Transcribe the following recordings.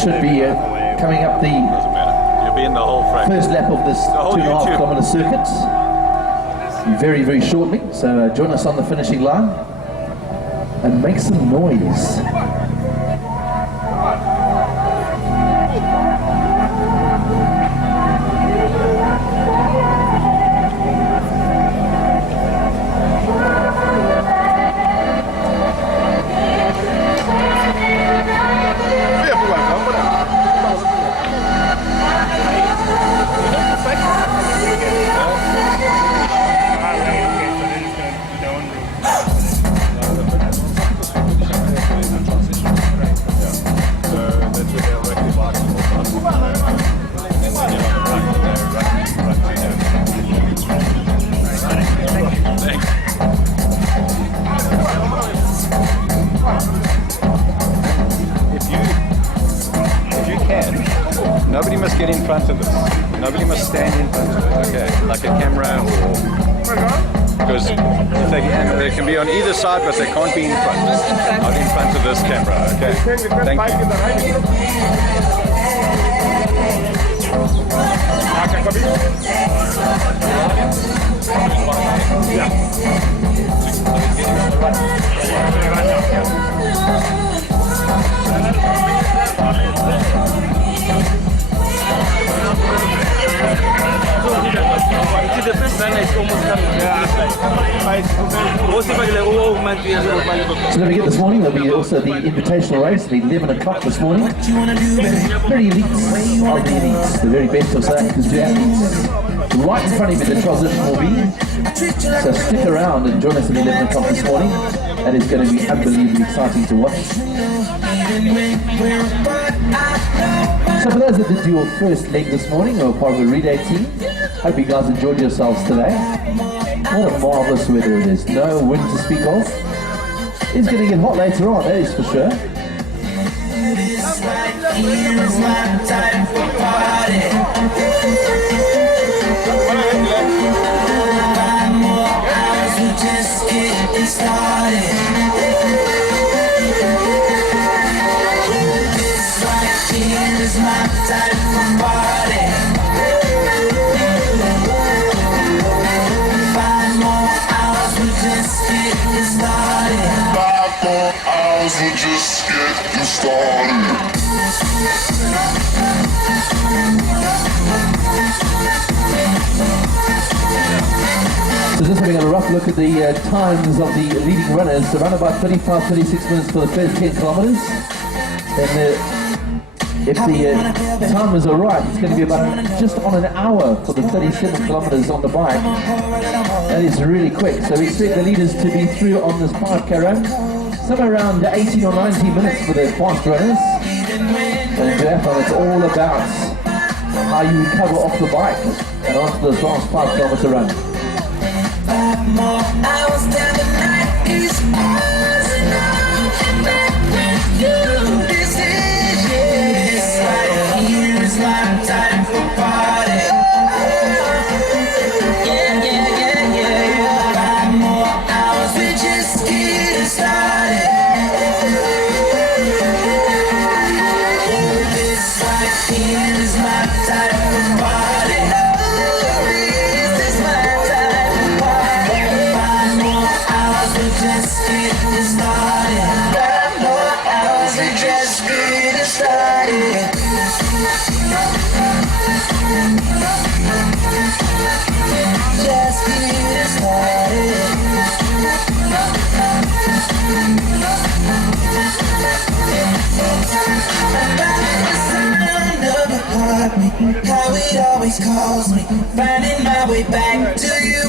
should be coming up the You'll be in the whole frame. first lap of this 2.5 kilometer circuit very, very shortly. So join us on the finishing line and make some noise. Nobody must get in front of this. Nobody must stand in front of it, okay? Like a camera or... Because they can be on either side, but they can't be in front. Not in front of this camera, okay? Thank The first time it's almost coming. So don't forget this morning there'll be also the invitational race at 11 o'clock this morning. Very elites of the elites, the very best of South Africa's duathletes. Right in front of you the transition will be. So stick around and join us at 11 o'clock this morning. That is going to be unbelievably exciting to watch. So for those that did your first leg this morning or part of the relay team, hope you guys enjoyed yourselves today. What a marvellous weather it is. No wind to speak of. It's going to get hot later on, that is for sure. This right here is my time for party. 5 more hours, we're just getting started. This right here is my time for party. 5 more hours, we're just getting started. 5 more hours, we're just getting started. So just having a rough look at the times of the leading runners, around about 35-36 minutes for the first 10 kilometers. And if the timers are right, it's going to be about just on an hour for the 37 kilometers on the bike. That is really quick. So we expect the leaders to be through on this 5K run, somewhere around 18 or 19 minutes for the fast runners. And in duathlon, it's all about how you recover off the bike and onto this last 5 kilometer run. 5 more hours down the night is ours and I'm back with you. This right here is my time for party. Yeah. 5 more hours, we're just getting started. This right here is my time for party. Just getting started. 5 more hours, we're just getting started. Just getting started. How it always calls me, finding my way back to you.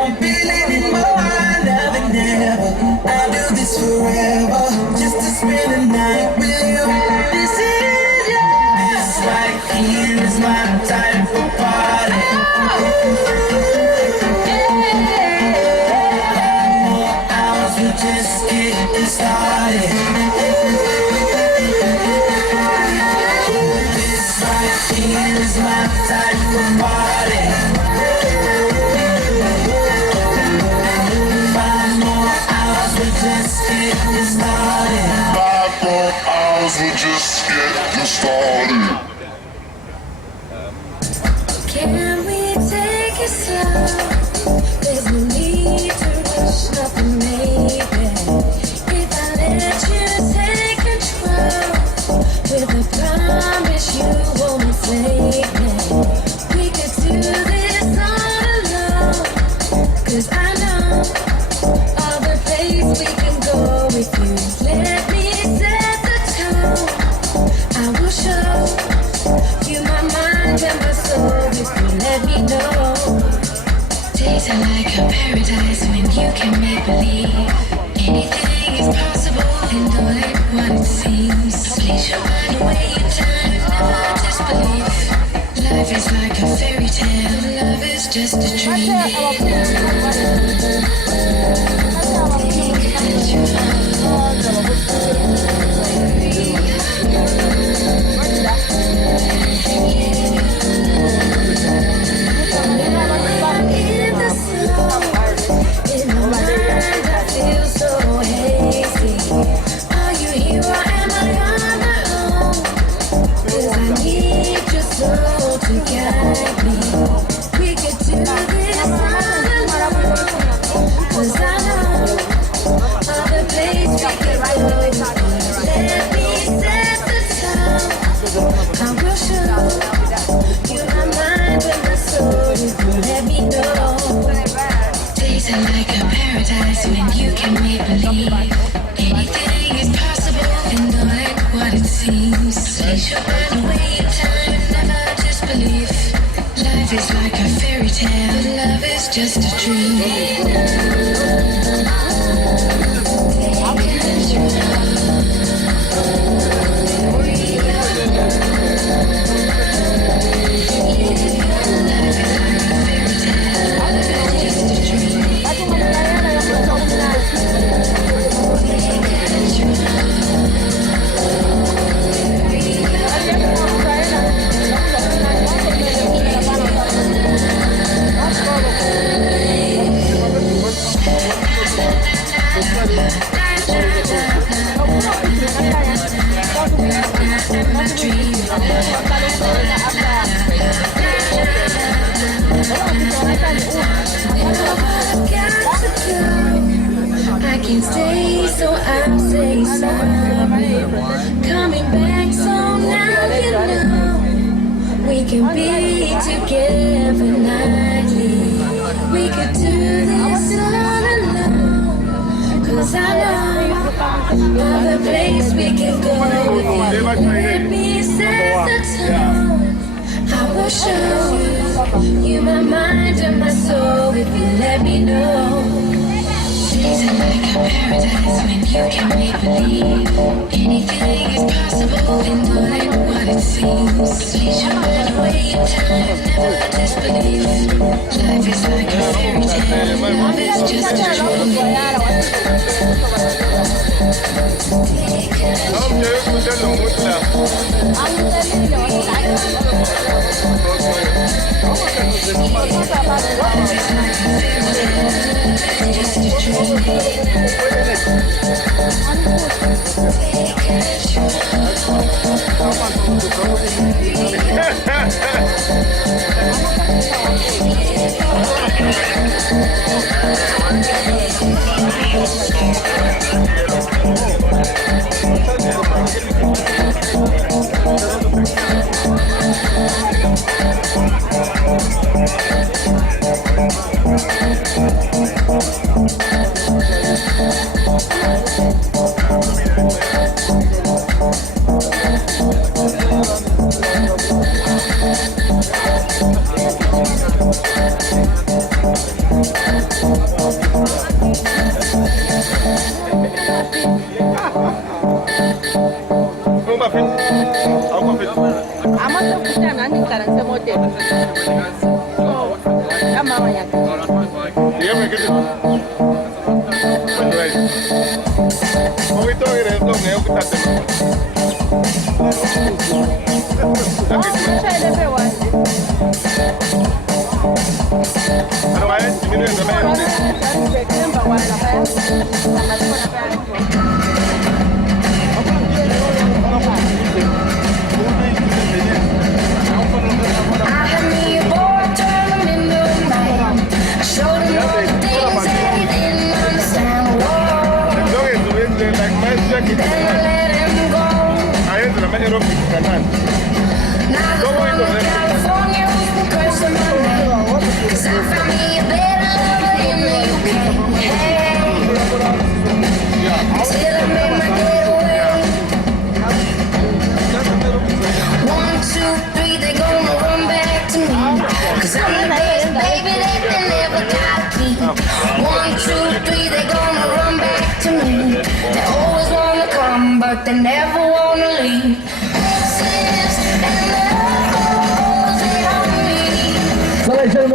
I'm feeling it more love and never. I'll do this forever, just to spend the night with you. This is yours. Right here is my time for party. 5 more hours, we're just getting started. Here is my time for party. 5 more hours, we're just getting started. 5 more hours, we're just getting started. paradise when you can make believe anything is possible and don't let what it seems. Place your mind away in time, never disbelieve. Life is like a fairy tale, love is just a dream. When you can make believe anything is possible and don't let what it seems. Place your mind away in time, never disbelieve. Life is like a fairy tale, love is just a dream. I can't stay, so I'll say sorry. Coming back, so now you know we can be together nightly. We could do this all alone, 'cause I know of a place we can go with you. Let me set the tone. I will show you my mind and my soul if you let me know. It's like a paradise when you can make believe anything is possible and don't let what it seems. Place your mind away in time, never disbelieve. Life is like a fairy tale, love is just a dream.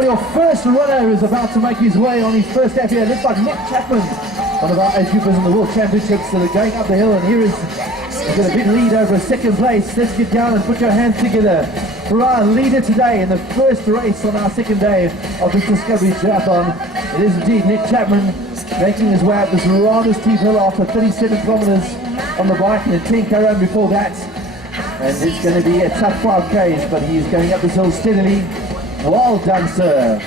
your first runner is about to make his way on his first lap here. Looks like Nick Chapman, one of our age groupers in the World Championships, that are going up the hill, and here is, he's got a big lead over second place. Let's get down and put your hands together for our leader today in the first race on our second day of this Discovery Duathlon. It is indeed Nick Chapman making his way up this rather steep hill after 37 kilometers on the bike and a 10k run before that. And it's going to be a tough 5Ks, but he is going up this hill steadily. Well done, sir.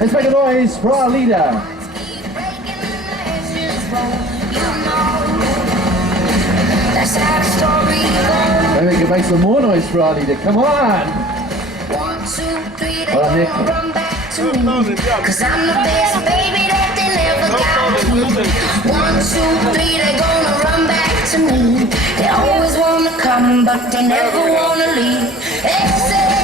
Let's make a noise for our leader. Maybe we can make some more noise for our leader. Come on! 1, 2, 3, they Well, Nick. gonna run back to me. Cause I'm the best baby that they never got me. 1, 2, 3, they gonna run back to me. They always wanna come, but they never wanna leave. Except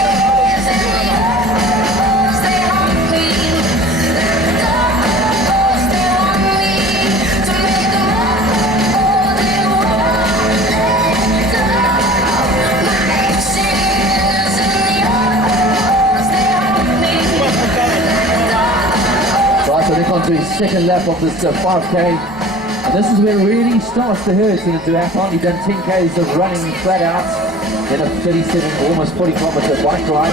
So Nick on to his second lap of this 5K. And this is where it really starts to hurt in the duathlon. You've done 10Ks of running flat out, then a 37, almost 40 kilometer bike ride.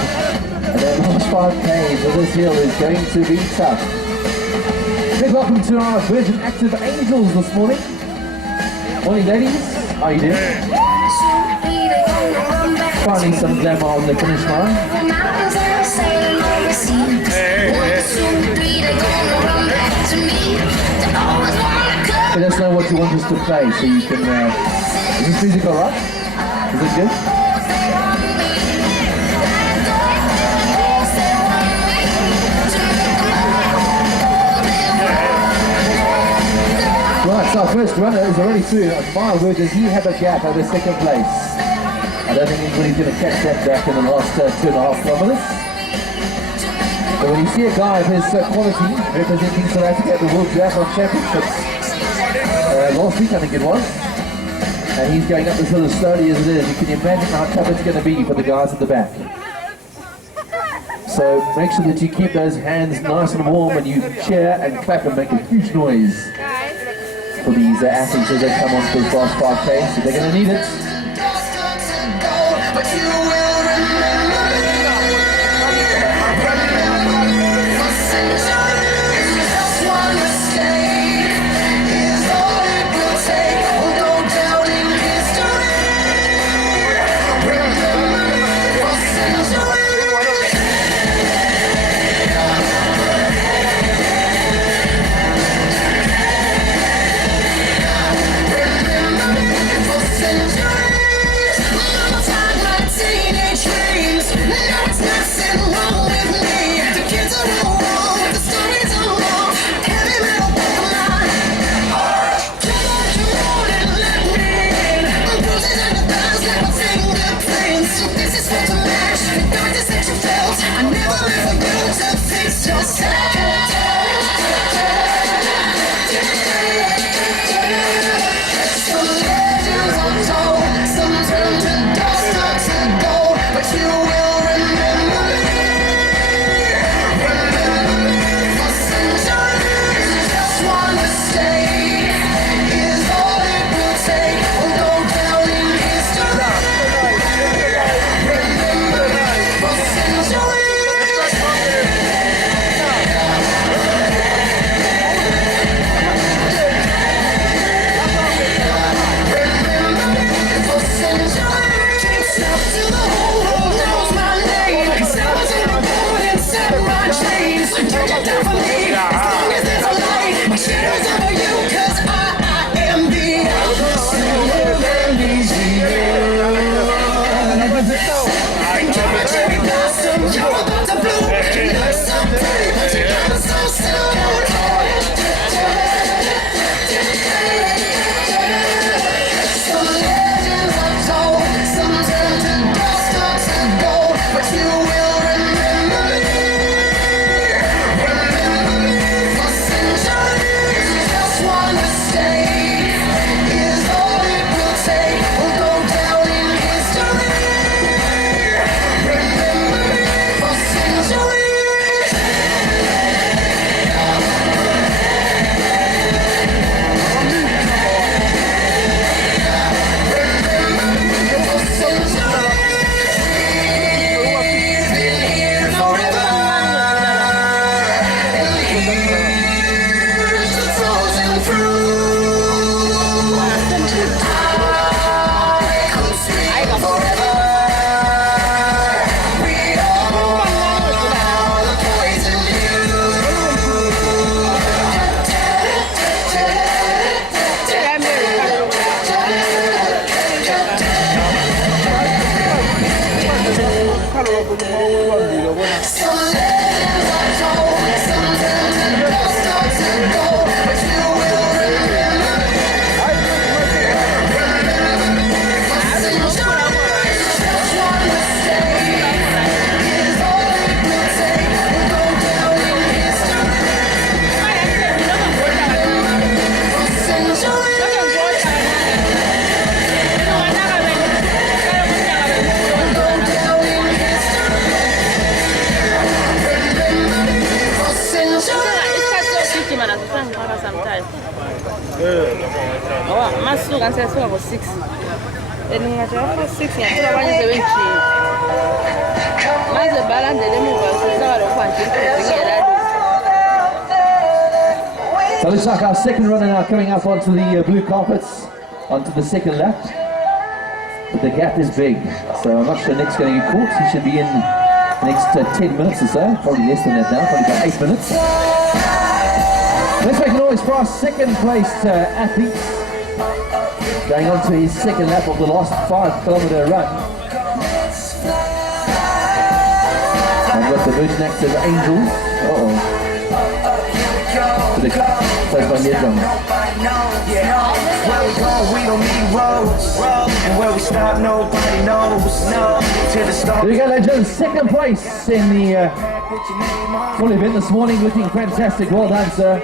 And then last 5Ks of this hill is going to be tough. Big welcome to our Virgin Active Angels this morning. Morning ladies, how are you doing? Finding some glamour on the finish line. Let us know what you want us to play so you can... is this music alright? Is it good? Right, so our first runner is already through. My word, does he have a gap over second place? I don't think anybody's going to catch that back in the last 2.5 kilometers. But when you see a guy of his quality representing South Africa at the World Duathlon Championships last week, I think it was, and he's going up this hill as slowly as it is, you can imagine how tough it's going to be for the guys at the back. So make sure that you keep those hands nice and warm and you cheer and clap and make a huge noise for these athletes as they come on to the last 5K. So they're going to need it. Masuk kan saya suka for 6. Dan ngajar for 6 yang tu lawan je benci. Mas balan de demi versus ada kuantin So looks like our second runner now coming up onto the blue carpets, onto the second lap. But the gap is big, so I'm not sure Nick's going to get caught. He should be in the next 10 minutes or so, probably less than that now, probably about 8 minutes. Let's make a noise for our second placed athlete, going on to his second lap of the last 5-kilometer run. And with the Virgin Active Angels, plays by Ned Drummond. Where we go, we don't need roads, and where we stop, nobody knows. To the start. There we go, legends. Second place in the full event this morning, looking fantastic. Well done, sir.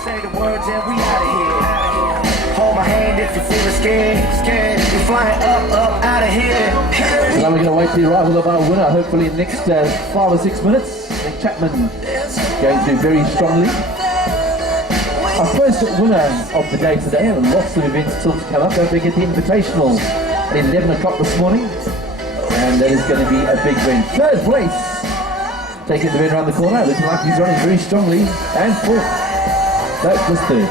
Say the words and we out of here. Hold my hand if you're feeling scared. We're flying up, out of here. So now we're going to wait for the arrival of our winner, hopefully in the next 5 or 6 minutes. Nick Chapman going through very strongly. Our first winner of the day today, and lots of events still to come up. Don't forget the Invitational at 11 o'clock this morning, and that is going to be a big win. Third place, taking the win around the corner, looking like he's running very strongly, and fourth. No, just third.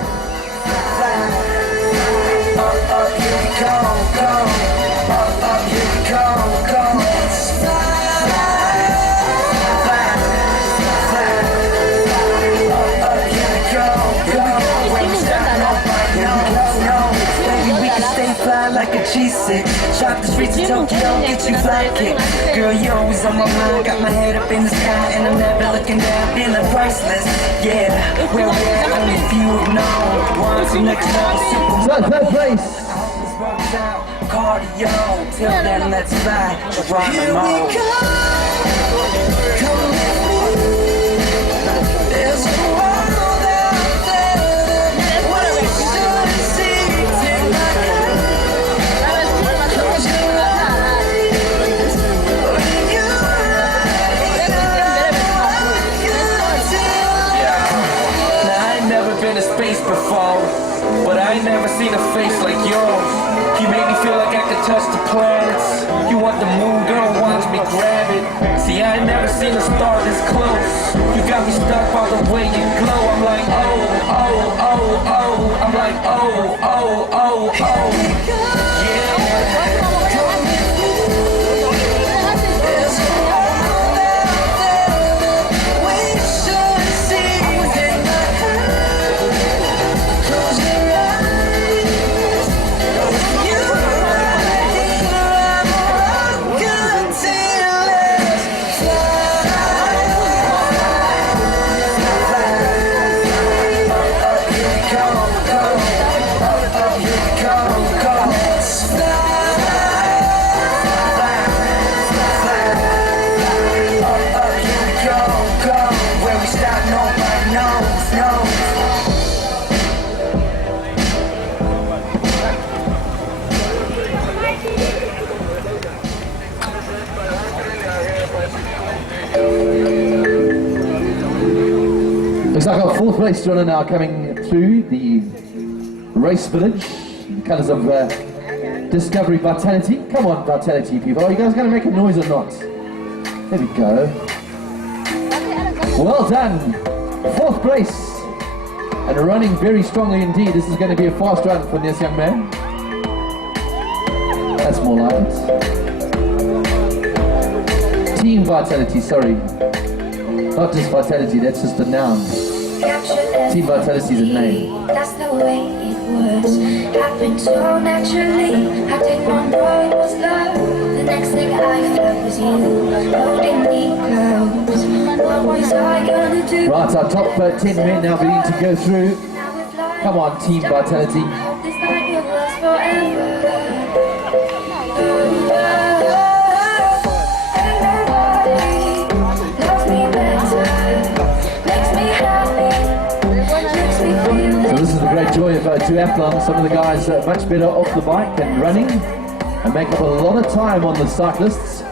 Like a G6, shot the streets of Tokyo, get you fly kick. Girl, you always on my mind, got my head up in the sky, and I'm never looking down, feeling priceless. Yeah, where we at, only few know. One from next level, So third place. cardio, till then let's fly, rock and roll. Come with me, there's a world out there that we should see. Take my hand. Before, but I ain't never seen a face like yours. You make me feel like I could touch the planets. You want the moon, girl, watch me grab it. See, I ain't never seen a star this close. You got me stuck by the way you glow. I'm like, oh, oh, oh, oh. I'm like, oh, oh, oh, oh. Yeah. Looks like our fourth place runner now coming through the race village, the colours of Discovery Vitality. Come on, Vitality people, are you guys going to make a noise or not? There we go. Well done. Fourth place, and running very strongly indeed. This is going to be a fast run for this young man. That's more like it. Team Vitality, sorry. Not just Vitality, that's just a noun. Team Vitality is a name. That's the way it was. Happened so naturally. I did not know it was love. Next thing I felt was you holding me close. What was I gonna do? Right, our top 10 men now beginning to go through. Come on, Team Vitality. Hope this night will last forever. So this is the great joy of duathlon. Some of the guys are much better off the bike and running and make up a lot of time on the cyclists.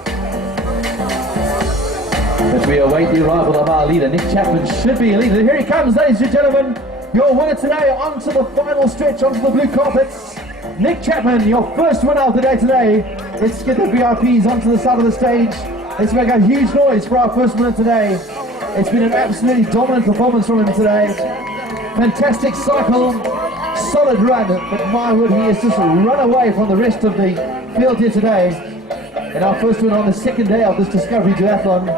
But we await the arrival of our leader. Nick Chapman should be a leader. Here he comes, ladies and gentlemen. Your winner today onto the final stretch, onto the blue carpets. Nick Chapman, your first winner of the day today. Let's get the VIPs onto the side of the stage. Let's make a huge noise for our first winner today. It's been an absolutely dominant performance from him today. Fantastic cycle, solid run, but my word, he has just run away from the rest of the field here today. And our first winner on the second day of this Discovery Duathlon.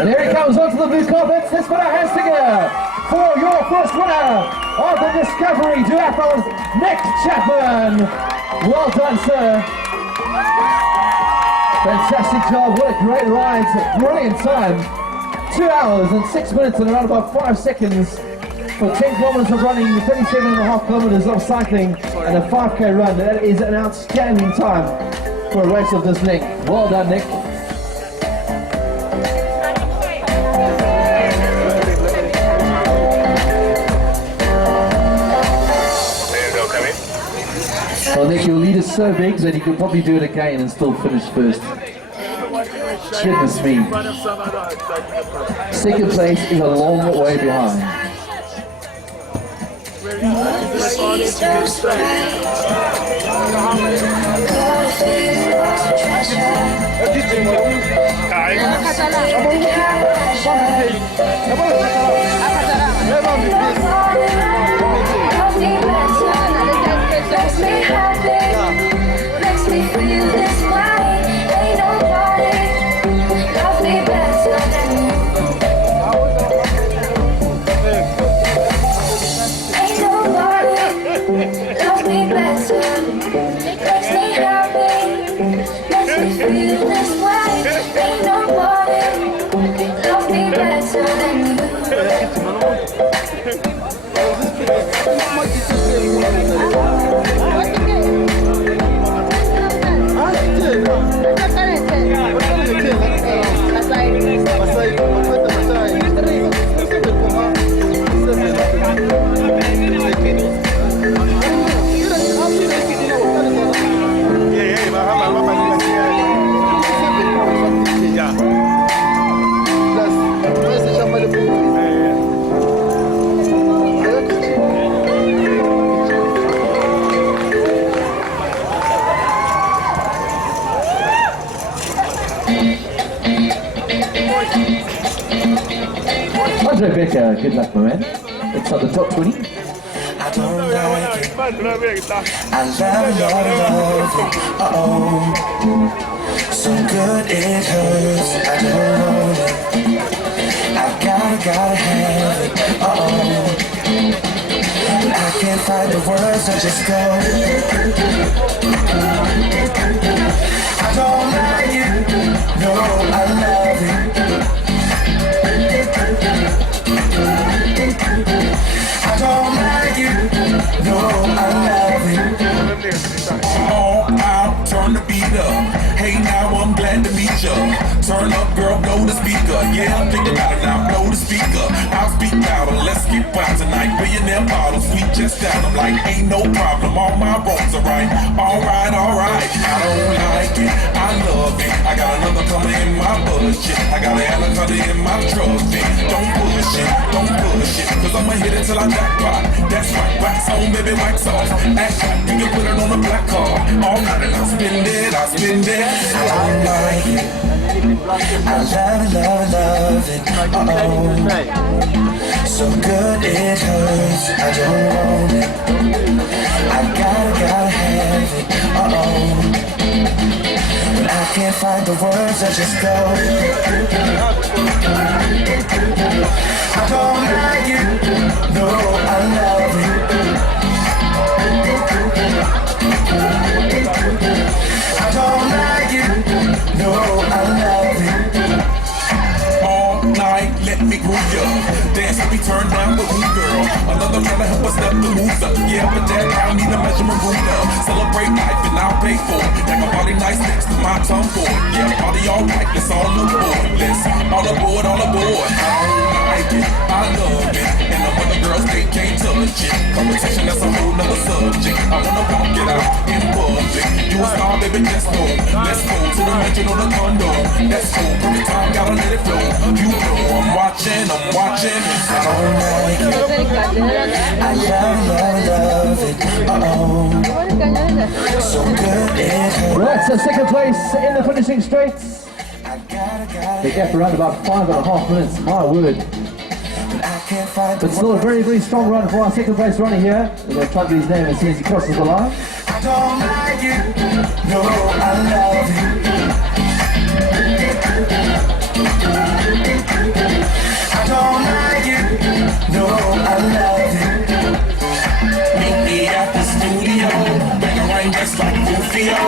And here he comes onto the blue carpets. Let's put our hands together for your first winner of the Discovery Duathlon, Nick Chapman. Well done, sir. Fantastic job. What a great ride. Brilliant time. 2 hours and 6 minutes and around about 5 seconds for 10 kilometers of running, 37.5 kilometers of cycling, and a 5K run. That is an outstanding time for a race of this length. Well done, Nick. Well, Nick, your lead is so big that you could probably do it again and still finish first. Goodness me. Second place is a long way behind. Makes me feel this way. Ain't nobody love me better than you. Ain't nobody love me better. Makes me happy. Makes me feel this way. Ain't nobody love me better than you. Rebecca, good luck, my man. It's on the top 20. I don't like it. I love it. Uh-oh. So good it hurts. I don't want it. I gotta have it. Uh-oh. I can't find the words, I just go. I don't like it. No, I love it. I don't like you, no, I love it. All out, turn the beat up. Hey, now I'm glad to meet ya. Turn up, girl, blow the speaker. Yeah, I'm thinking about it now, blow the speaker. I'll speak louder, let's get wild tonight. Billionaire bottles, we just down. I'm like, ain't no problem, all my roads are right. Alright, I don't like it, I love it. I got another coming in my budget. I got an anaconda in my trusty. Don't push it, cause I'ma hit it till I jackpot. That's right, wax on, baby, wax off. Act right, you can put it on the black card. All night and I'll spend it. I don't like it. I love it. Uh-oh. So good it hurts. I don't want it. I gotta have it. Uh-oh. When I can't find the words, I just go. I don't like it. No, I love it. I don't like it. No, I love it. All night, let me groove ya. Dance let me turn down the roof, girl. Another trying to help us step the moves up. Yeah, but that I need a measurement ruler. Celebrate life and I'll pay for it. Like a body nice next to my tongue for it. Yeah, party all night, let's all aboard. Let's all aboard, all aboard. I don't like it, I love it. And the other girls, they can't touch it. Competition, that's a whole nother subject. I wanna walk it out in public. You a star, baby, let's go. Let's go to the mansion or the condo. Let's go, perfect time, gotta let it flow. You know I'm watching, I don't like it. I love it. So good it hurts. Right, so second place in the finishing straights. They gap around about 5.5 minutes, my word. But still a very, very strong run for our second place runner here. We're going to try to get his name as soon as he crosses the line. I don't like it. No, I love it. I don't like it. No, I love it. Meet me at the studio. Make a rain just like Rufio.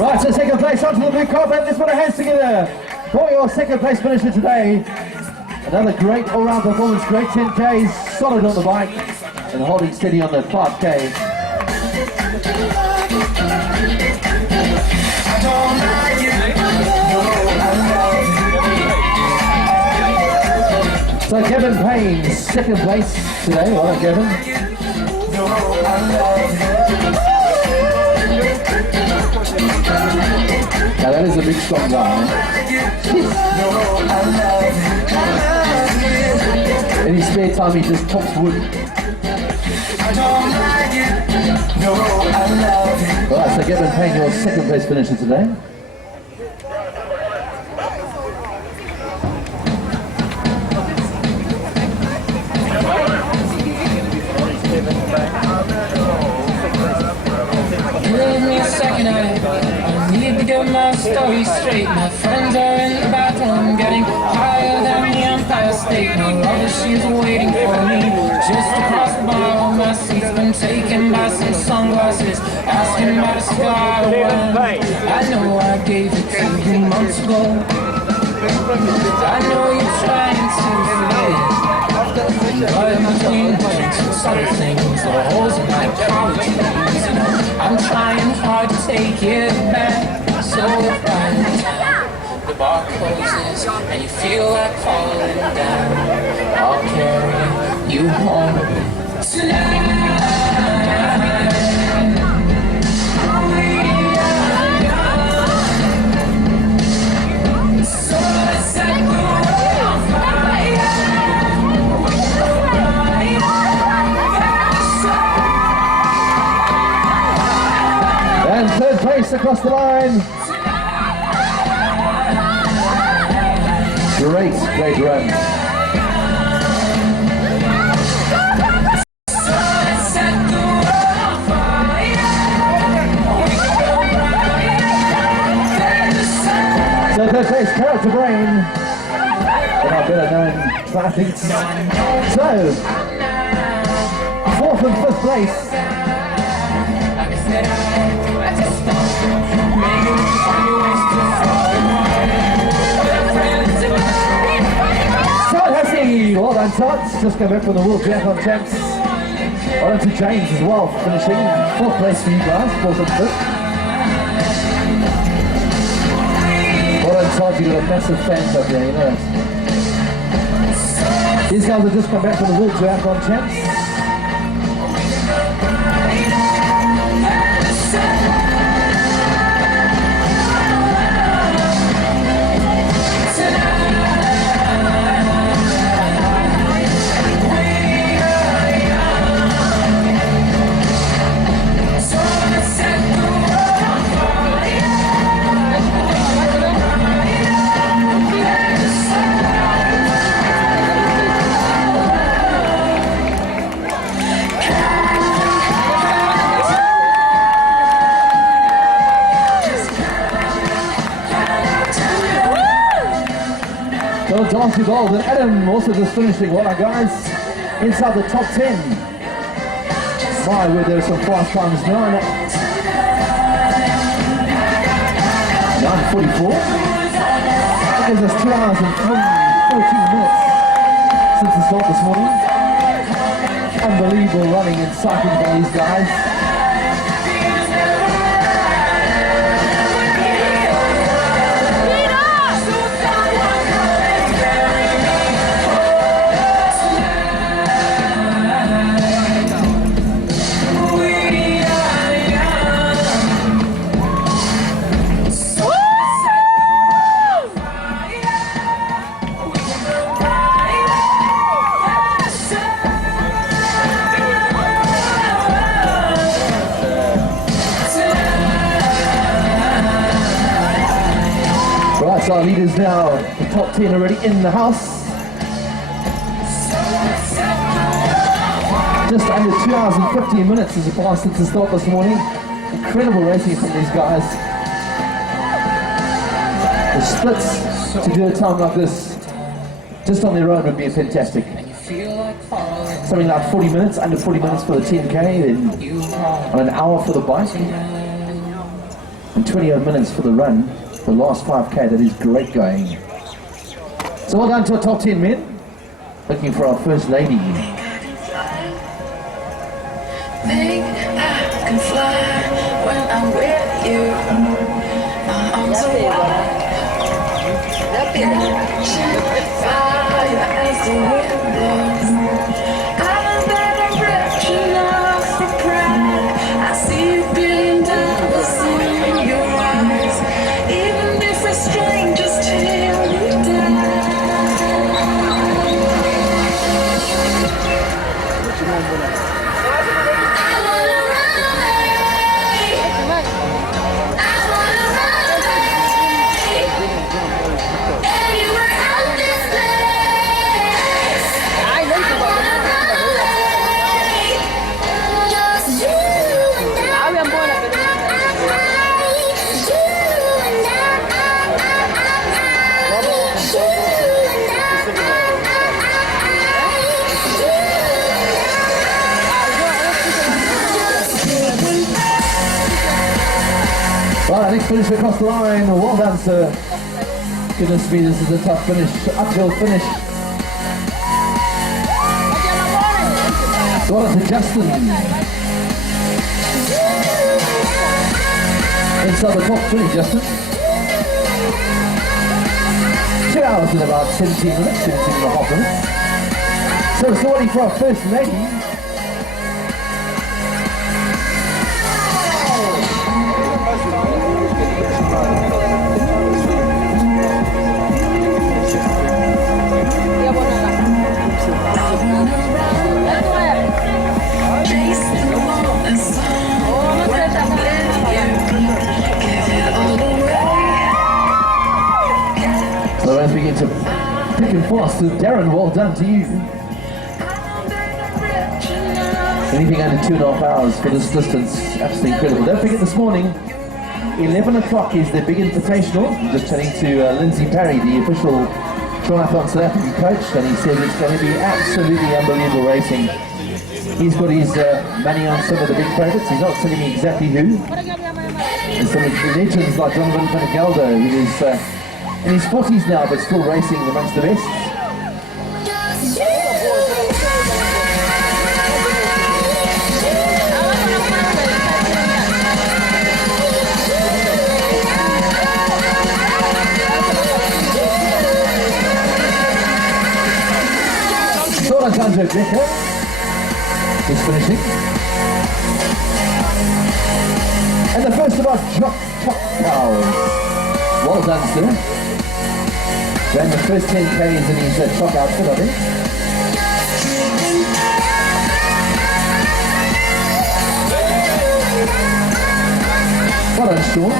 Right, so second place onto the blue carpet. Let's put our hands together for your second place finisher today. Another great all-round performance, great 10Ks, solid on the bike, and holding steady on the 5K. I don't like it. No, I love it. So Kevin Payne, second place today. Well done, Kevin. No, I love it. Now that is a big strong guy. No, I love it. In his spare time, he just chops wood. I don't like it. No, I love it. Alright, so Kevin Payne, your second place finisher today. Give me a second, I need to get my story straight. My friends are in the bathroom, getting higher than the Empire State. My lover, she's waiting for me just across the bar. My seat's been taken by some sunglasses, asking about a cigar. I know I gave it to you months ago. I know you're trying to forget, but my twin drinks and some things, the holes in my apologies. I'm trying hard to take it back, so if by the time the bar closes and you feel like falling down, I'll carry you home tonight. So let's set the world on fire. And third place across the line. Great run. So third place, Character Brain. One of our better known athletes. So, fourth and fifth place. Well done, Todd. Just come back from the World Duathlon Champs. Well done to James as well, finishing fourth place for you guys, fourth and fifth. Well done, Todd. You've got a massive fans up there, you know. These guys have just come back from the World Duathlon Champs. So Darcy Gold and Adam also just finishing. Well done, guys. inside the top 10. My word, there are some fast times now. 9:44. That gives us 2 hours and 14 minutes since the start this morning. Unbelievable running and cycling by these guys. Right, so our leaders now, the top 10 already in the house. Just under 2 hours and 15 minutes as it passed since the start this morning. Incredible racing from these guys. The splits to do a time like this, just on their own, would be fantastic. Something like 40 minutes, under 40 minutes for the 10K, then on an hour for the bike, and 20 odd minutes for the run. The last 5K, that is great going. So well done to our top 10 men. Looking for our first lady. Think I can fly when I'm with you. My arms are wide. Fire as the wind blows. I'm a better rich enough for pride. I see $1 billion in your eyes. Even if we're strangers till we die. Well, I think finish across the line. Well done, sir. Goodness me, this is a tough finish. Uphill finish. Well done to Justin. Inside the top 20, Justin. 2 hours and about 17 minutes, 17 and a half minutes. So it's waiting for our first lady. So as we get to pick and fast, Darren, well done to you. Anything under 2.5 hours for this distance, absolutely incredible. Don't forget this morning, 11 o'clock is the big invitational. Just chatting to Lindsay Parry, the official Duathlon Sandton coach, and he says it's going to be absolutely unbelievable racing. He's got his money on some of the big favourites. He's not telling me exactly who. And some of the legends like Donovan Panagaldo, who is in his 40s now, but still racing amongst the best. Alejandro Becker is finishing. And the first of our top cows. Well done, sir. Ran the first 10Ks in his top outfit, I think. Well done, Sean.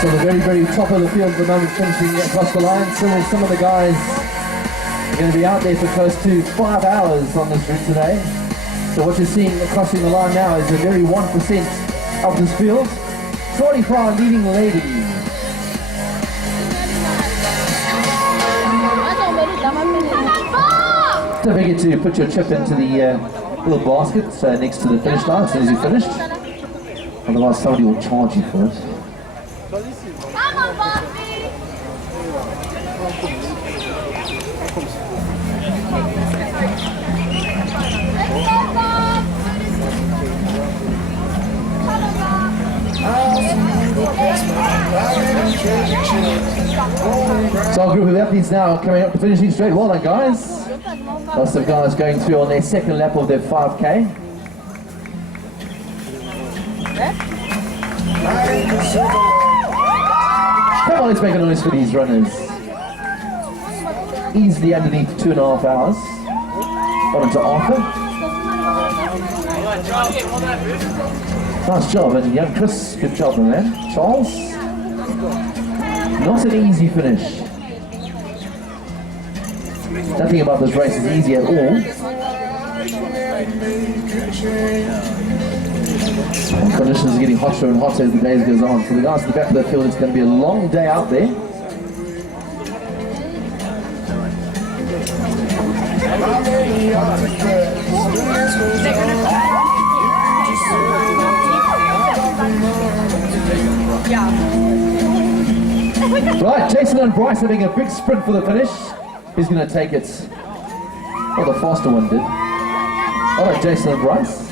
So the very, very top of the field at the moment, finishing across the line. So some of the guys are going to be out there for close to 5 hours on this route today. So what you're seeing crossing the line now is a very 1% of this field. 40 for our leading lady. Don't forget to put your chip into the little basket next to the finish line as soon as you're finished. Otherwise somebody will charge you for it. Come on, Bobby! So our group of athletes now coming up to finishing straight. Well done, guys. Lots of guys going through on their second lap of their 5K. Come on, let's make a noise for these runners. Easily underneath 2.5 hours. On to Arthur. Nice job, and young Chris, good job on that. Charles, not an easy finish. Nothing about this race is easy at all. And conditions are getting hotter and hotter as the days goes on. For the guys at the back of the field, it's going to be a long day out there. Right, Jason and Bryce having a big sprint for the finish. Who's going to take it? Well, the faster one did. All right, Jason and Bryce.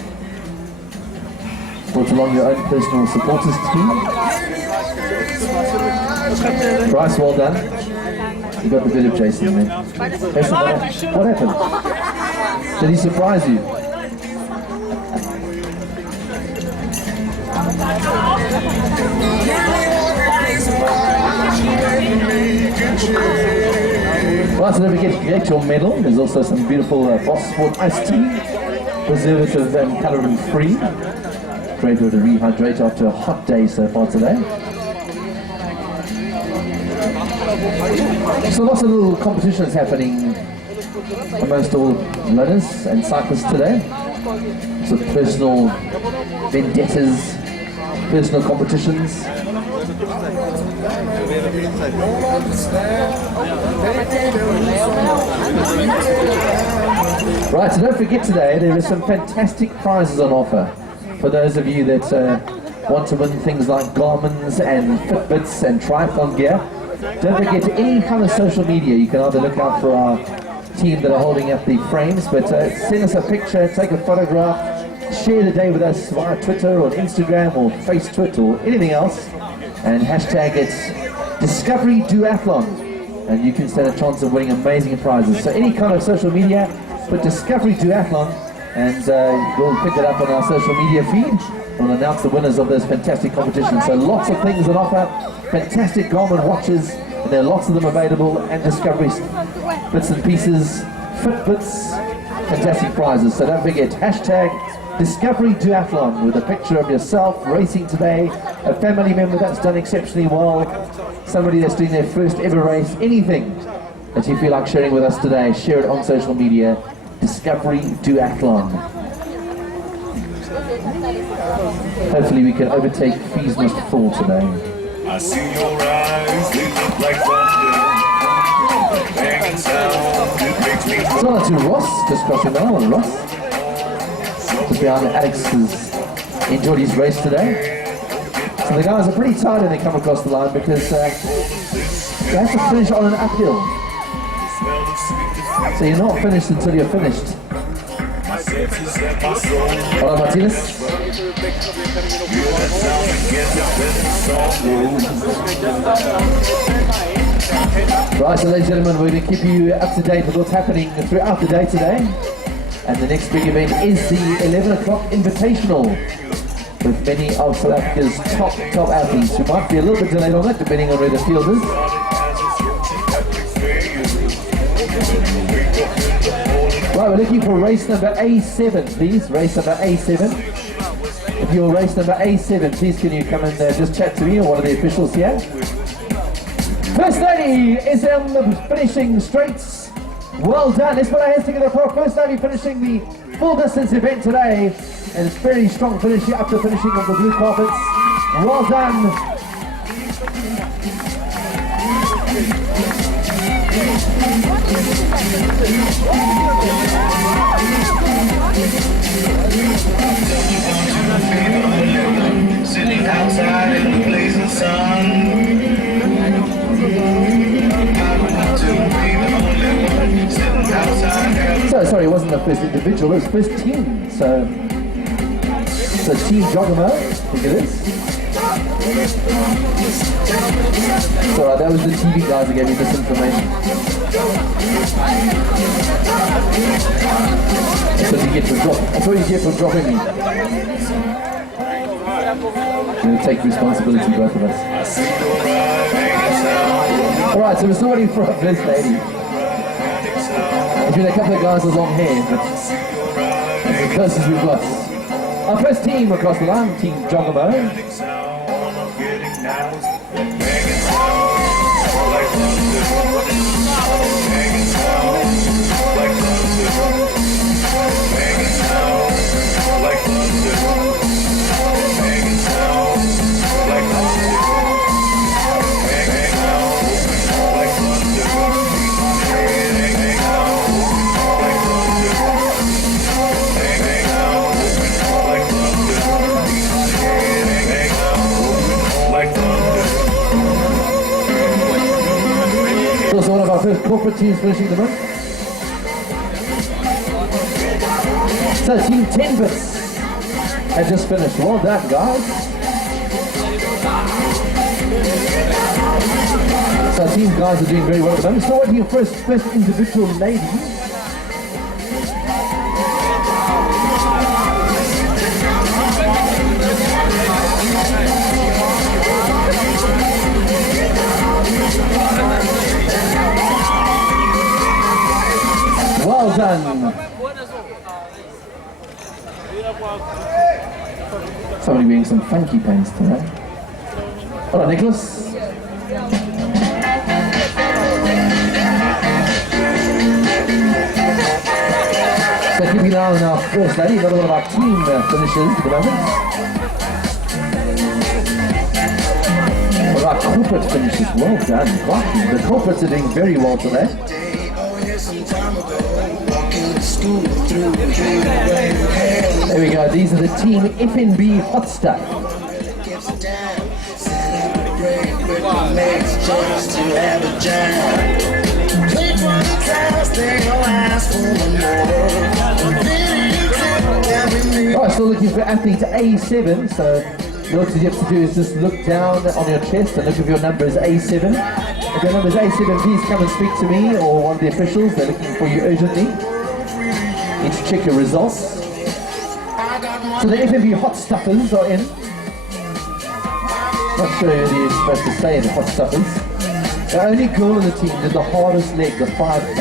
Brought along your own personal supporters team. Bryce, well done. You got the bit of Jason there. Jason, what happened? Did he surprise you? Right, so don't forget to get your medal. There's also some beautiful Boss Sport iced tea, preservative and colourant free. Great way to rehydrate after a hot day so far today. So lots of little competitions happening amongst all runners and cyclists today. So personal vendettas, personal competitions. Right, so don't forget today there are some fantastic prizes on offer for those of you that want to win things like Garmin's and Fitbits and triathlon gear. Don't forget any kind of social media. You can either look out for our team that are holding up the frames, but send us a picture, take a photograph, share the day with us via Twitter or Instagram or FaceTweet or anything else, and hashtag it Discovery Duathlon, and you can stand a chance of winning amazing prizes. So any kind of social media, put Discovery Duathlon, and we'll pick it up on our social media feed. We'll announce the winners of those fantastic competitions. So lots of things on offer, fantastic Garmin watches, and there are lots of them available, and Discovery bits and pieces, Fitbits, fantastic prizes. So don't forget, hashtag Discovery Duathlon with a picture of yourself racing today, a family member that's done exceptionally well, somebody that's doing their first ever race, anything that you feel like sharing with us today, share it on social media, Discovery Duathlon. Hopefully we can overtake Fees Must Fall today. I see your eyes, they look like thunder. Banging sound, it makes me So on to Ross, just cross your mail on Ross. Just behind Alex has enjoyed his race today. So the guys are pretty tired when they come across the line because they have to finish on an uphill. So you're not finished until you're finished. Hola Martinez. Right, so ladies and gentlemen, we're going to keep you up to date with what's happening throughout the day today. And the next big event is the 11 o'clock Invitational, with many of South Africa's top athletes who might be a little bit delayed on it, depending on where the field is. Right, we're looking for race number A7, please. Race number A7. If you're race number A7, please can you come and just chat to me or one of the officials here. First lady is on the finishing straights. Well done. Let's put our hands together for our first lady finishing the full distance event today. And it's very strong finish here up to finishing of the blue carpets. Well done. Sitting outside in the blazing sun. So sorry, it wasn't the first individual, it was first team. So Team Giacomo, I think it is. So that was the TV guys that gave me this information. That's what you get for dropping me. I'm going to take responsibility, both of us. Alright, so we're still waiting for our first lady. There's been a couple of guys with long hair, but that's as close as we've got. Our first team across the line, Team Giacomo. Also one of our first corporate teams finishing the month. So Team 10 Bits had just finished. Well done, guys. So our team guys are doing very well at the moment. So waiting for first individual lady. Well done. Somebody wearing some funky pants today. Hello, Nicholas. So keeping an eye on our first lady, another one of our team finishers at the moment. One of our corporate finishers, well done. The corporates are doing very well today. There we go, these are the Team FNB Hot Stuff. Alright, still looking for athlete A7, so what you have to do is just look down on your chest and look if your number is A7. If your number is A7, please come and speak to me or one of the officials. They're looking for you urgently. Need to check your results. So the FNB Hot Stuffers are in. Not sure who you're supposed to say the Hot Stuffers. The only girl on the team did the hardest leg, the 5K.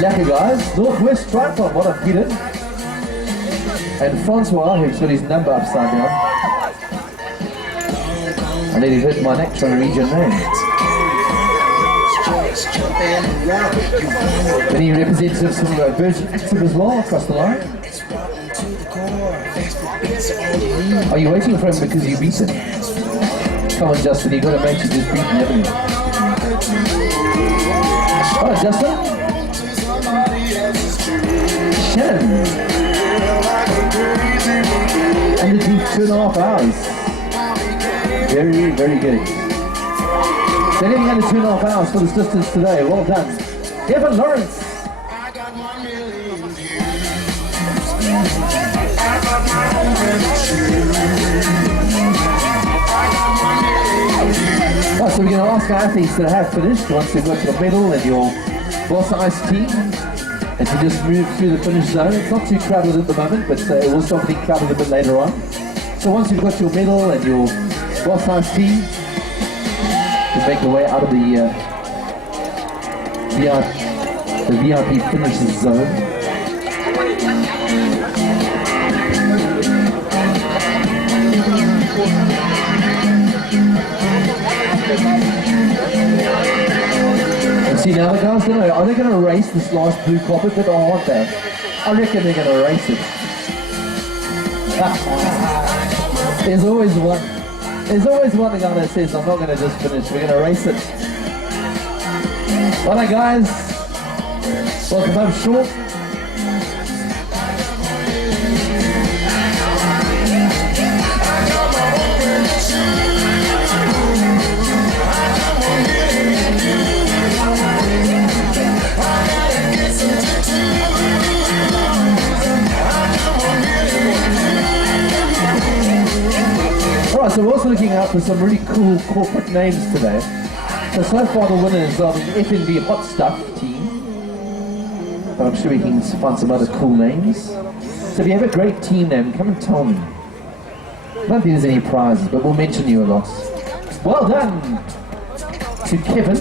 Lucky guys, Northwest Triathlon, what a hidden. And Francois, who's got his number upside down. I nearly hurt my neck trying to read your name. Any representatives from Virgin Active as well across the line? Are you waiting for him because you beat him? Come on, Justin, you've got to make you just beat him, haven't you? Alright, Justin. Shannon. And it took 2.5 hours. Very, very good. So getting under 2.5 hours for this distance today. Well done. Devin Lawrence. Right, so we're going to ask our athletes that have finished, once they've got your medal and your boss ice team, and to just move through the finish zone. It's not too crowded at the moment, but it will start being crowded a bit later on. So once you've got your medal and your boss ice team, you make your way out of the VIP finishes zone. And see now the guys, are they going to race this last blue carpet bit or aren't they? I reckon they're going to race it. There's always one. There's always one guy that says, I'm not going to just finish, we're going to race it. Well done, guys. Welcome home, Sean. Alright, so we're also looking out for some really cool corporate names today. So far the winners are the FNB Hot Stuff team. But I'm sure we can find some other cool names. So if you have a great team name, come and tell me. I don't think there's any prizes, but we'll mention you a lot. Well done to Kevin.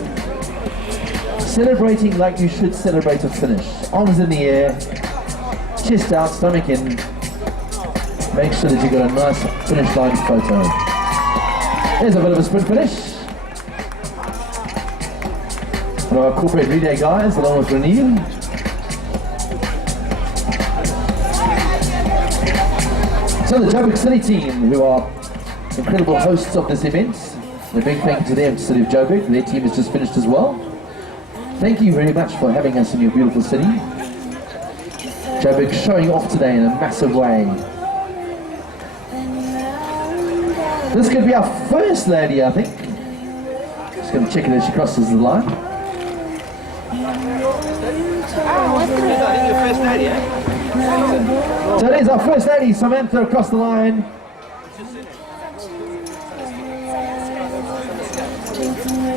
Celebrating like you should celebrate a finish. Arms in the air, chest out, stomach in. Make sure that you got a nice finish line photo. There's a bit of a sprint finish. One of our corporate relay guys, along with Renee. So the Joburg City team, who are incredible hosts of this event. A big thank you to them, to City of Joburg. Their team has just finished as well. Thank you very much for having us in your beautiful city. Joburg showing off today in a massive way. This could be our first lady, I think. Just going to check it as she crosses the line. So it is our first lady, Samantha, across the line.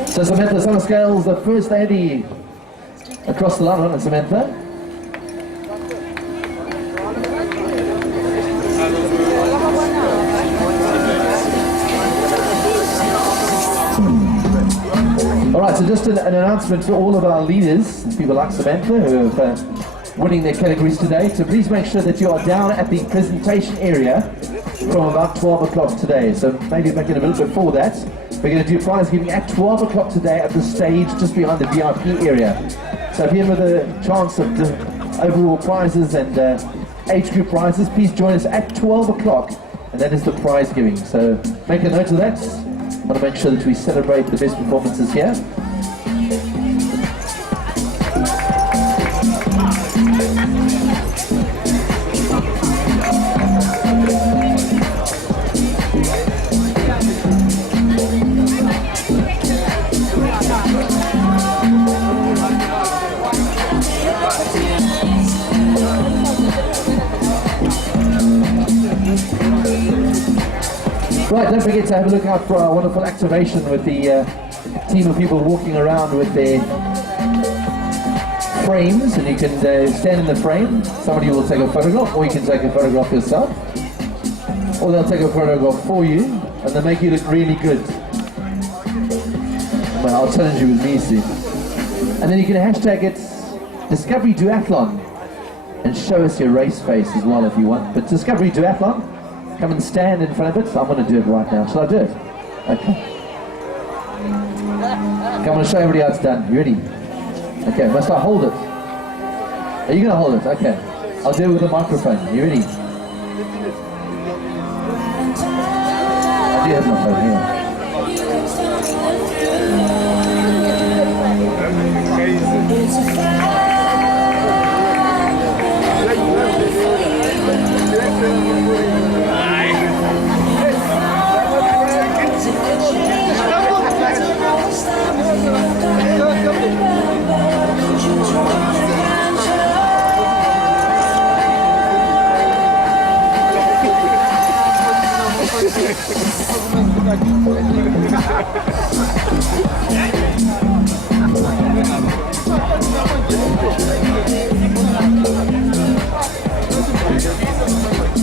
So Samantha Summerscales, the first lady across the line, wasn't it, Samantha? Alright, so just an announcement for all of our leaders, people like Samantha who are winning their categories today, so please make sure that you are down at the presentation area from about 12 o'clock today. So maybe back in a little bit before that. We're going to do prize giving at 12 o'clock today at the stage just behind the VIP area. So if you have a chance of the overall prizes and age group prizes, please join us at 12 o'clock, and that is the prize giving. So make a note of that. I want to make sure that we celebrate the best performances here. Right, don't forget to have a look out for our wonderful activation with the team of people walking around with their frames, and you can stand in the frame. Somebody will take a photograph, or you can take a photograph yourself, or they'll take a photograph for you, and they'll make you look really good. Well, I'll challenge you with me soon. And then you can hashtag it Discovery Duathlon and show us your race face as well if you want. But Discovery Duathlon, come and stand in front of it. I'm going to do it right now. Shall I do it? Okay. Come on, show everybody how it's done. You ready? Okay, must I hold it? Are you going to hold it? Okay. I'll do it with a microphone. You ready? I do have my phone here.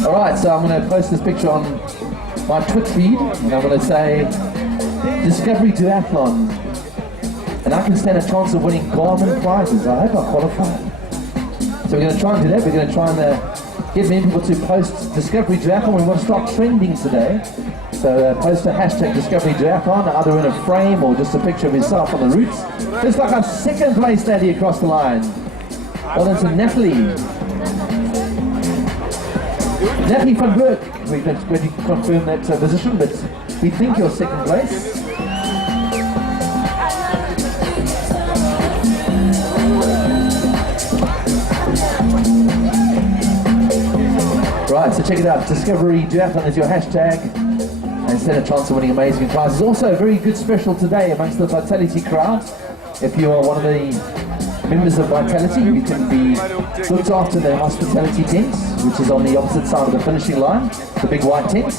Alright, so I'm going to post this picture on my Twitch feed, and I'm going to say Discovery Duathlon, and I can stand a chance of winning Garmin prizes. I hope I qualify. So we're going to try and do that. We're going to try and get many people to post Discovery Duathlon. We want to start trending today. So post a hashtag Discovery Duathlon, either in a frame or just a picture of yourself on the routes. It's like our second place lady across the line. Well done to Natalie. Natalie van Burk, we're going to confirm that position, but We think you're second place. Right, so check it out. Discovery Duathlon is your hashtag, and stand a chance of winning amazing prizes. Also, a very good special today amongst the Vitality crowd. If you are one of the members of Vitality, you can be looked after the hospitality tent, which is on the opposite side of the finishing line, the big white tent.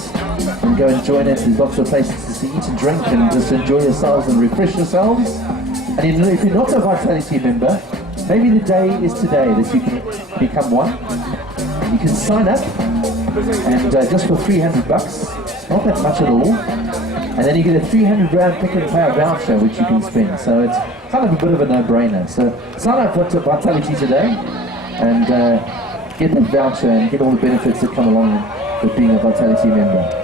And go and join it. There's lots of places to eat and drink and just enjoy yourselves and refresh yourselves. And if you're not a Vitality member, maybe the day is today that you can become one. You can sign up, and just for $300, it's not that much at all. And then you get a 300 rand pick and pay voucher which you can spend. So it's kind of a bit of a no-brainer. So sign up for Vitality today and get that voucher and get all the benefits that come along with being a Vitality member.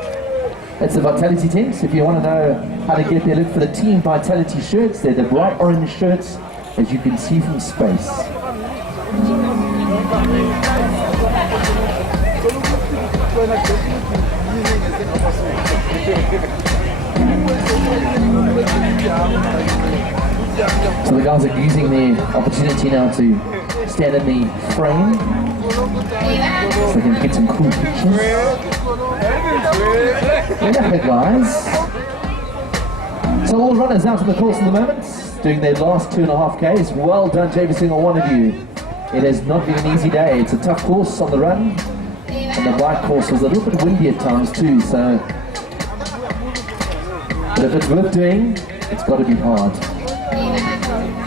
That's the Vitality tent. If you want to know how to get there, look for the Team Vitality shirts. They're the bright orange shirts, as you can see from space. So the guys are using the opportunity now to stand in the frame so they can get some cool pictures. Yeah, guys. So all runners out on the course at the moment, doing their last 2.5 Ks. Well done to every single one of you. It has not been an easy day. It's a tough course on the run, and the bike course was a little bit windy at times too, so but if it's worth doing, it's got to be hard.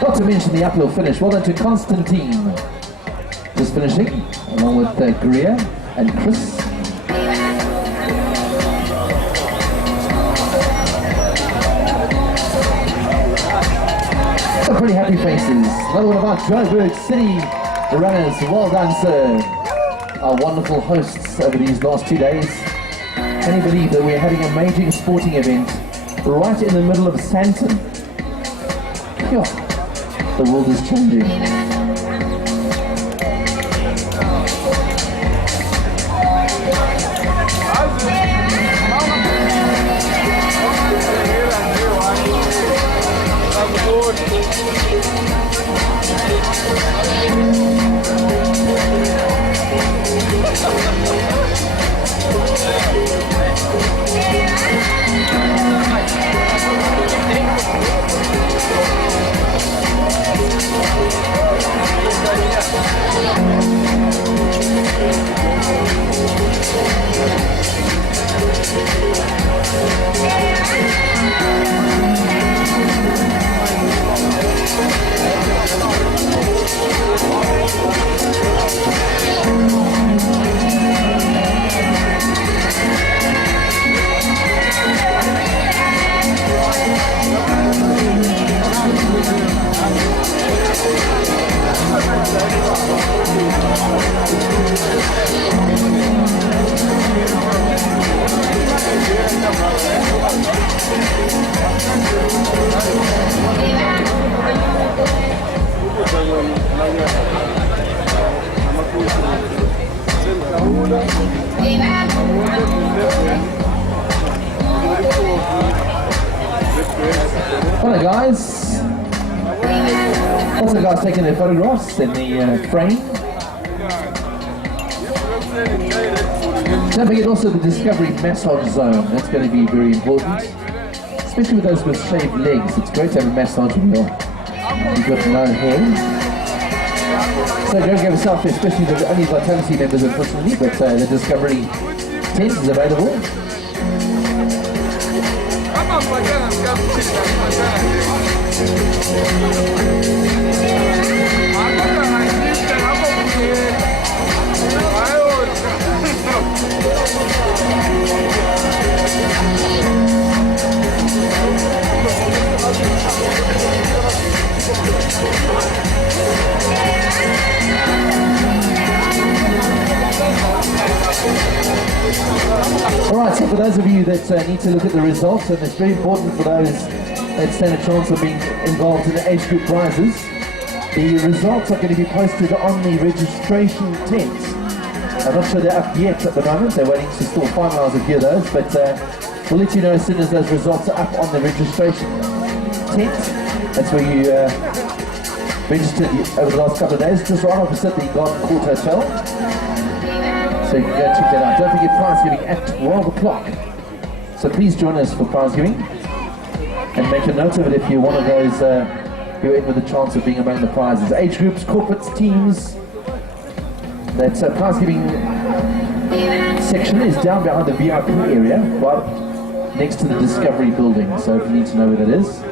Not to mention the uphill finish. Well done to Constantine, just finishing, along with Greer and Chris. Some pretty happy faces. Another one of our Joburg City runners. Well done, sir. Our wonderful hosts over these last 2 days. Can you believe that we're having a major sporting event right in the middle of Sandton? The world is changing. Hello guys. Also guys taking their photographs in the frame. Don't forget also the Discovery massage zone. That's going to be very important, especially with those with shaved legs. It's great to have a massage when you've got no hair. So go give yourself, especially the only Vitality members unfortunately, but the Discovery tent is available. Alright, so for those of you that need to look at the results, and it's very important for those that stand a chance of being involved in the age group prizes, the results are going to be posted on the registration tent. I'm not sure they're up yet at the moment, they're waiting to still finalise a few of those, but We'll let you know as soon as those results are up on the registration tent. That's where you registered over the last couple of days, just right opposite the Garden Court Hotel. So you can go check that out. Don't forget prize giving at 12 o'clock. So please join us for prize giving and make a note of it if you're one of those who are in with a chance of being among the prizes. Age groups, corporates, teams. That prize giving section is down behind the VIP area, right next to the Discovery building. So if you need to know where that is.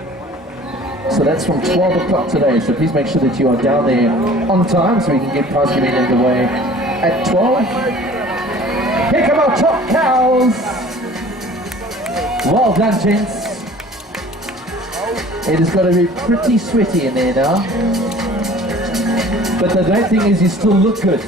So that's from 12 o'clock today. So please make sure that you are down there on time so we can get prize giving underway at 12. Here come our top cows. Well done, gents. It has got to be pretty sweaty in there now. But the great thing is you still look good.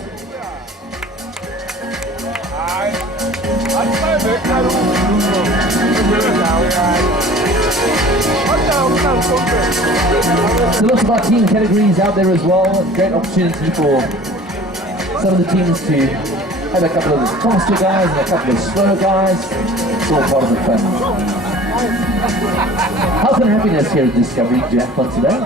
So lots of our team categories out there as well. A great opportunity for some of the teams to have a couple of faster guys and a couple of slow guys. It's all part of the fun. Health and happiness here at Discovery Duathlon today.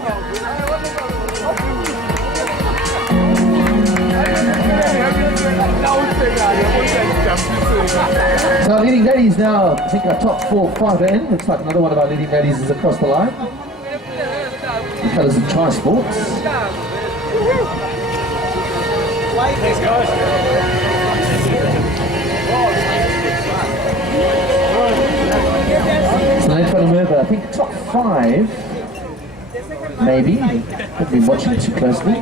So our leading ladies now, I think our top 4 5 are in. Looks like another one of our leading ladies is across the line. The fellas in Tri-Sports. So they're trying to move, I think top 5, maybe. I've been watching it too closely.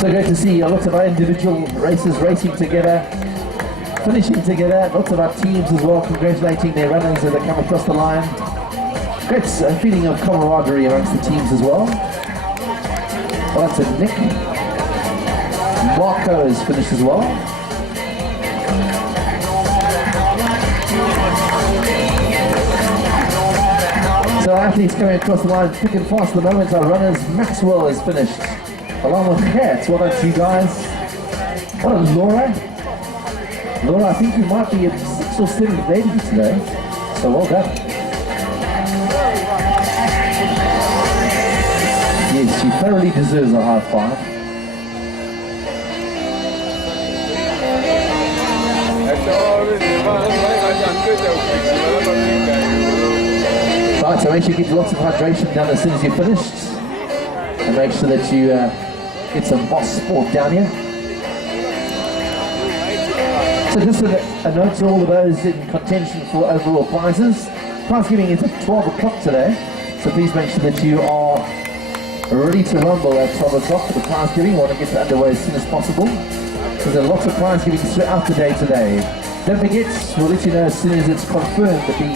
So great to see lots of our individual races racing together, finishing together, lots of our teams as well congratulating their runners as they come across the line. Great feeling of camaraderie amongst the teams as well. Well, that's a Nick. Marco has finished as well. So our athletes coming across the line thick and fast at the moment. Our runners, Maxwell has finished along with Kat. Well done to you guys. What a Laura. Laura, I think you might be a 6th or 7th lady today. So well done. Yes, she thoroughly deserves a high five. Right, so make sure you get lots of hydration down as soon as you're finished. And make sure that you get some Boss Sport down here. So just a note to all of those in contention for overall prizes. Prize giving is at 12 o'clock today. So please make sure that you are ready to rumble at 12 o'clock for the prize giving. We want to get that underway as soon as possible. So there are lots of prize giving throughout the day today. Don't forget, we'll let you know as soon as it's confirmed that the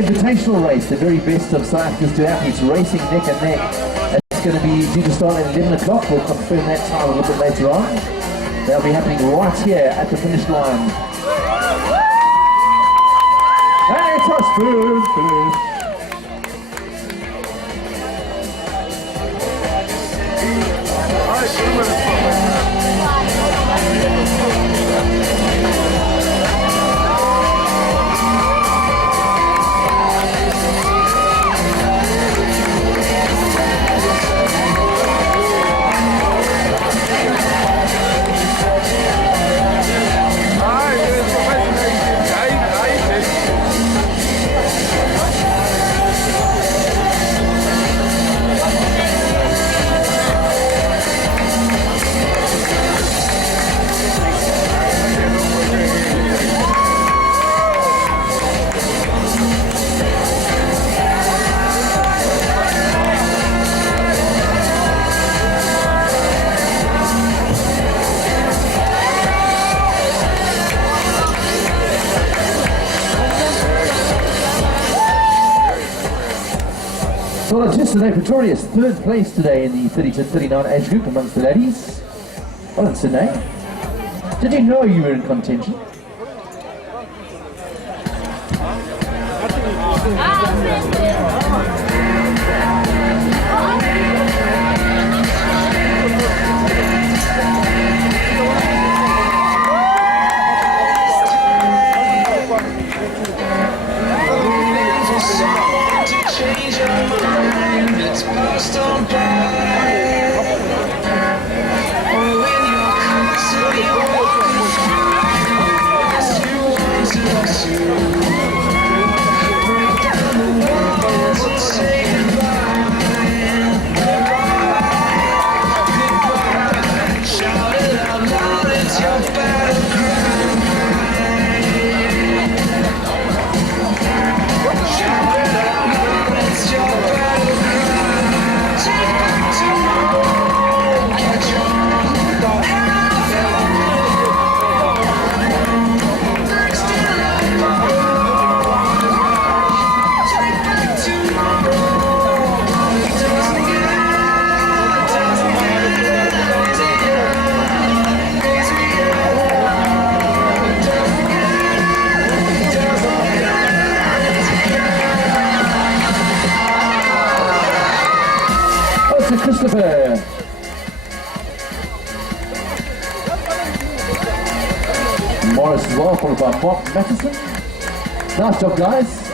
invitational race, the very best of South Africa's duathletes racing neck and neck. It's going to be due to start at 11 o'clock. We'll confirm that time a little bit later on. They'll be happening right here at the finish line. Hey, it's us, food. Well, just today, Pretorius, third place today in the 30 to 39 age group amongst the ladies. Well done, Sydney. Did you know you were in contention? Change your mind, it's passed on by. Or when you're constantly walking through, you want to break down the walls and say goodbye. Goodbye. Shout it out loud, it's your battle cry. Shout it out loud, it's your battle cry. Take back tomorrow, catch on. Next to life, take back tomorrow. It doesn't To Christopher. Morris as well, followed by Mark Matheson. Nice job, guys.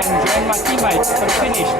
And join my teammates for the finish.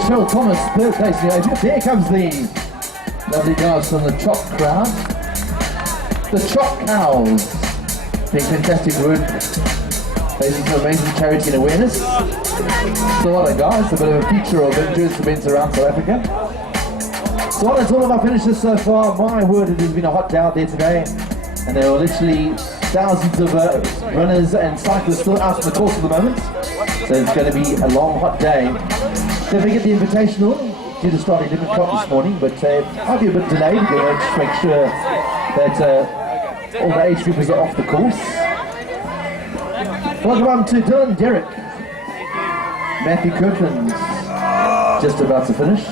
Cheryl Thomas, third place in the age. There comes the lovely guys from the Chop crowd. The Chop Cows. Doing fantastic work. Raising some amazing charity and awareness. So what guys, a bit of a feature of endurance events around South Africa. So what that's all of our finishes so far. My word, it has been a hot day out there today. And there are literally thousands of runners and cyclists still out on the course at the moment. So it's going to be a long, hot day. Don't forget the invitational, due to start at 11 o'clock this morning, but I'll be a bit delayed, just to make sure that all the age groupers are off the course. Welcome on to Dylan Derrick. Matthew Kirkland's just about to finish.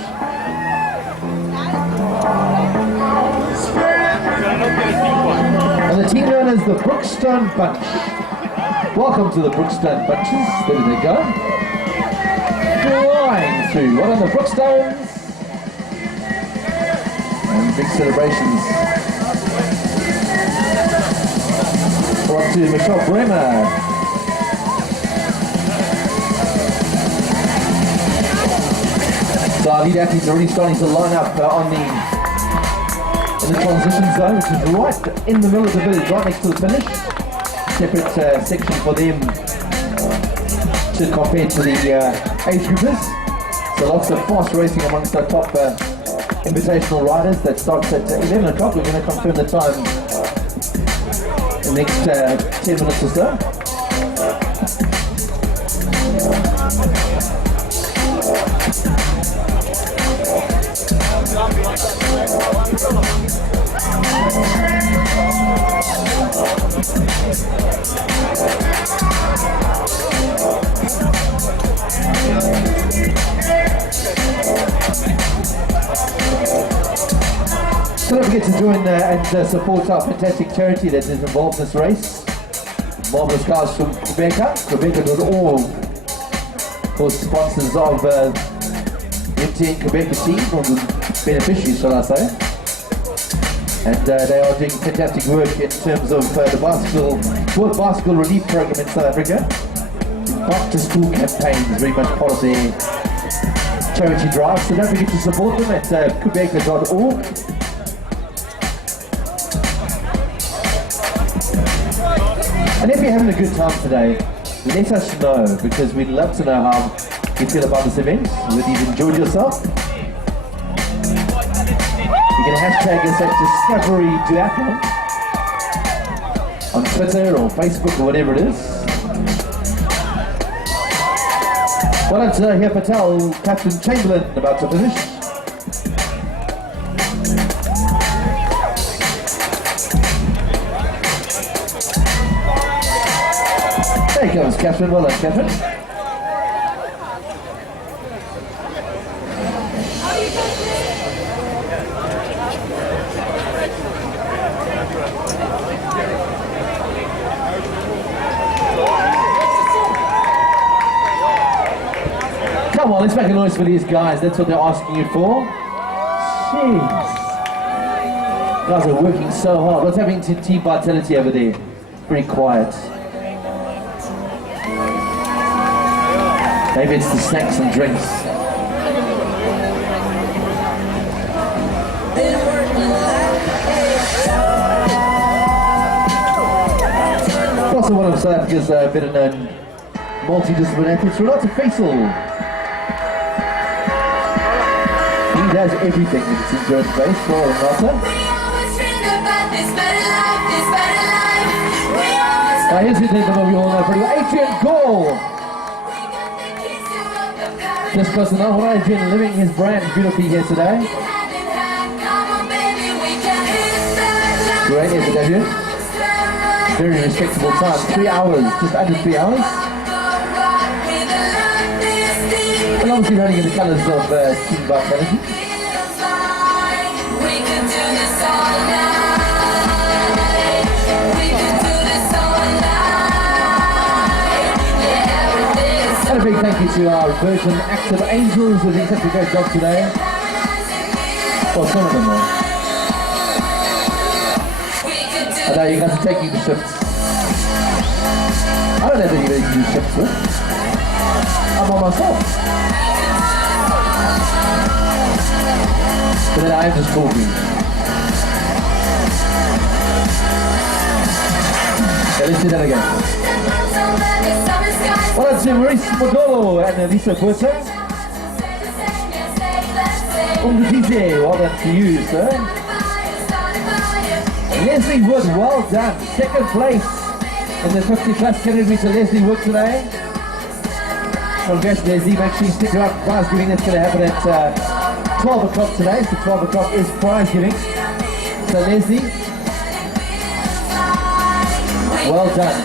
And the team known as the Brookstone Bunch. Welcome to the Brookstone Bunches. There they go. Flying through. What are the Brookstones? And big celebrations. On to Michelle Bremer. So our lead athletes are already starting to line up in the transition zone, which is right in the middle of the village, right next to the finish. Separate section for them to compare to the age groupers. So lots of fast racing amongst the top invitational riders. That starts at 11 o'clock. We're going to confirm the time in the next 10 minutes or so. So don't forget to join and support our fantastic charity that is involved in this race. Marvelous guys from Quebec. Quebec does all course, sponsors of MTN Quebec team, or the beneficiaries, shall I say. And they are doing fantastic work in terms of the World Bicycle Relief Program in South Africa. Back to School campaigns, very much part of their charity drive. So don't forget to support them at quebec.org. And if you're having a good time today, let us know, because we'd love to know how you feel about this event, whether you've enjoyed yourself. You can hashtag us at Discovery Duathlon on Twitter or Facebook or whatever it is. Well, that's here Patel, Captain Chamberlain, about to finish. There he comes, Captain. Well done, Captain. Come on, let's make a noise for these guys. That's what they're asking you for. Jeez. Guys are working so hard. What's happening to Team Vitality over there? Very quiet. Maybe it's the snacks and drinks. Also one of South Africa's better known multidisciplinary athletes, Renata Faisal. He does everything in his endurance base for Renata. Now here's the gentleman we all know pretty well, Adrian Gore. Just because of what Adrian living his brand beautifully here today. Great effort, Adrian. Very respectable time, 3 hours, just under 3 hours. And obviously running in the colours of Team Vitality. And a big thank you to our Virgin Active Angels who did such a great job today. Well, some of them are. I know you guys are taking the shifts. I don't have anybody to do shifts with. I'm on myself. But then I'm just talking. Okay, let's do that again. Well, that's Maurice Modolo and Lisa Puerta. DJ, well done to you, sir. Leslie Wood, well done. Second place in the 50 plus category to Leslie Wood today. Congrats, Leslie. Make sure you stick around for prize giving. That's going to happen at 12 o'clock today. So 12 o'clock is prize giving. So Leslie, well done.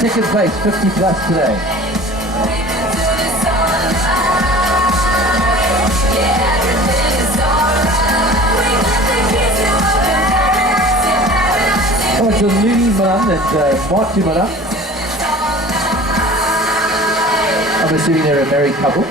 Second place, 50 plus today. Oh, it's a Looney Malan and Marty Malan. I'm assuming they're a married couple.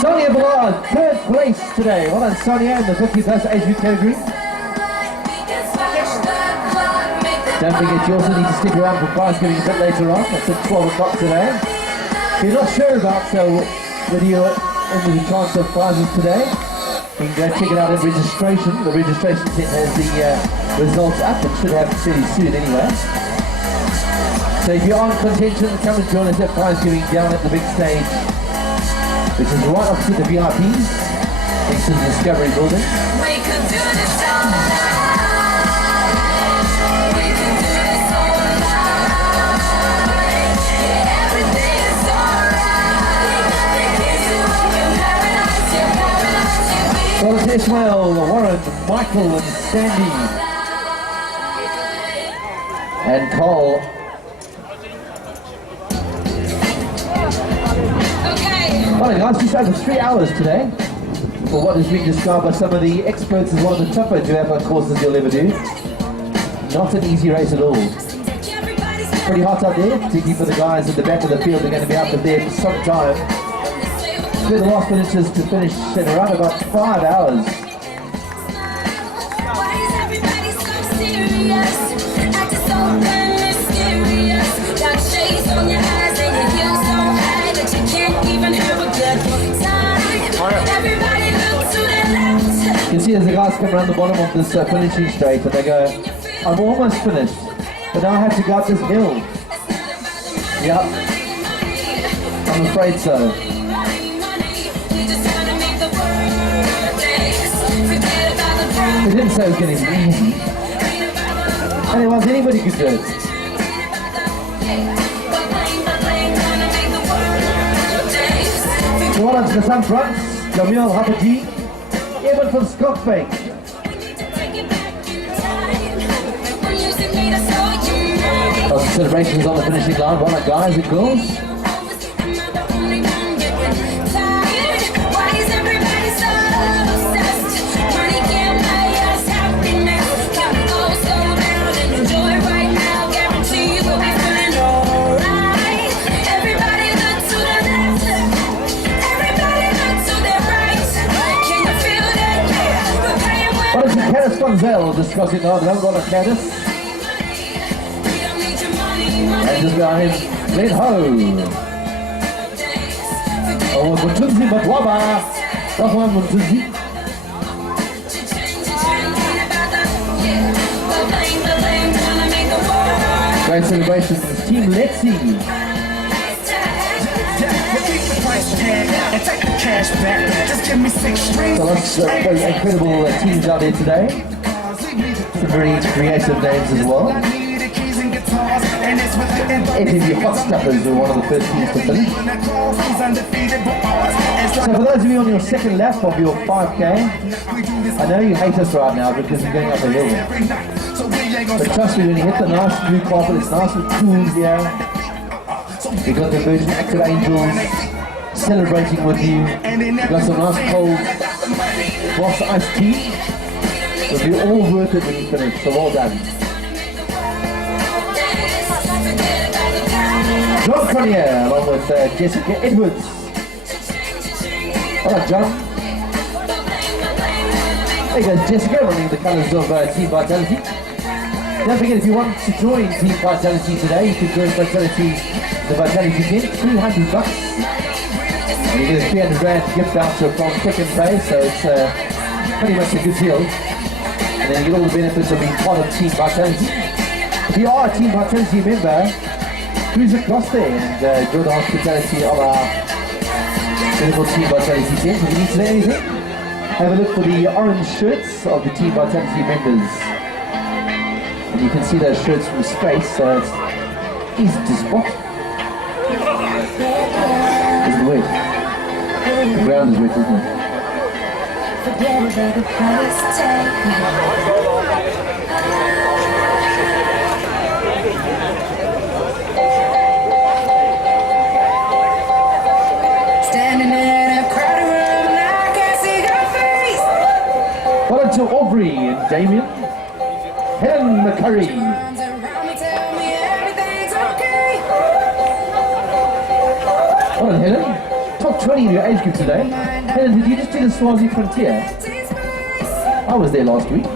Sonia Ballard, third place today. Well done, Sonia, in the 50 plus age group category. Don't forget, you also need to stick around for prize giving a bit later on. That's at 12 o'clock today. If you're not sure about whether you're in the chance of prizes today, you can go check it out in registration. The registration tent has the results up. It should have fairly soon anyway. So if you're on contention, come and join us at prize giving down at the big stage, which is right opposite the VIPs, next to the Discovery building. We could do this all night. We could do this all night. Yeah, everything is alright. We got the keys to open paradise. Yeah, paradise. Yeah, Well, it's Ishmael, Warren, Michael, and Sandy, and Cole. okay. Well, guys, just over 3 hours today. for what has been described by some of the experts as one of the tougher duathlon courses you'll ever do. Not an easy race at all. Pretty hot out there, particularly for the guys at the back of the field. They're going to be out there for some time. They're the last finishes to finish in around about 5 hours. You can see as the guys come around the bottom of this finishing straight and they go, I'm almost finished, but now I have to go up this hill. Yep, I'm afraid so. They didn't say it was going to be easy. And it was, anybody could do it. So well on to the sun front, Jamil Hapaji, even from Skopbank. Lots of celebrations on the finishing line. Well done, guys and girls. Candice Gonzell discussing now the number one of Candice. And just behind him, Glenn Ho. Oh, Mutunzi Matwaba. That's one Mutunzi. Great celebrations with Team Lexi. So lots of very incredible teams out there today. Some very creative names as well. FMU Hot Stuffers were one of the first teams to finish. So for those of you on your second lap of your 5K, I know you hate us right now because you're going up a hill. But trust me, when you hit the nice blue carpet, it's nice and cool here. You've got the Virgin Active Angels celebrating with you. You've got some nice cold Boss iced tea. It'll be all worth it when you finish, so well done. John Connier along with Jessica Edwards. Hello John. There you go, Jessica, running the colours of Team Vitality. Don't forget, if you want to join Team Vitality today, you can join Vitality, the Vitality Tent, $300. And you get a 300 rand gift voucher from Pick and Pay, so it's pretty much a good deal. And then you get all the benefits of being part of Team Vitality. If you are a Team Vitality member, cruise across there and enjoy the hospitality of our beautiful Team Vitality tent. If you need to know anything, have a look for the orange shirts of the Team Vitality members. And you can see those shirts from space, so it's easy to spot. Is it wet? The ground is wet, isn't it? Forget about the price tag. Standing in a crowded room and I can't see your face. Well, to Aubrey and Damien. Helen McCurry. Arms around me, tell me everything's okay. Well done, Helen. Top 20 in your age group today. Helen, did you just do the Swazi Frontier? I was there last week.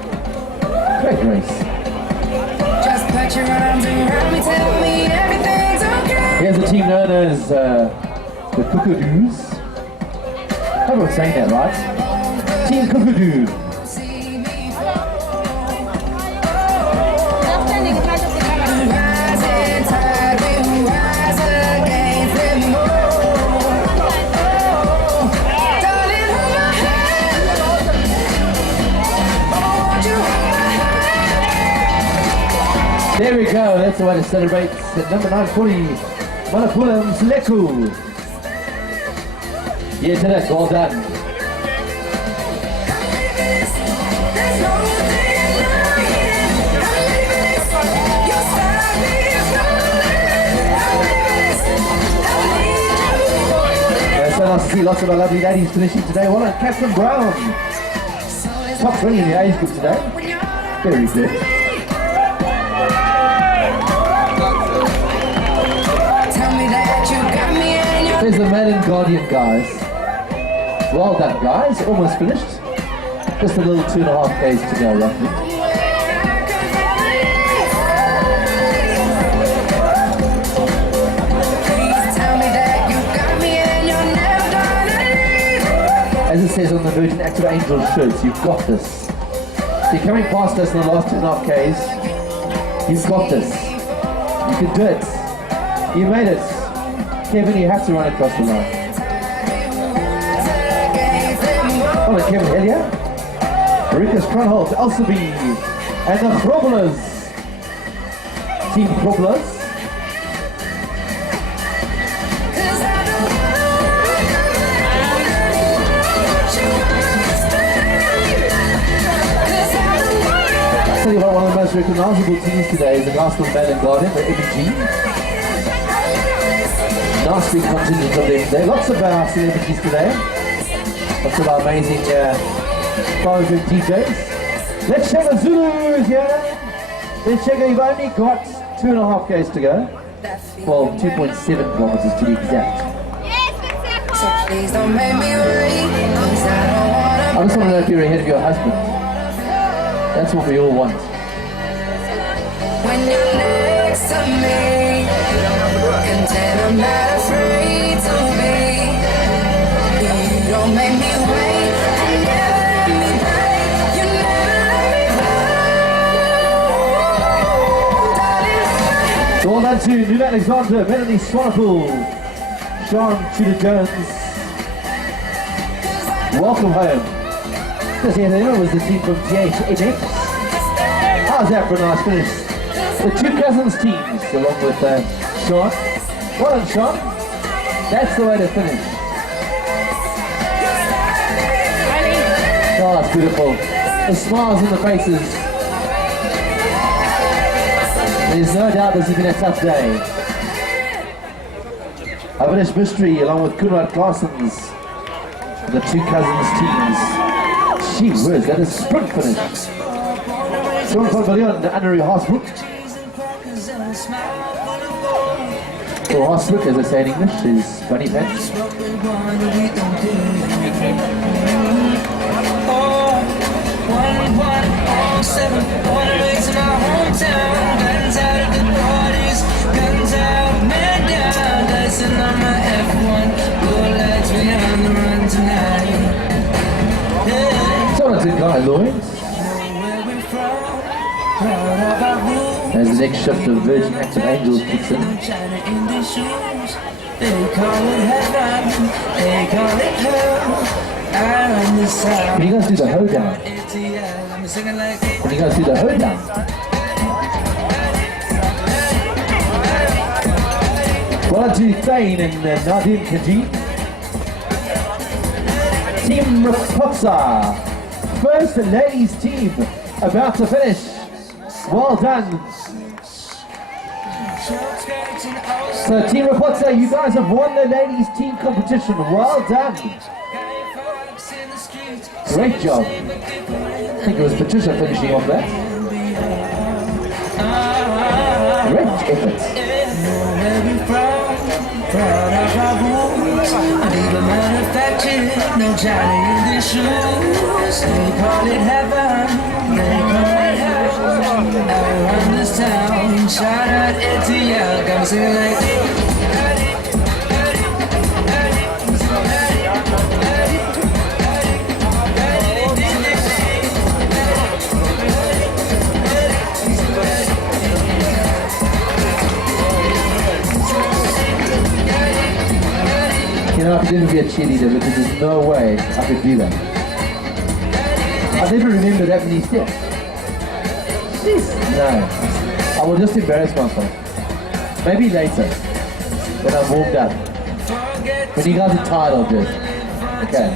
Great race. Just put your arms around me, tell me everything's okay. Here's a team known as the Kookadoos. I hope I'm saying that right. Team Kookadoo. Rising tide, we will rise again for more. Darling, hold my hand. Oh, won't you hold my hand? There we go. That's the way to celebrate at number 940, Malapulam Seleku. Yeah, to that. Well done. There's no day in lying. I'm leaving this. Your side me rolling. I'm leaving this. I need you. So nice to to see lots of our lovely ladies finishing today. Well done, Catherine Brown. Top 20 in the age group today. Very good. There's the Man and Guardian guys. Well done guys, almost finished. Just a little 2.5 Ks to go roughly. As it says on the Virgin Active Angels shirts, you've got this. So you're coming past us in the last 2.5 Ks. You've got this. You can do it. You made it. Kevin, you have to run across the line. Oh, Kevin Hellier. Maricus Kronholt, Elsaby, and the Groblers. Team Groblers. I'll tell you what, one of the most recognizable teams today is the guys from Man and Guardian, the M&G. Nice big contingent of them today. Lots of our celebrities today. Lots of our amazing photographic DJs. Let's check the Zulu here. Let's check, you've only got 2.5 Ks to go. Well, 2.7 kilometers to be exact. So please don't make me wait, 'cause I don't wanna. I just want to know if you're ahead of your husband. That's what we all want. When you're next to me, content I'm not afraid to be. You don't make me wait, and never let me break. You never let me go. So well done to Nuno Alexander, Melanie Swanepoel, Sean Tudor-Jones. Welcome home. Just here there was the team from THNX. How's that for a nice finish? The two cousins teams, along with Sean. Well done, Sean. That's the way to finish. Oh, it's beautiful. The smiles on the faces. There's no doubt this has been a tough day. I finished mystery along with Kunrad Claessens, the two cousins teams. Gee whiz, that is sprint finish. Sean van Billion and Annery Haasbroek. Or Haasbroek, as I say in English, is bunny pants. Talented guy, Lloyd. As the next shift of Virgin Active Angels kicks in. Can you guys do the hoedown? Can you guys do the hoedown? Well done to Thane and Nadim Kajit. Team Rapotsa. First ladies team about to finish. Well done. So Team Rapotsa, you guys have won the ladies team competition. Well done. Great job. I think it was Patricia finishing off that. Great effort. Proud of our boots, legal manufactured, no Johnny in the shoes. They call it heaven, they call it hell. Around this town, shout out ATL, got me singing like You know, I could never be a cheerleader because there's no way I could do that. I never remember that many steps. Jeez. No. I will just embarrass myself. Maybe later, when I'm warmed up. When you guys are tired, I'll do it. Okay.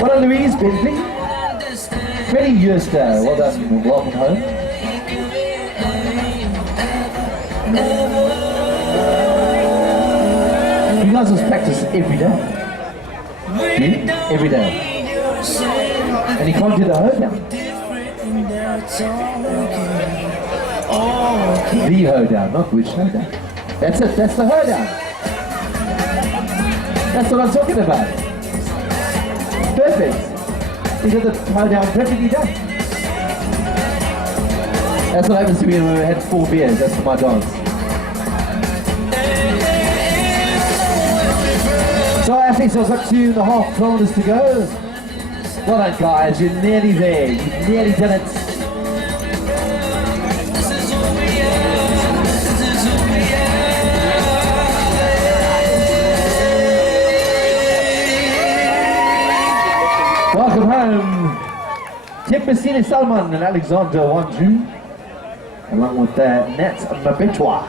Well done, Louise Bentley. Freddie Yerster, well done, welcome home. guys must practice every day. You? Every day. And you can't do the hoedown. The hoedown, not which hoedown. That's it, that's the hoedown. That's what I'm talking about. Perfect. You got the hoedown perfectly done. That's what happens to me when I had 4 beers, that's for my dance. So our athletes have got 2.5 kilometers to go. Well done guys, you're nearly there, you've nearly done it. Welcome home, Timpasini Salman and Alexander Wanju, along with Nat Mabetwa.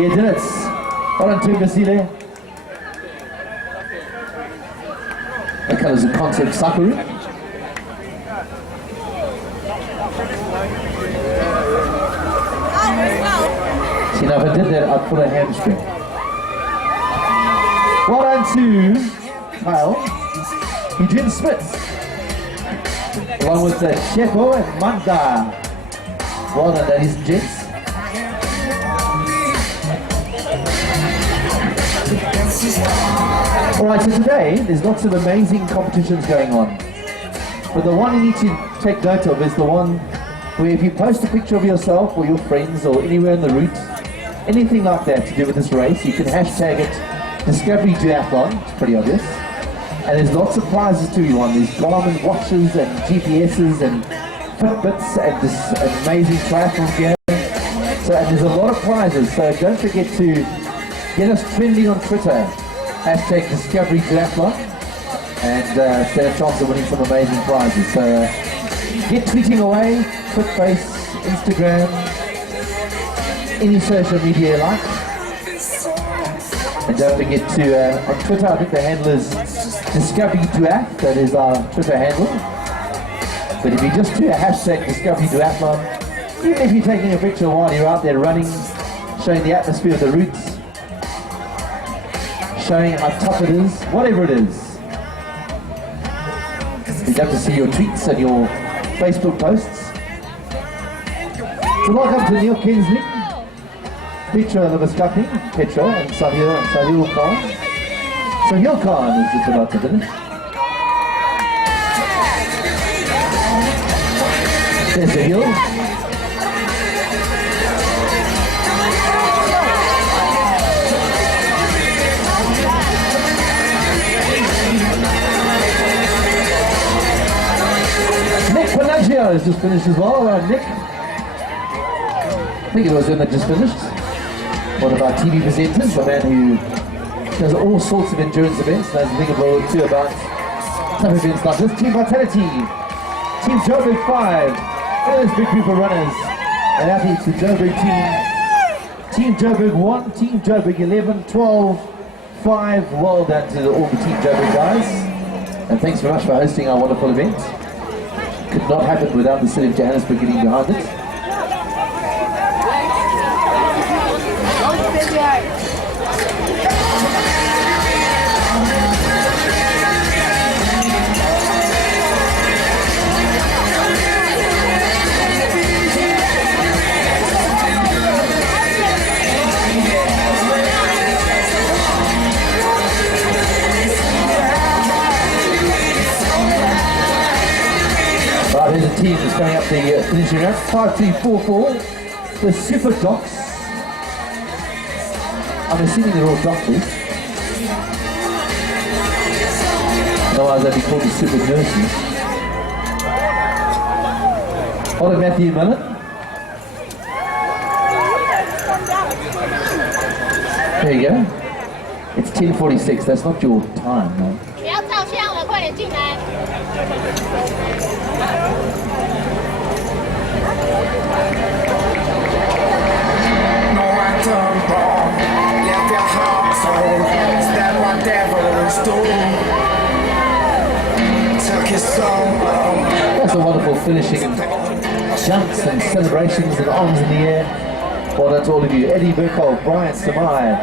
You did it. Well done, Timpasini. The colours of Concept Sakura. See, now if I did that, I'd pull a hamstring. Well done to Kyle. Eugene Smith. Along with Shepo and Manda. Well done, ladies and gents. Alright, so today there's lots of amazing competitions going on. But the one you need to take note of is the one where if you post a picture of yourself or your friends or anywhere on the route, anything like that to do with this race, you can hashtag it Discovery Duathlon, it's pretty obvious. And there's lots of prizes to be won. There's Garmin watches and GPSs and Fitbits and this amazing triathlon gear. So and there's a lot of prizes, so don't forget to get us trending on Twitter. Hashtag Discovery Duathlon and stand a chance of winning some amazing prizes. So get tweeting away, Twitter, Instagram, any social media you like. And don't forget to, on Twitter, I think the handle is Discovery Duath, that is our Twitter handle. But if you just do a hashtag Discovery Duathlon, even if you're taking a picture while you're out there running, showing the atmosphere of the routes, showing how tough it is, whatever it is. We'd love to see your tweets and your Facebook posts. So welcome to Neil Kingsley, Petra Lavaskapni, Petra and Sahil Khan. Sahil Khan is just about to finish. There's Sahil. Nick Panaggio has just finished as well. Nick, I think it was him that just finished. One of our TV presenters, a man who does all sorts of endurance events, knows a thing about too about some events like this. Team Vitality, Team Joburg 5, and this big group of runners and athletes, the Joburg team, Team Joburg 1, Team Joburg 11, 12, 5, well done to all the Team Joburg guys. And thanks very much for hosting our wonderful event. Could not happen without the city of Johannesburg getting behind it. There's a team that's coming up the finishing round. 5-3-4-4. The Super Docs. I'm assuming they're all doctors. Otherwise they'd be called the Super Nurses. Oliver Matthew Millen. There you go. It's 10:46. That's not your time, man. No, I done wrong. Left your heart cold. Is that what devils do? Took it so long. That's a wonderful finishing jumps and celebrations and arms in the air. Well done to all of you. Eddie Burkholz, Brian Samai,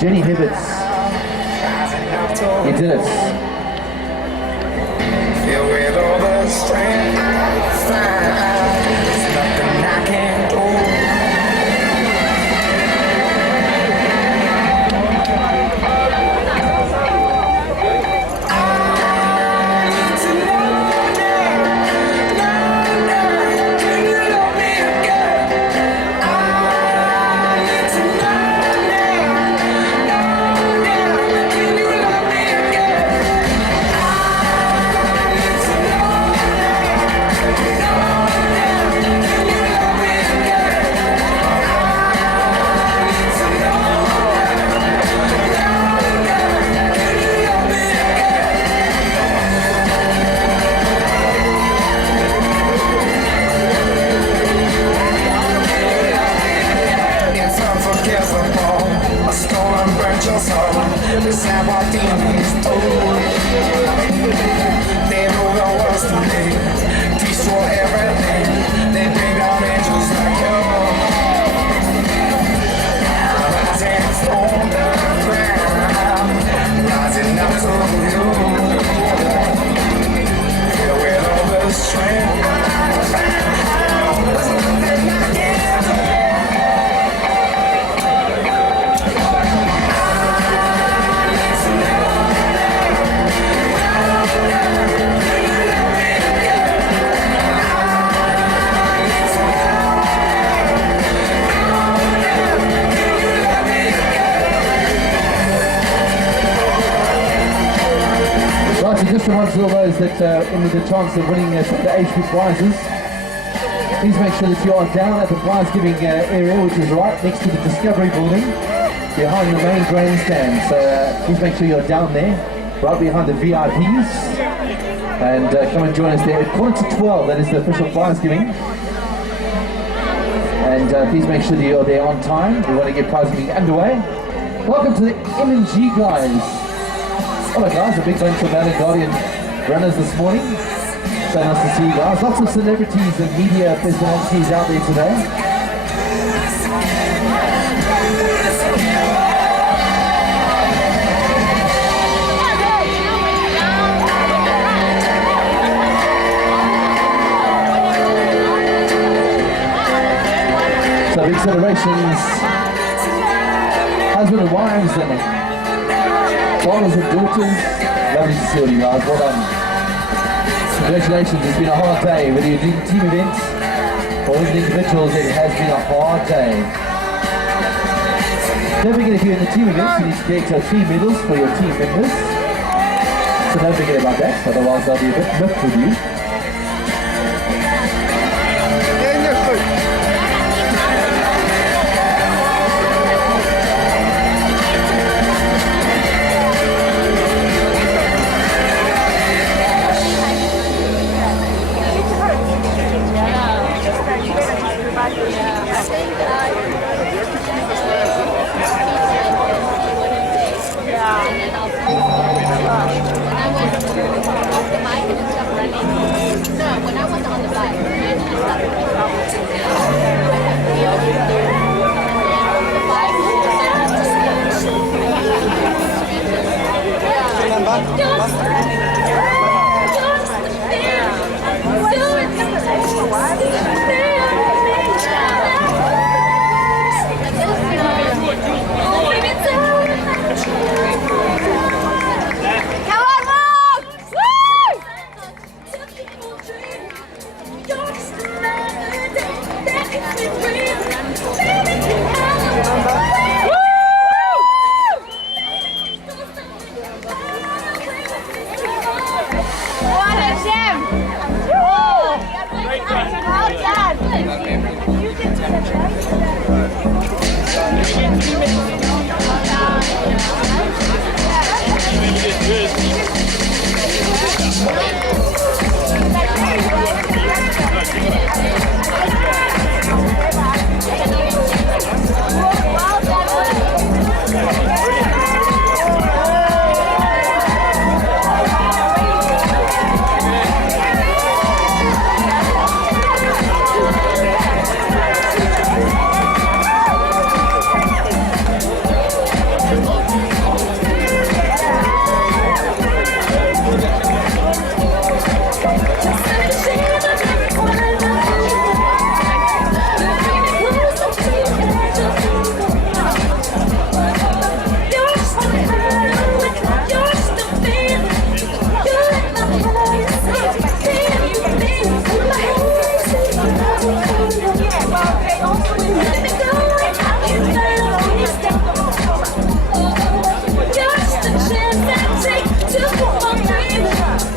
Jenny Hibbets. You did it. Filled with all the strength I find, there's nothing I can't do. This is what demons told. They know the worst to me, destroy everything. They bring down angels like you. Rising from the ground, rising up to you. Filled with all the strength I found, there's nothing I can't do. Just to all those that in with the chance of winning some of the age group prizes, please make sure that you are down at the prize giving area, which is right next to the Discovery building, behind the main grandstand. So please make sure you're down there, right behind the VIPs, and come and join us there at 11:45. That is the official prize giving. And please make sure that you're there on time. We want to get prize giving underway. Welcome to the M&G guys. Hello guys, a big bunch of Valley Guardian runners this morning. So nice to see you guys. Lots of celebrities and media personalities out there today. So big celebrations. Husband and wives and fathers and daughters, lovely to see all you guys, well done. Congratulations, it's been a hard day, whether you're doing team events or as individuals, it has been a hard day. Don't forget, if you're in the team events, you need to get 3 medals for your team members. So don't forget about that, otherwise they'll be a bit miffed with you.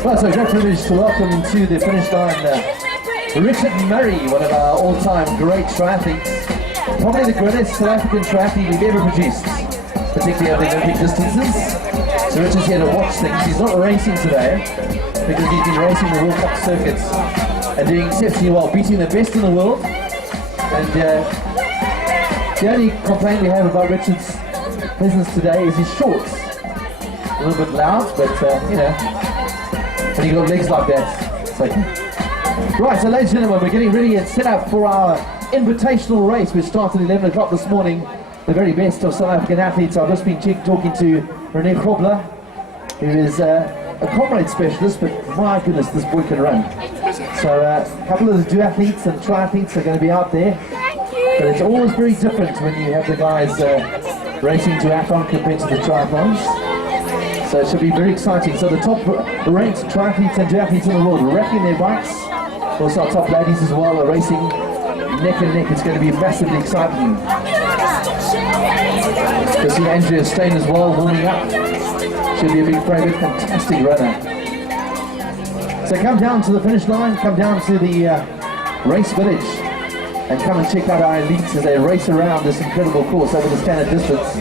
Well, so great privilege to welcome to the finish line Richard Murray, one of our all-time great triathletes. Probably the greatest South African triathlete we've ever produced, particularly over the Olympic distances. So Richard's here to watch things. He's not racing today because he's been racing the World Cup circuits and doing exceptionally well, beating the best in the world. And the only complaint we have about Richard's business today is his shorts. A little bit loud, but you know, when you got legs like that, it's okay. Right, so ladies and gentlemen, we're getting ready and set up for our invitational race. We started at 11 o'clock this morning. The very best of South African athletes. I've just been talking to René Grobler, who is a comrade specialist, but my goodness, this boy can run. So a couple of the duathletes and triathletes are going to be out there. But it's always very different when you have the guys racing duathlon compared to the triathlons. So it should be very exciting. So the top ranked triathletes and duathletes in the world wrecking their bikes. Also our top ladies as well are racing neck and neck. It's going to be massively exciting. You see Andrea Stein as well warming up. Should be a big favourite, fantastic runner. So come down to the finish line, come down to the race village and come and check out our elites as they race around this incredible course over the standard distance.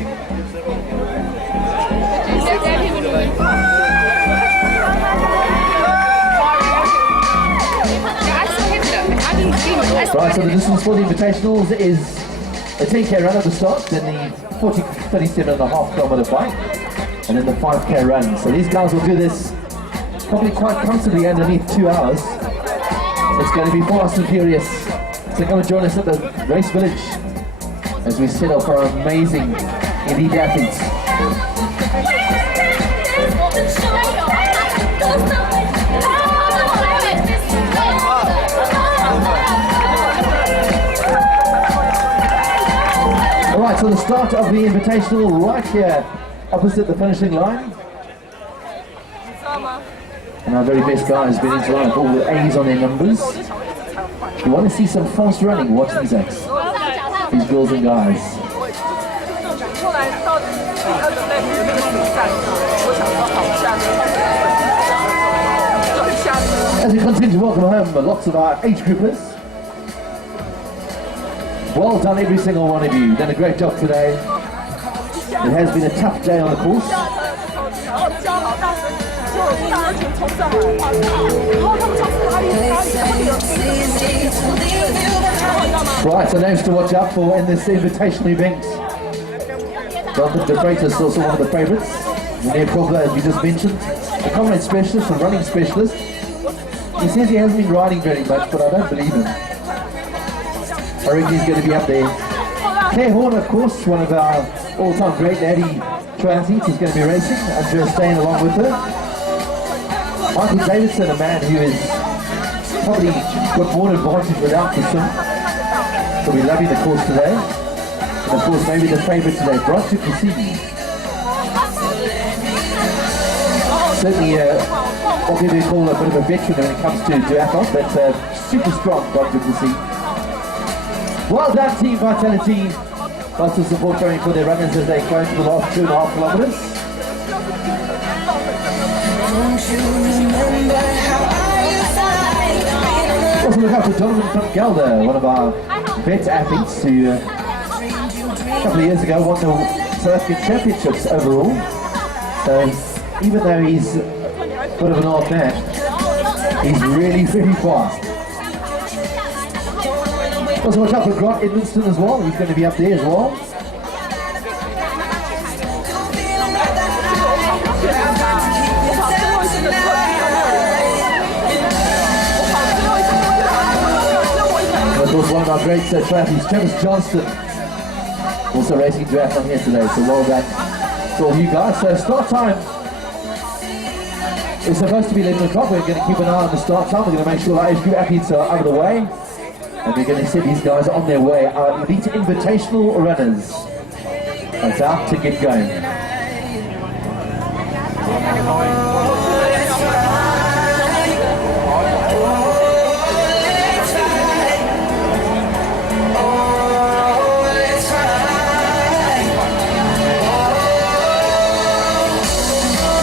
Right, so the distance for the invitationals is a 10k run at the start, then the 37.5 kilometre bike, and then the 5k run. So these guys will do this probably quite comfortably underneath 2 hours. It's going to be fast and furious. So come and join us at the race village as we set up our amazing elite athletes. Alright, so the start of the invitational right here opposite the finishing line. And our very best guys been into line with all the A's on their numbers. If you want to see some fast running, watch these acts. These girls and guys. As we continue to welcome home lots of our age groupers. Well done every single one of you. You've done a great job today. It has been a tough day on the course. Right, so names to watch out for in this invitational event. Jonathan de Freitas is also one of the favourites. René Grobler, as we just mentioned, a comrade specialist, a running specialist. He says he hasn't been riding very much, but I don't believe him. I reckon he's going to be up there. Claire Horn, of course, one of our all-time great laddie triathletes, is going to be racing. Andrea Stein along with her. Michael Davidson, a man who is probably got more advantage without the sim. So we're loving the course today. And of course, maybe the favourite today, Bright to Cassini. Certainly what people call a bit of a veteran when it comes to duathlon, but super strong, Bright to Cassini. Well done, Team Vitality. Lots of support going for their runners as they go into the last 2.5 kilometres. Also look out for Jonathan van Gelder, one of our vet athletes who a couple of years ago won the South African Championships overall. So even though he's a bit of an old man, he's really, really fast. Also watch out for Grant Edmonston as well, he's going to be up there as well. And of course one of our great triathletes, Travis Johnston, also racing duathlon here today, so well done to all you guys. So start time is supposed to be 11 o'clock, we're going to keep an eye on the start time, we're going to make sure our age group athletes are out of the way. And we're going to set these guys on their way, our elite invitational runners. It's out to get going.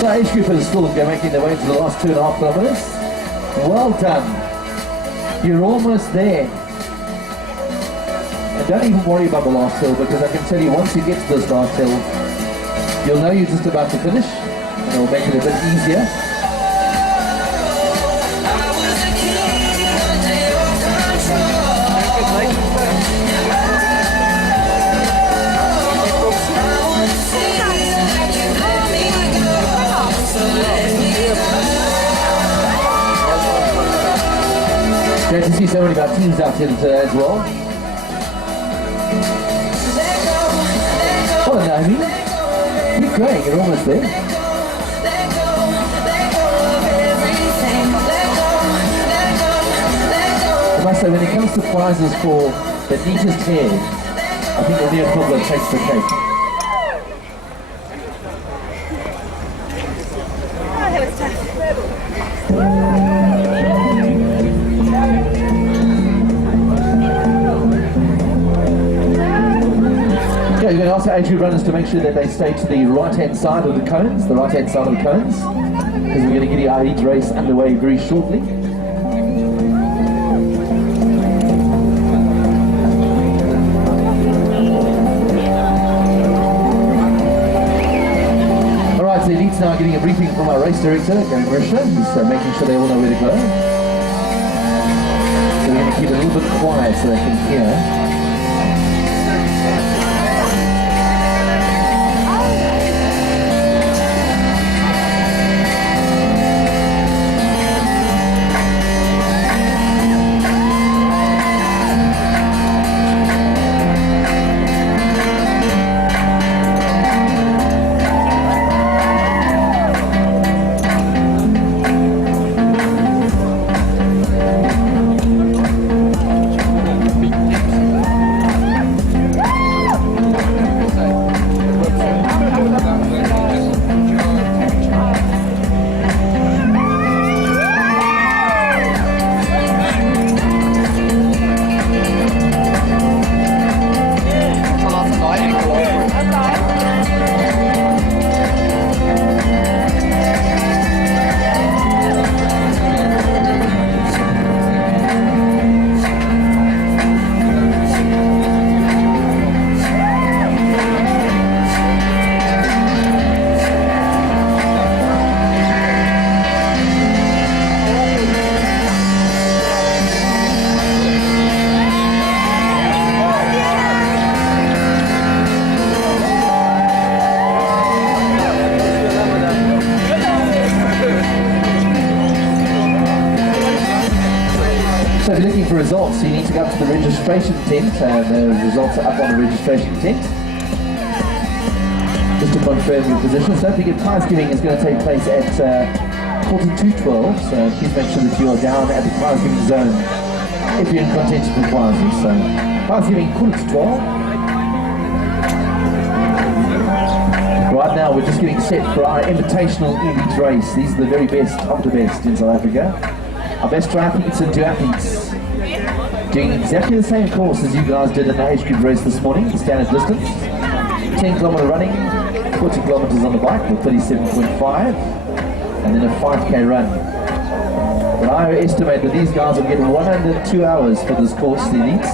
So age groupers still making their way to the last 2.5 kilometers. Well done. You're almost there. And don't even worry about the last hill, because I can tell you once you get to this last hill, you'll know you're just about to finish, and it'll make it a bit easier. Great to see so many of our teams out here today as well. Well done, Naomi. Keep going, you're almost there. I must say, when it comes to prizes for the neatest hair, I think the near problem takes the cake. Okay, you're going to ask our age group runners to make sure that they stay to the right-hand side of the cones, because we're going to get our heat race underway very shortly. Alright, so the elites now are getting a briefing from our race director, Gary Marisha. He's making sure they all know where to go. So we're going to keep it a little bit quiet so they can hear. So if you're looking for results, you need to go up to the registration tent. The results are up on the registration tent. Just to confirm your position. So don't forget, prize giving is going to take place at 42:12. So please make sure that you are down at the prize giving zone if you're in contention for prizes. So prize giving 12:15. Right now we're just getting set for our invitational elite race. These are the very best of the best in South Africa. Our best triathletes and duathletes doing exactly the same course as you guys did in the age group race this morning, the standard distance. 10-kilometer running, 40 kilometers on the bike with 37.5, and then a 5k run. But I estimate that these guys will get 1 under 2 hours for this course, the elites,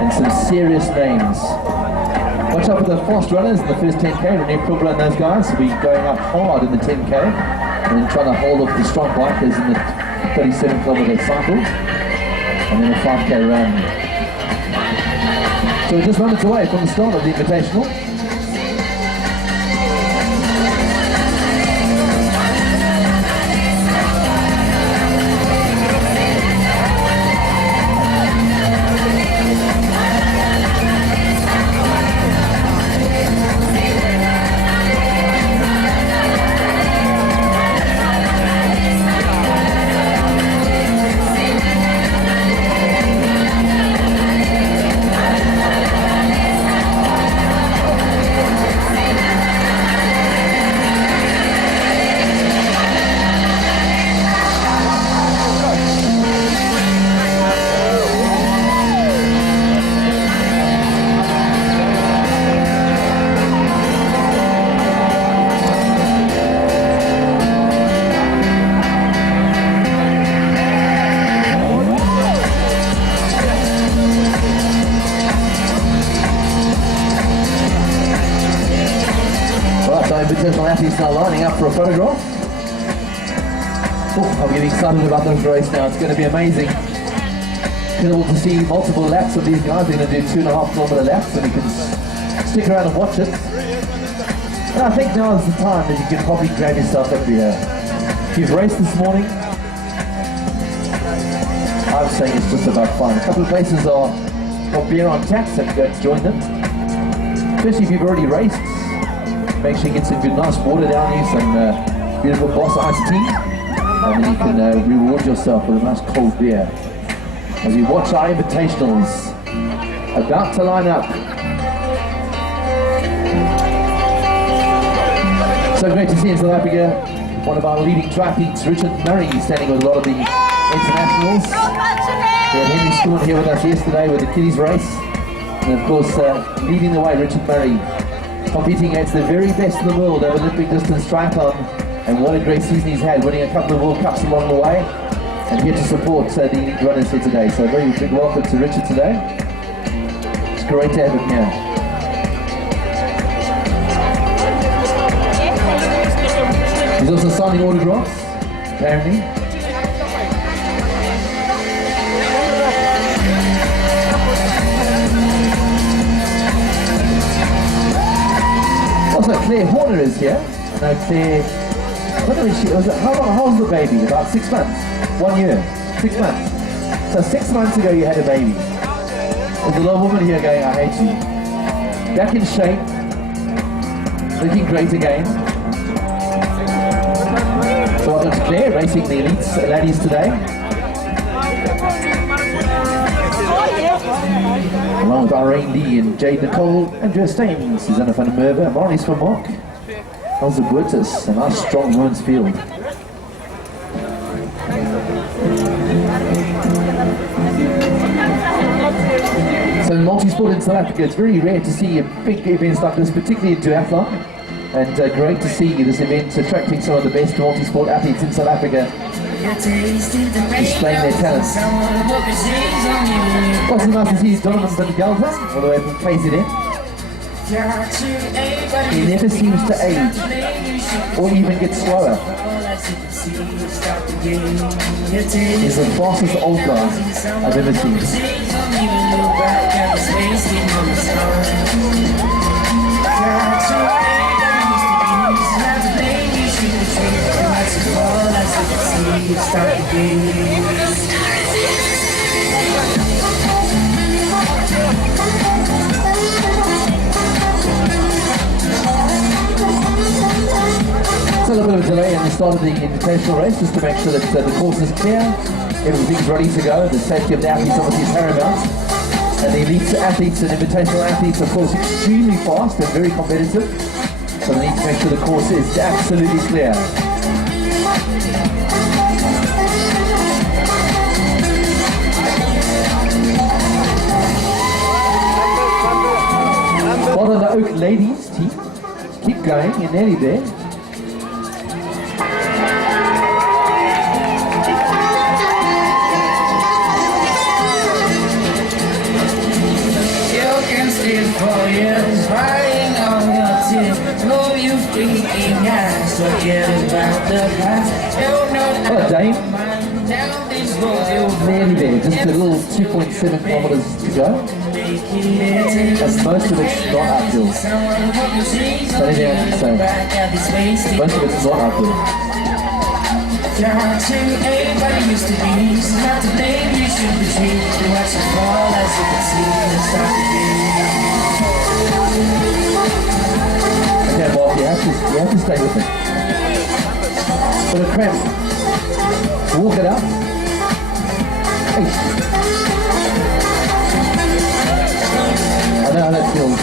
and some serious names. Watch out for the fast runners in the first 10k. Renee Kubler and those guys will be going up hard in the 10k. And then trying to hold off the strong bikers in the 37-kilometer cycle, and then a 5k run. So we're just moments away from the start of the invitational. athletes now lining up for a photograph. Oh, I'm getting excited about this race now. It's going to be amazing. Incredible to see multiple laps of these guys. They're going to do 2.5 kilometer laps, and you can stick around and watch it. And I think now is the time that you can probably grab yourself up here. If you've raced this morning, I'm saying it's just about fine. A couple of places are got beer on tap, so you can go and join them. Especially if you've already raced, make sure you get some good nice water down here, some beautiful Boss iced tea, and then you can reward yourself with a nice cold beer as we watch our invitationals about to line up. So great to see in South Africa one of our leading triathletes, Richard Murray, standing with a lot of the internationals. We had Henry School here with us yesterday with the kiddies race, and of course leading the way, Richard Murray, competing against the very best in the world over Olympic distance triathlon, and what a great season he's had, winning a couple of World Cups along the way, and here to support the elite runners here today. So a very big welcome to Richard today. It's great to have him here. He's also signing autographs, apparently. Also, Claire Horner is here. No, Claire, what was she? How old's the baby? About 6 months? 1 year? 6 months? So 6 months ago you had a baby. There's a little woman here going, I hate you. Back in shape, looking great again. So welcome to Claire, racing the elites ladies today. Along with Irene Lee and Jade Nicole, Andrea Staines, Susanna van der Merwe, Maurice van Mark, Elsa Buertes, and our strong women's field. So in multi-sport in South Africa, it's very rare to see big events like this, particularly in duathlon. And great to see this event attracting some of the best multi-sport athletes in South Africa, displaying their talents. Also nice to see Donovan van Gelder, all the way from KZN. He never seems to age, or even get slower. He's the fastest old guy I've ever seen. So a little bit of a delay in the start of the invitational race, just to make sure that the course is clear, everything's ready to go. The safety of the athletes obviously is paramount. And the elite athletes and invitational athletes are of course extremely fast and very competitive. So they need to make sure the course is absolutely clear. Well done the Oak ladies team. Keep going, you're nearly there. For years, crying on your tears. Know you freaking guys, forget about the past. Hello, Dave. Nearly there, just a little 2.7 kilometers to go. As most of it's not uphill. That's anything I can say. Most of it's not uphill. Everybody used to be, so not the name you should be treated. You watch it fall as you can see, let's start the game. Okay, Bob, you have to stay with me. For the cramp, walk it up. Hey. I know how that feels.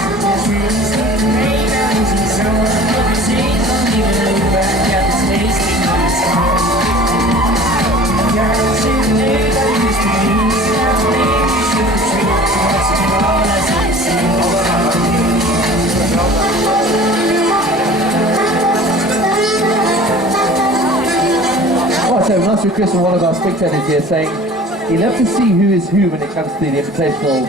So a nice request from one of our spectators here saying he'd love to see who is who when it comes to the invitational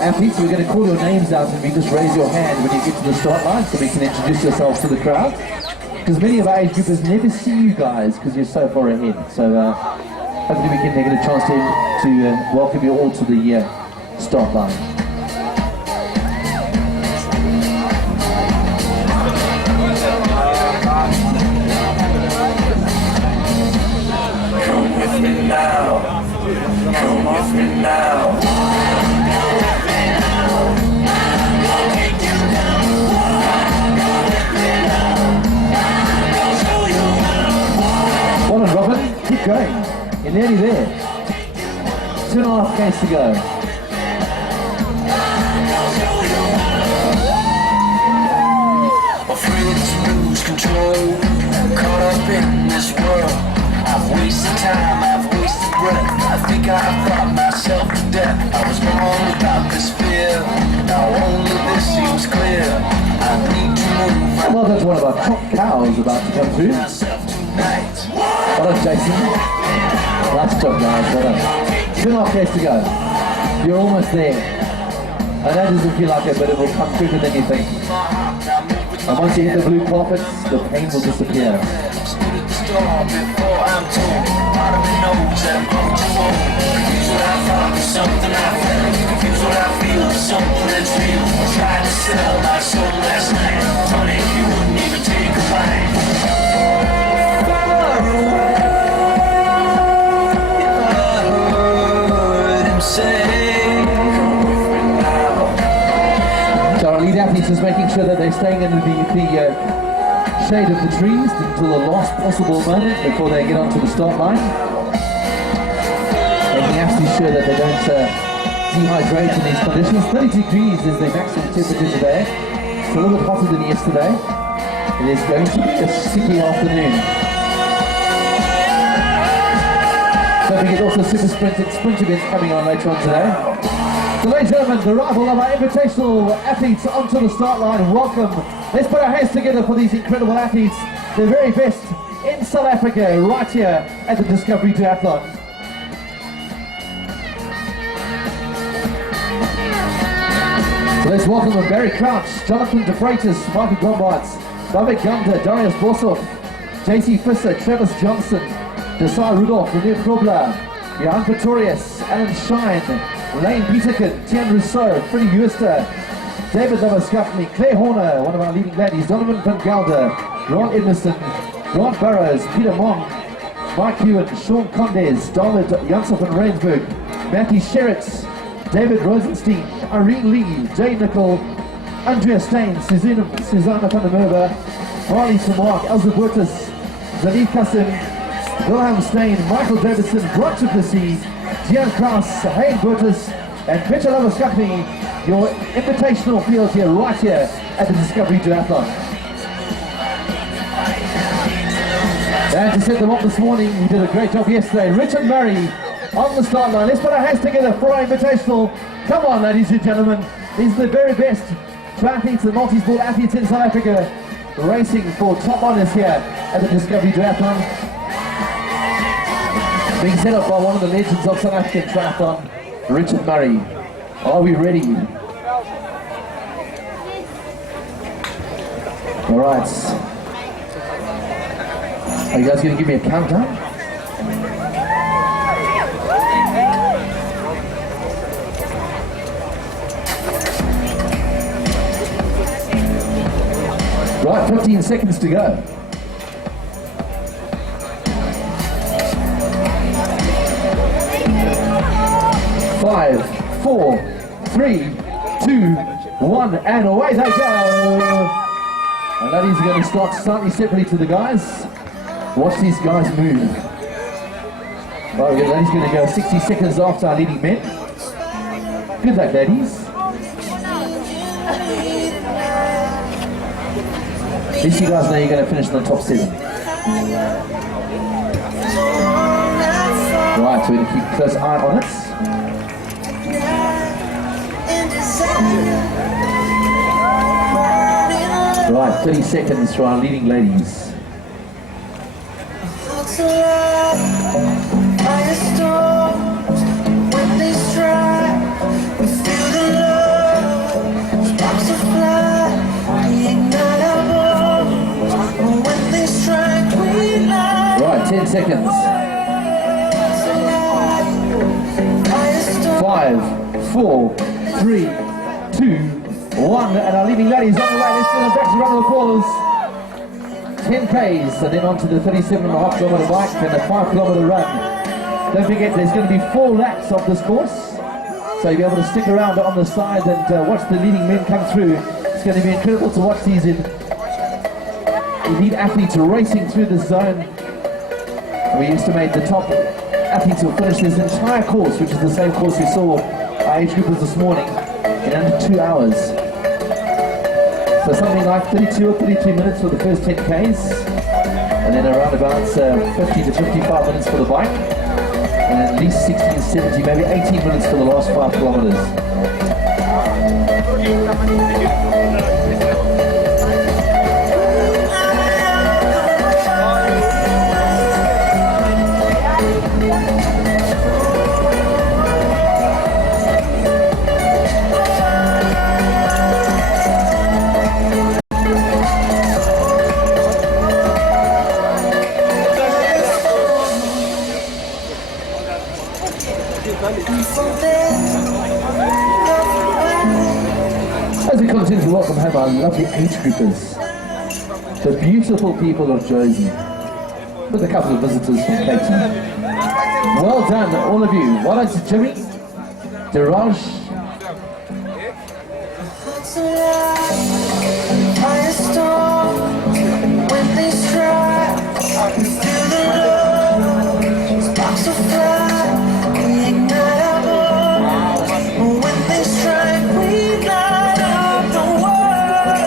athletes, we're going to call your names out and you just raise your hand when you get to the start line so we can introduce yourselves to the crowd. Because many of our age groupers never see you guys because you're so far ahead. So hopefully we can get a chance to welcome you all to the start line. Come with me now. Come with me now. Well done, Robin. Keep going. You're nearly there. 2.5 Ks to go. Afraid to lose control, caught up in this world. I've wasted time, I've wasted breath. I think I've brought myself to death. I was wrong about this fear. Now only this seems clear. I need to move. Well done to one of our top cows about to come through. Myself tonight. Well done, Jason. Nice job, guys. Well done. 2.5 Ks to go. You're almost there. I know it doesn't feel like it, but it will come quicker than you think. And once you hit the blue carpet, the pain will disappear. Stood at the store before I'm told. Part of me knows that I'm going too old. Confused what I thought was something I felt. Confused what I feel is something that's real. Tried to sell my soul last night. Funny, you wouldn't even take a bite. Far away, if I heard him say. So our lead athletes is making sure that they're staying in the shade of the trees until the last possible moment before they get onto the start line. Making absolutely sure that they don't dehydrate in these conditions. 30 degrees is the maximum temperature today. It's a little bit hotter than yesterday. It is going to be a sticky afternoon. Don't forget also super sprint events coming on later on today. So ladies and gentlemen, the arrival of our invitational athletes onto the start line. Welcome. Let's put our hands together for these incredible athletes, the very best in South Africa, right here at the Discovery Duathlon. So let's welcome them: Barry Crouch, Jonathan De Freitas, Michael Gombarts, David Gunda, Darius Bossoff, JC Fisser, Travis Johnson, Desai Rudolph, René Krobler, Johan Pretorius, Alan Shine, Lane Peterkin, Tian Rousseau, Freddie Huester, David Lovaskafny, Claire Horner, one of our leading ladies, Donovan van Gelder, Ron Edmiston, Grant Burrows, Peter Mong, Mike Hewitt, Sean Condes, Donald Janssen van Rensburg, Matthew Sherritts, David Rosenstein, Irene Lee, Jay Nicol, Andrea Stein, Susanna van der Merwe, Harley Samark, Elza Burtis, Zanif Kassim, Wilhelm Stein, Michael Davidson, Brock Duplessis, Gian Kraus, Hayne Burtis, and Peter Lovaskafny, your invitational field here, right here at the Discovery Duathlon. And to set them up this morning, we did a great job yesterday. Richard Murray on the start line. Let's put our hands together for our invitational. Come on, ladies and gentlemen. These are the very best triathletes and multi-sport athletes in South Africa, racing for top honours here at the Discovery Duathlon. Being set up by one of the legends of South African triathlon, Richard Murray. Are we ready? All right. Are you guys going to give me a countdown? Right, 15 seconds to go. 5, 4, 3, 2, 1, and away they go. And ladies are going to start slightly separately to the guys. Watch these guys move. Right, the ladies going to go 60 seconds after our leading men. Good luck, ladies. At least you guys know you're going to finish in the top 7. Right, so we're going to keep a close eye on it. Right, 30 seconds for our leading ladies. Firestorms, when they strike, we feel the love. 10 seconds. 5, 4, 3, 2, 1. And our leading ladies on the way. Let's do the back to round of applause. 10 Ks and then on to the 37.5 kilometer bike and a 5 kilometer run. Don't forget, there's going to be 4 laps of this course. So you'll be able to stick around on the side and watch the leading men come through. It's going to be incredible to watch these elite athletes racing through the zone. We estimate the top athletes will finish this entire course, which is the same course we saw our age groupers this morning, in under 2 hours. So something like 32 or 33 minutes for the first 10 Ks, and then around about 50 to 55 minutes for the bike, and at least 60, 70, maybe 18 minutes for the last 5 kilometers. As we continue to welcome home our lovely age groupers, the beautiful people of Jersey, with a couple of visitors from Cape Town. Well done, all of you. Well done to Jimmy, Diraj. When they strike, feel the love, sparks of fire, we ignite our bones. When they strike, we light up the world.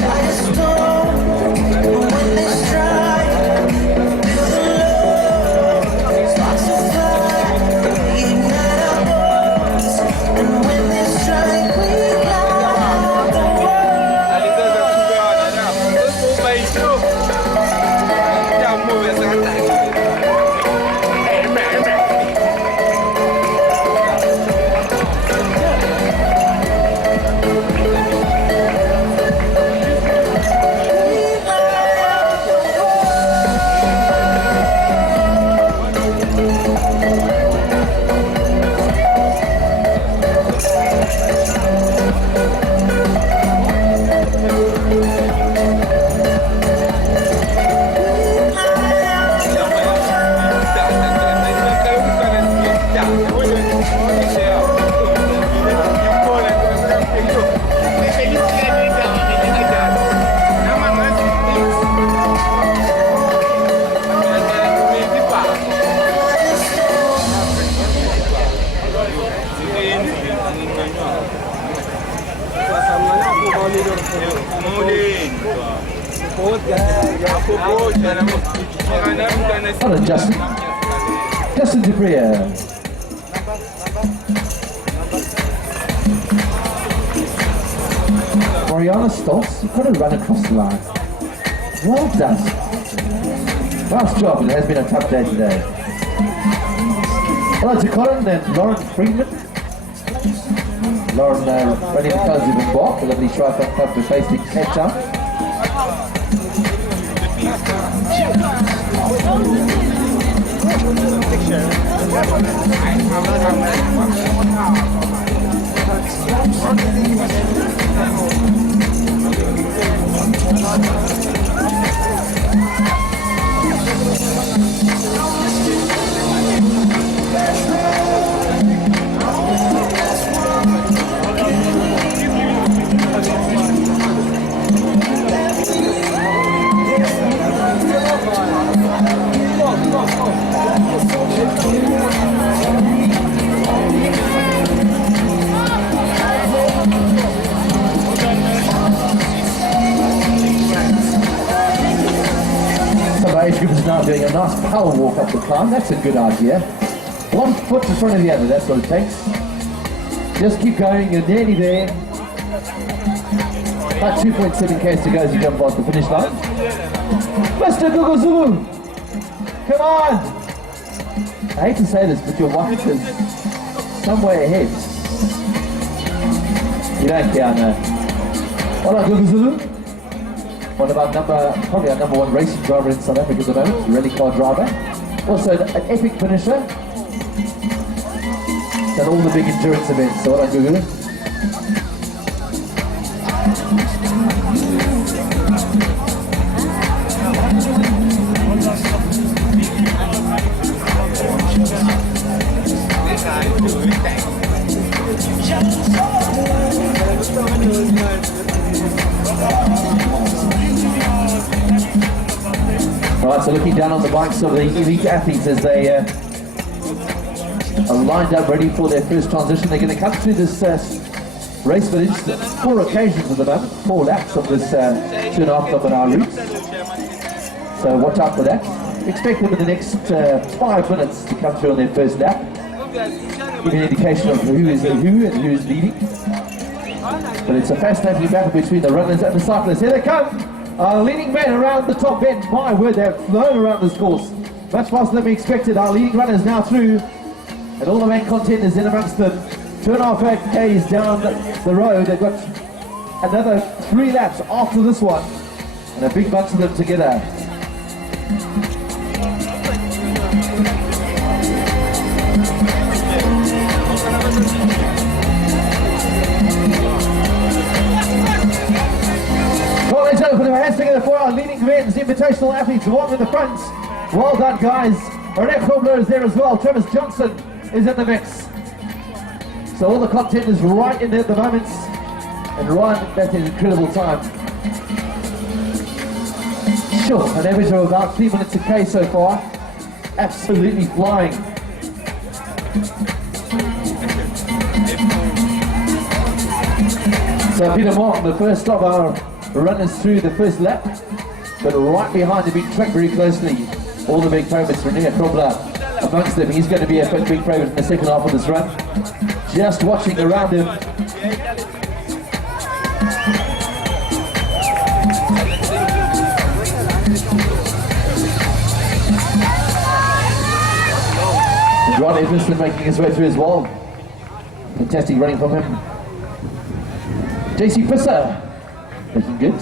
Firestone, when they strike, feel the love, sparks of fire, we ignite our bones. And when they strike, we light up the world. Hello, Justin. Justin Debria. Mariana Stoltz, you've got to run across the line. Well done. Nice job, it has been a tough day today. Hello to Colin and Lauren Friedman. Lauren running the colours of Mbok, a lovely stripe on top of facing Cape Town. Age group is now doing a nice power walk up the climb. That's a good idea. 1 foot in front of the other, that's what it takes. Just keep going, you're nearly there. About 2.7 Ks to go as you jump past the finish line. Mr. Google Zulu! Come on! I hate to say this, but your wife is somewhere ahead. You don't care, no. All right, Google Zulu. One of probably our number one racing driver in South Africa at the moment, rally car driver. Also an epic finisher. Done all the big endurance events, so what I do. Alright, so looking down on the bikes of the elite athletes as they are lined up ready for their first transition. They're going to come through this race village, 4 occasions at the moment, 4 laps of this 2.5 kilometre route. So watch out for that. Expect them in the next 5 minutes to come through on their first lap. Give you an indication of who is and who's leading. But it's a fascinating battle between the runners and the cyclists. Here they come! Our leading men around the top bend. My word, they've flown around this course. Much faster than we expected. Our leading runners now through. And all the main contenders in amongst them. 2.5 k's down the road. They've got another 3 laps after this one. And a big bunch of them together. Put our hands together for our leading men's invitational athletes, walk in the front. Well done, guys. Our Kobler is there as well. Travis Johnson is in the mix. So all the contenders right in there at the moment. And Ryan, that's an incredible time. Sure, an average of about 3 minutes a K so far. Absolutely flying. So Peter Martin, the first of our runners through the first lap, but right behind them, being tracked very closely. All the big favourites, René Krobler amongst them. He's going to be a big favourite in the second half of this run. Just watching around him. Ron Evanston making his way through as well. Fantastic running from him. JC Fisser. Looking good.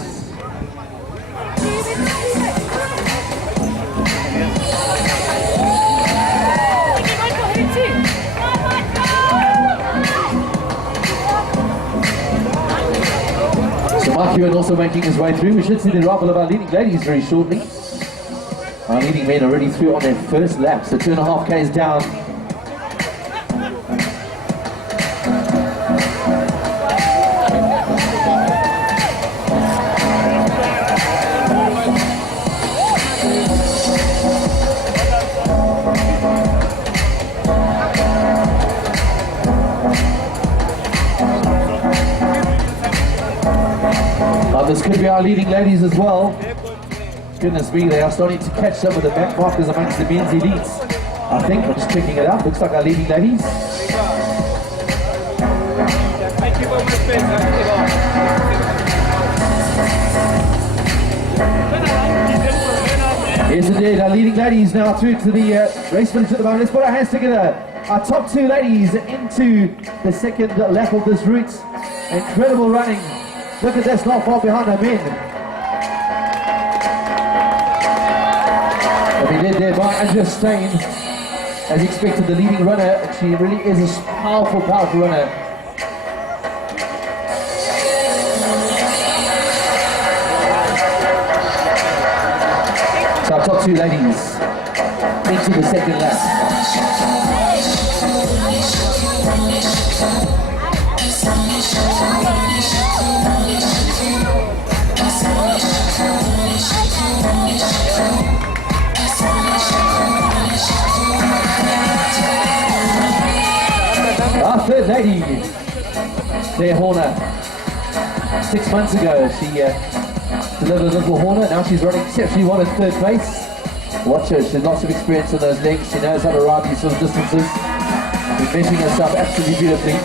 So Mark Ewan also making his way through. We should see the arrival of our leading ladies very shortly. Our leading men already through on their first lap, so 2.5 k's down. This could be our leading ladies as well. Goodness me, they are starting to catch some of the back markers amongst the men's elites. I think, I'm just checking it out, looks like our leading ladies. Yes indeed, our leading ladies now through to the race finish at the moment. Let's put our hands together. Our top 2 ladies into the second lap of this route. Incredible running. Look at this, not far behind our men. What he did there by Andrea Stein, as expected, the leading runner, and she really is a powerful, powerful runner. So our top 2 ladies into the second lap. Our third lady, Claire Horner. 6 months ago, she delivered a little Horner. Now she's running exceptionally well in 3rd place. Watch her, she has lots of experience on those legs. She knows how to ride these sort of distances. She's measuring herself absolutely beautifully.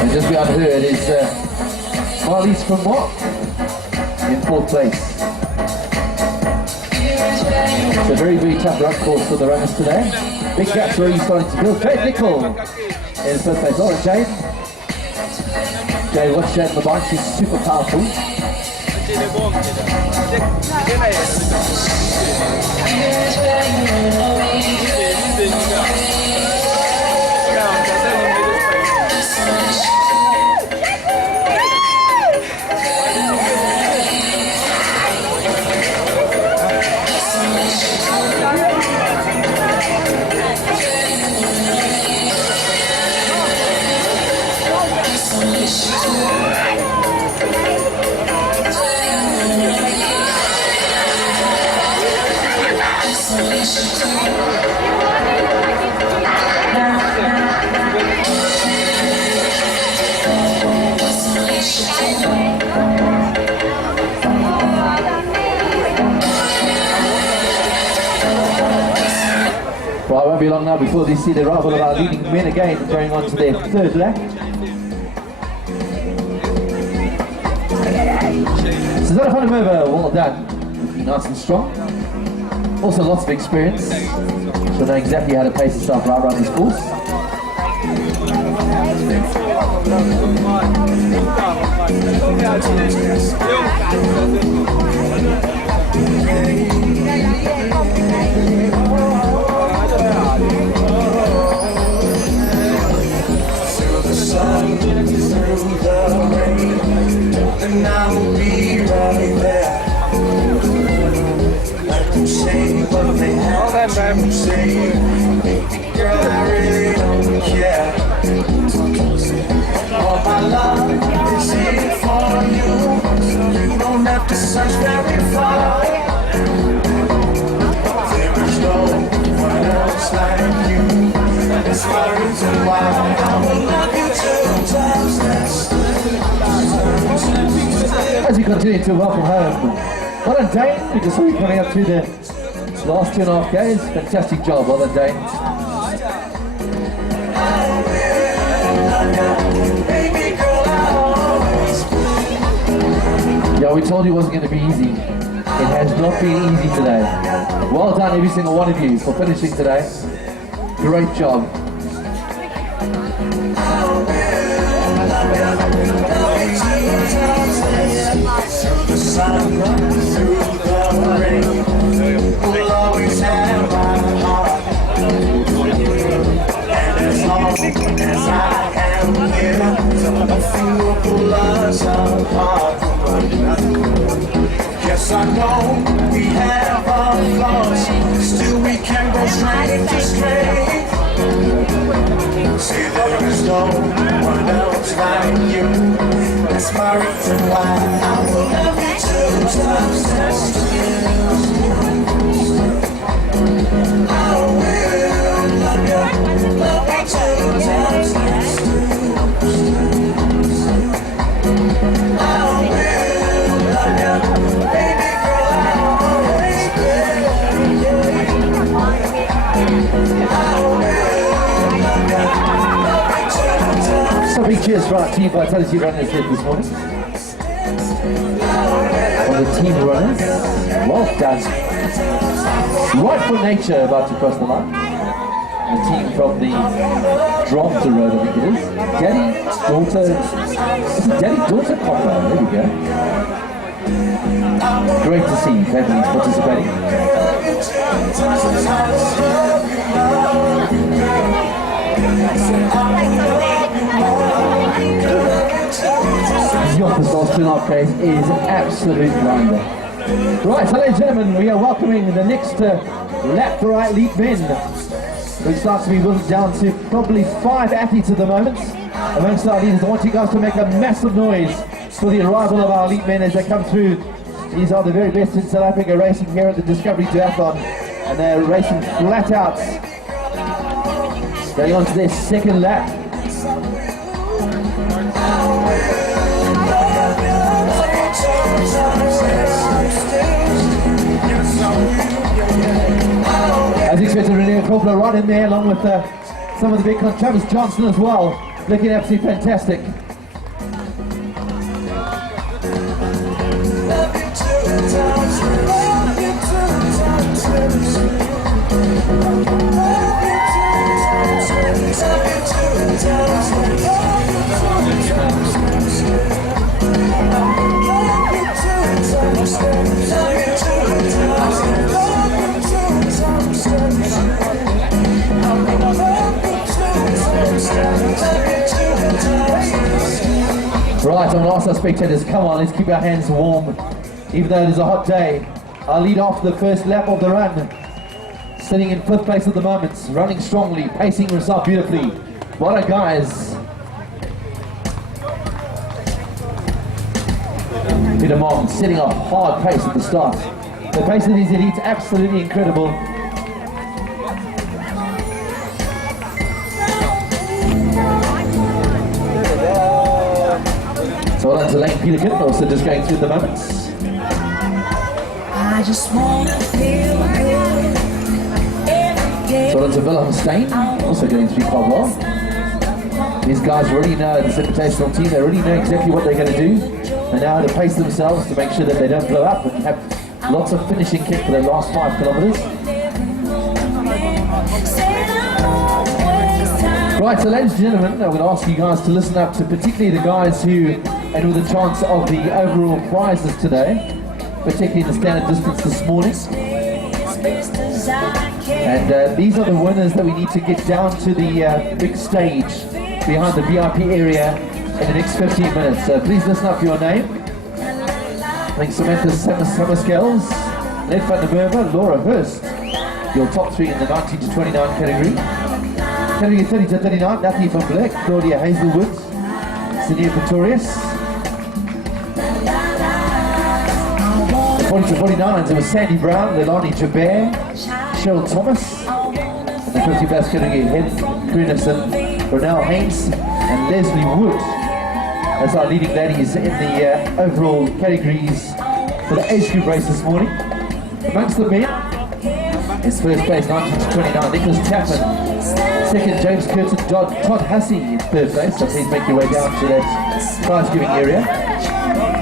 And just behind her it is Marlies from Mark in 4th place. It's a very, very tough run course for the runners today. Big gaps already starting to build. Jade Nicol in 1st place. All right, Jade. Okay, watch that on the bike, she's super powerful. Well, it won't be long now before they see the arrival of our leading men again going on to their third lap. So that fun over, well done. Looking nice and strong. Also lots of experience. So know exactly how to pace yourself right around this course. And I will be right there. Like you say, what they have to say. Girl, I really don't care. All my love is here for you. You don't have to search very far. There is no one else like you. That's my reason why I will love you 2 times next. As we continue to welcome home, well done Dane, we just saw you coming up through the last 2.5 Ks. Fantastic job, well done Dane. Yeah, we told you it wasn't going to be easy. It has not been easy today. Well done every single one of you for finishing today. Great job. Through the sun, through the rain, we'll always have my heart. And as long as I am here, nothing will pull us apart. Yes, I know we have our flaws, still we can go straight to straight. See, there is no one else like you. That's my reason why I will love you 2 times next to you. I will love you 2 times next to you. I will love you, baby girl, I'll always be. I will love you 2 times. So big cheers for our team vitality runners here this morning. For the team runners, well done. Right for nature about to cross the line. The team from the Drompton Road, I think it is. Daddy daughter combo, there we go. Great to see families participating. Yonkers last 2.5 Ks is an absolute grinder. Right, so ladies and gentlemen, we are welcoming the next lap for our elite men. It starts to be whittled down to probably 5 athletes at the moment. Amongst our leaders, I want you guys to make a massive noise for the arrival of our elite men as they come through. These are the very best in South Africa racing here at the Discovery Duathlon, and they're racing flat out. Going on to their second lap. As expected, Renee Cropler right in there along with some of the big Travis Johnson as well, looking absolutely fantastic. going to ask our spectators, come on, let's keep our hands warm. Even though it is a hot day, I'll lead off the first lap of the run. Sitting in 5th place at the moment, running strongly, pacing himself beautifully. What a guys. Peter Mom setting a hard pace at the start. The pace of these elites absolutely incredible. So well done to Lane Peterkin, also just going through the moments. I just wanna feel good every day. So well done to Willem Stein, also going through quite well. These guys already know, this invitational team, they already know exactly what they're going to do. They know how to pace themselves to make sure that they don't blow up and have lots of finishing kick for the last 5 kilometers. Right, so ladies and gentlemen, I'm going to ask you guys to listen up to particularly the guys who and with a chance of the overall prizes today, particularly in the standard distance this morning. And these are the winners that we need to get down to the big stage behind the VIP area in the next 15 minutes. So please listen up for your name. I think Samantha Summerscales, Ned van der Merwe, Laura Hurst, your top 3 in the 19 to 29 category. Category 30 to 39, Natalie van Vleck, Claudia Hazelwood, Senia Pretorius. The 40 to 49s, it was Sandy Brown, Leilani Jabert, Cheryl Thomas. In the 50 plus category, Hen Grunison, Ronelle Haynes and Leslie Wood as our leading ladies in the overall categories for the age group race this morning. Amongst the men, is first place 19 to 29, Nicholas Chapman. Second, James Curtin, Todd Hussey in 3rd place, so please make your way down to that prize giving area.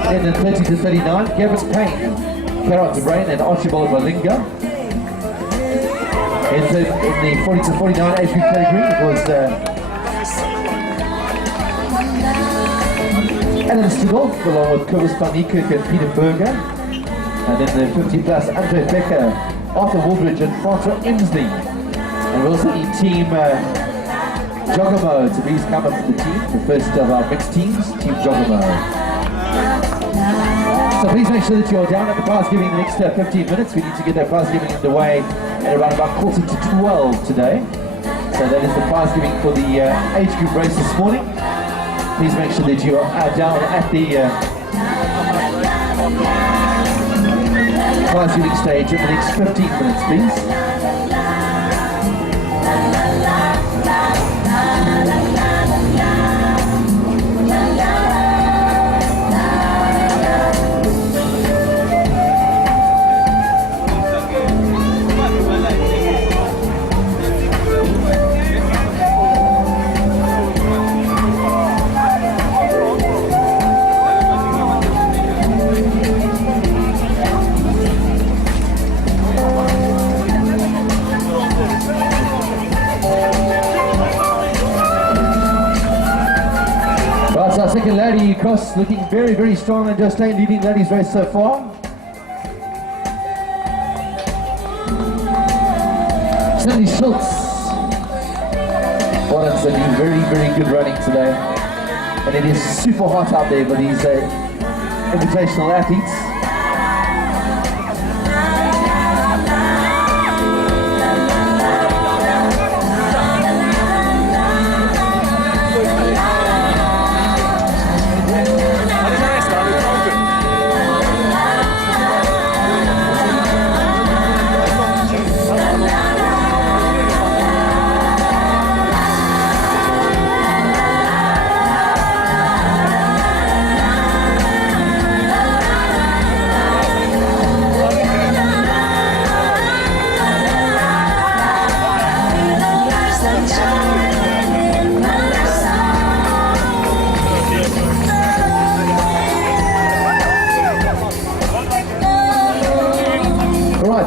Then in 30 to 39, Gavin Payne, Carrot DeBrain and Archibald Malinga. In the 40 to 49 age group category, it was Alan Stigol, along with Kobus van Niekerk and Peter Berger. And then the 50 plus, Andre Becker, Arthur Woolbridge and Francois Emsley. And we also need Team Jogomo to please come up to the team, the first of our mixed teams, Team Jogomo. So please make sure that you're down at the prize giving in the next 15 minutes. We need to get that prize giving underway at around about 11:45 to 12 today. So that is the prize giving for the age group race this morning. Please make sure that you are down at the prize giving stage in the next 15 minutes, please. Our second lady across, looking very, very strong and just staying leading ladies race so far. Cindy Schultz. Well done, Cindy. Very, very good running today. And it is super hot out there for these invitational athletes.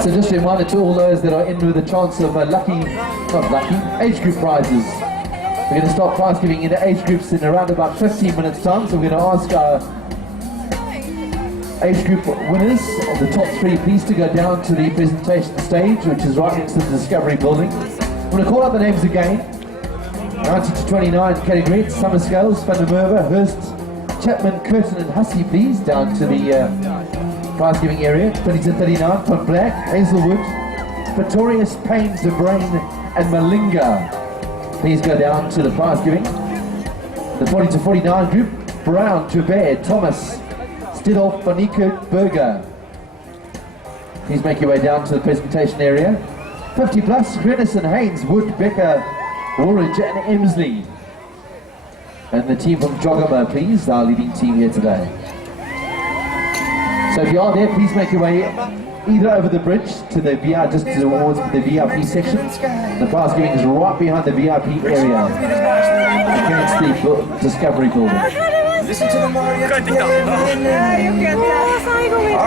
So just a reminder to all those that are in with a chance of age group prizes. We're going to start prize giving in the age groups in around about 15 minutes time. So we're going to ask our age group winners of the top 3 please to go down to the presentation stage, which is right next to the Discovery building. I'm going to call out the names again. 19 to 29 category, Summerscales, Van der Merwe, Hurst, Chapman, Curtin and Hussey, please, down to the prize giving area. 20 to 39 from Black, Hazelwood, Pretorius, Payne, De Brain and Malinga. Please go down to the prize giving. The 40 to 49 group, Brown, Javert, Thomas, Stidolf, Vanika, Berger. Please make your way down to the presentation area. 50 plus, Renison, Haynes, Wood, Becker, Woolridge and Emsley. And the team from Jogama, please, our leading team here today. So if you are there, please make your way either over the bridge to the VR, just towards the VIP section. The prize giving is right behind the VIP area, against the Discovery building. Listen to the Mario. Are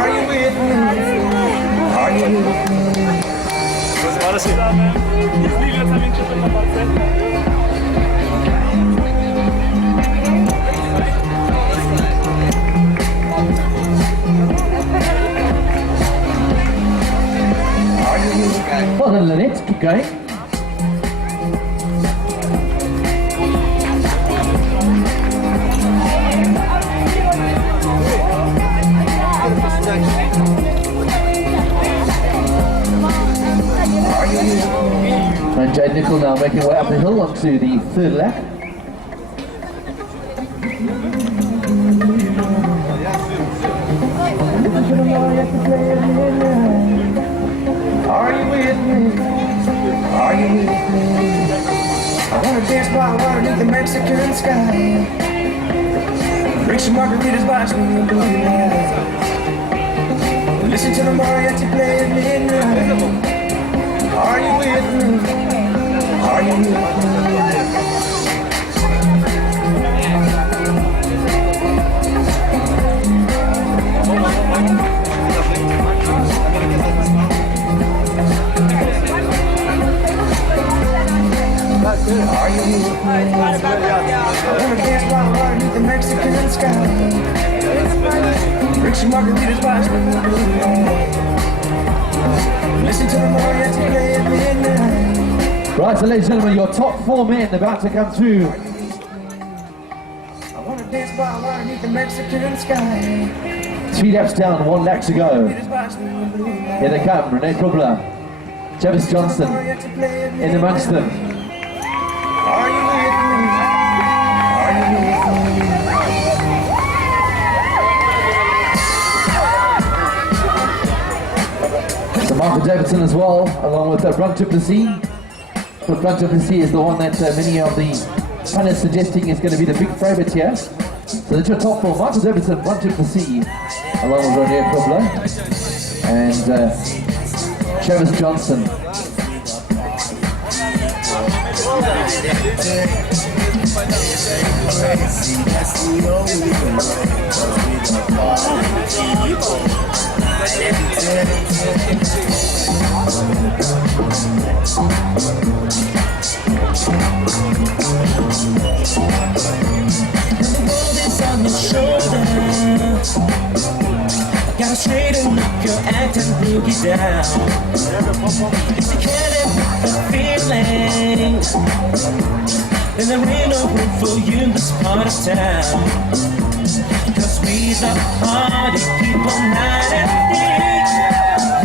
you with me? Are you with me? Well then, Lynette, keep going. And Jade Nicol now making her way up the hill onto the third lap. Are you with me? Are you with me? I wanna dance by water beneath the Mexican sky. Drink some margaritas, watch me in blue lights. Listen to the mariachi play at midnight. Are you with me? Are you with me? Are you with me? I wanna dance by water beneath the Mexican sky. Drink some margaritas, watch me in blue lights. Listen to the mariachi play at midnight. Right, so ladies and gentlemen, your top 4 men about to come through. I wanna dance by water beneath the Mexican sky. 3 laps down, 1 lap to go. Here they come, Renee Krubler, Travis Johnson, in amongst them. Are you with me? Are you with me? So Michael Davidson as well, along with Brunt Duplessis. But Brunt Duplessis is the one that many of the punters suggesting is going to be the big favourite here. So that's your top 4, Michael Davidson, Brunt Duplessis, along with Renee Krubler, and Travis Johnson. Gotta straighten up your act and boogie down. If you can't have the feeling, then there ain't no room for you in this part of town. Cause we the party people night and day,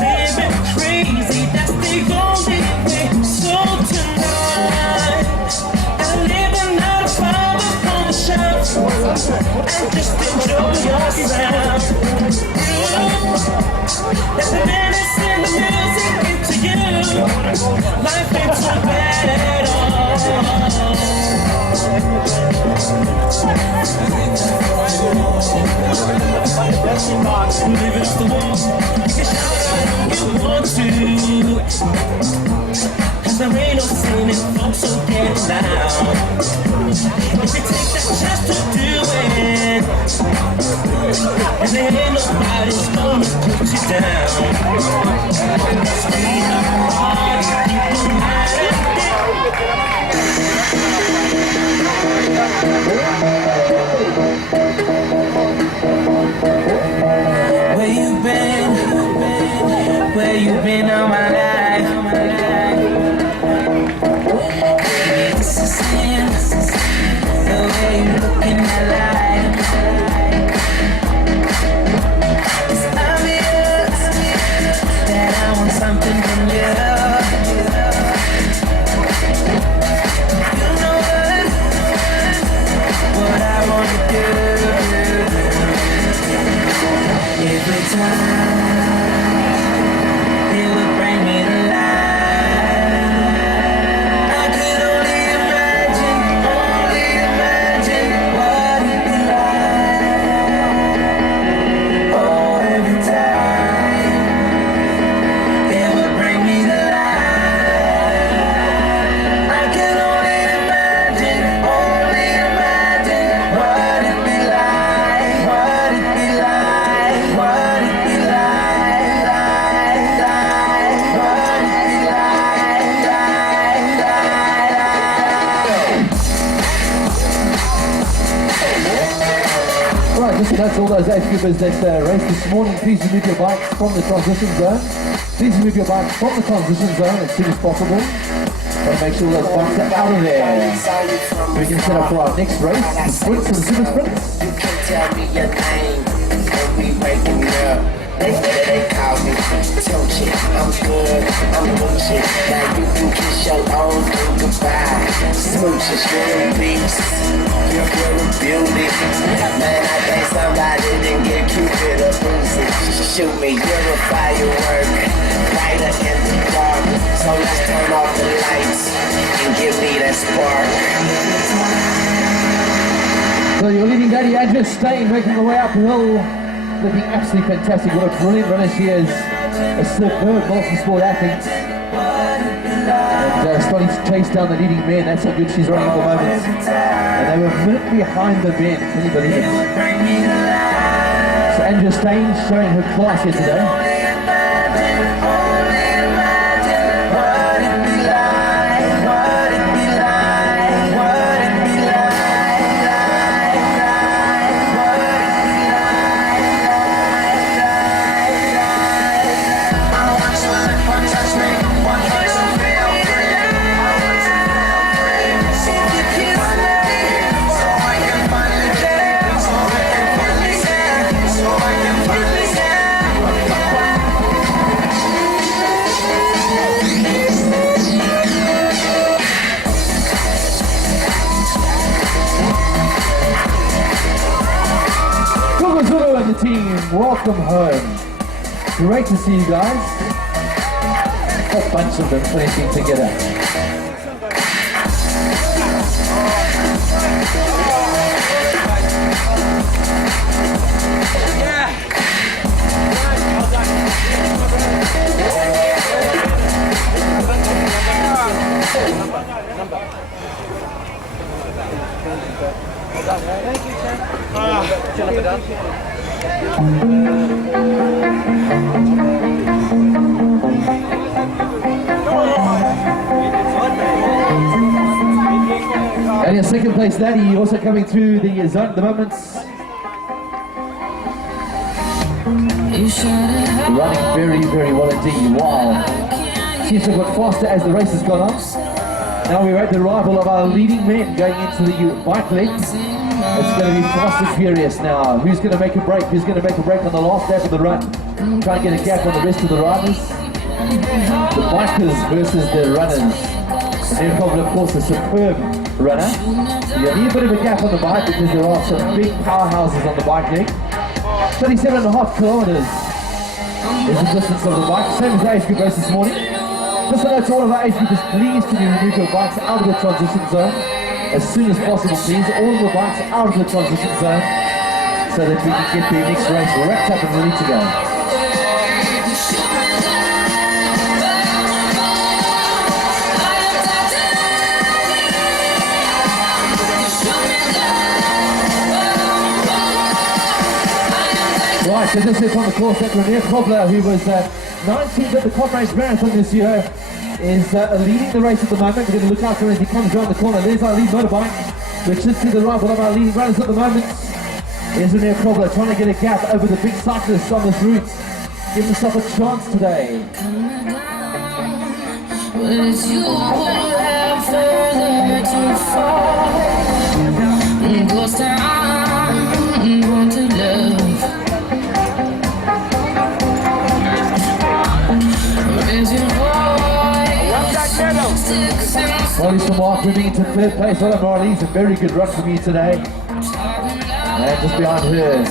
living crazy, that's the only way. So tonight, I'm living out of fire on the shelf, and just enjoy yourself. Let the menace in the music into you. Life ain't so bad at all. Living off the wall, you can shout out if you want to. Cause there ain't no sin in folks, so get it loud. If you take that chance to do it, and there ain't nobody's gonna put you down. Cause we are party people night and day. Where you been? Where you been all my life? Baby, this is it. The way you look in my life. tried, it would bring me to life. I could only imagine what it'd be like. Oh, every time it would bring me to life. I could only imagine what it'd be like, what it'd be like, what it'd be like, what it'd be Right, just to note all those age groupers that raced this morning, please remove your bikes from the transition zone. Please remove your bikes from the transition zone as soon as possible. And make sure those bikes are out of there. We can set up for our next race, the sprints and super sprints. You can tell me your name when we waking up. They call me Tochi. I'm good, I'm Gucci. Now you can kiss your old thing goodbye. Smooches, you're a beast. You're a beauty. Man, I think somebody didn't get Cupid or Boozy. Shoot me, you're a firework. Brighter in the dark. So let's turn off the lights and give me that spark. So your leading lady, Andrew Stain, making her way uphill, looking absolutely fantastic. What a brilliant runner she is. A superb multi-sport athlete. And starting to chase down the leading men. That's how good she's running at the moment. And they were a minute behind the men. Can you believe it? So Andrew Stain showing her class here today. And the team, welcome home. Great to see you guys. A bunch of them finishing together. And in second place, Daddy, also coming through the zone at the moment. Running very, very well indeed. Wow. Seems to have got faster as the race has gone on. Now we're at the arrival of our leading men going into the bike legs. It's going to be fast and furious now. Who's going to make a break? Who's going to make a break on the last lap of the run? Try and get a gap on the rest of the riders. The bikers versus the runners. Their problem, of course, a superb runner. You need a bit of a gap on the bike because there are some big powerhouses on the bike leg. 37.5 kilometers is the distance of the bike. Same as the age group race this morning. Just so that's all of our age groupers, please can you remove your bikes out of the transition zone as soon as possible, please. All of the bikes out of the transition zone so that we can get the next race wrapped up and ready to go. Right, so this is on the course that Renier Cobbler, who was 19th at the Comrades Marathon this year, is leading the race at the moment. We're going to look out for him as he comes around the corner. There's our lead motorbike, which is to the right of our leading runners at the moment. There's Renier Cobbler trying to get a gap over the big cyclists on this route. Give himself a chance today. With you have further to fall. Close down, want to love. Marley's for Mark moving into third place. Well, Marley's a very good run for me today. And just behind her,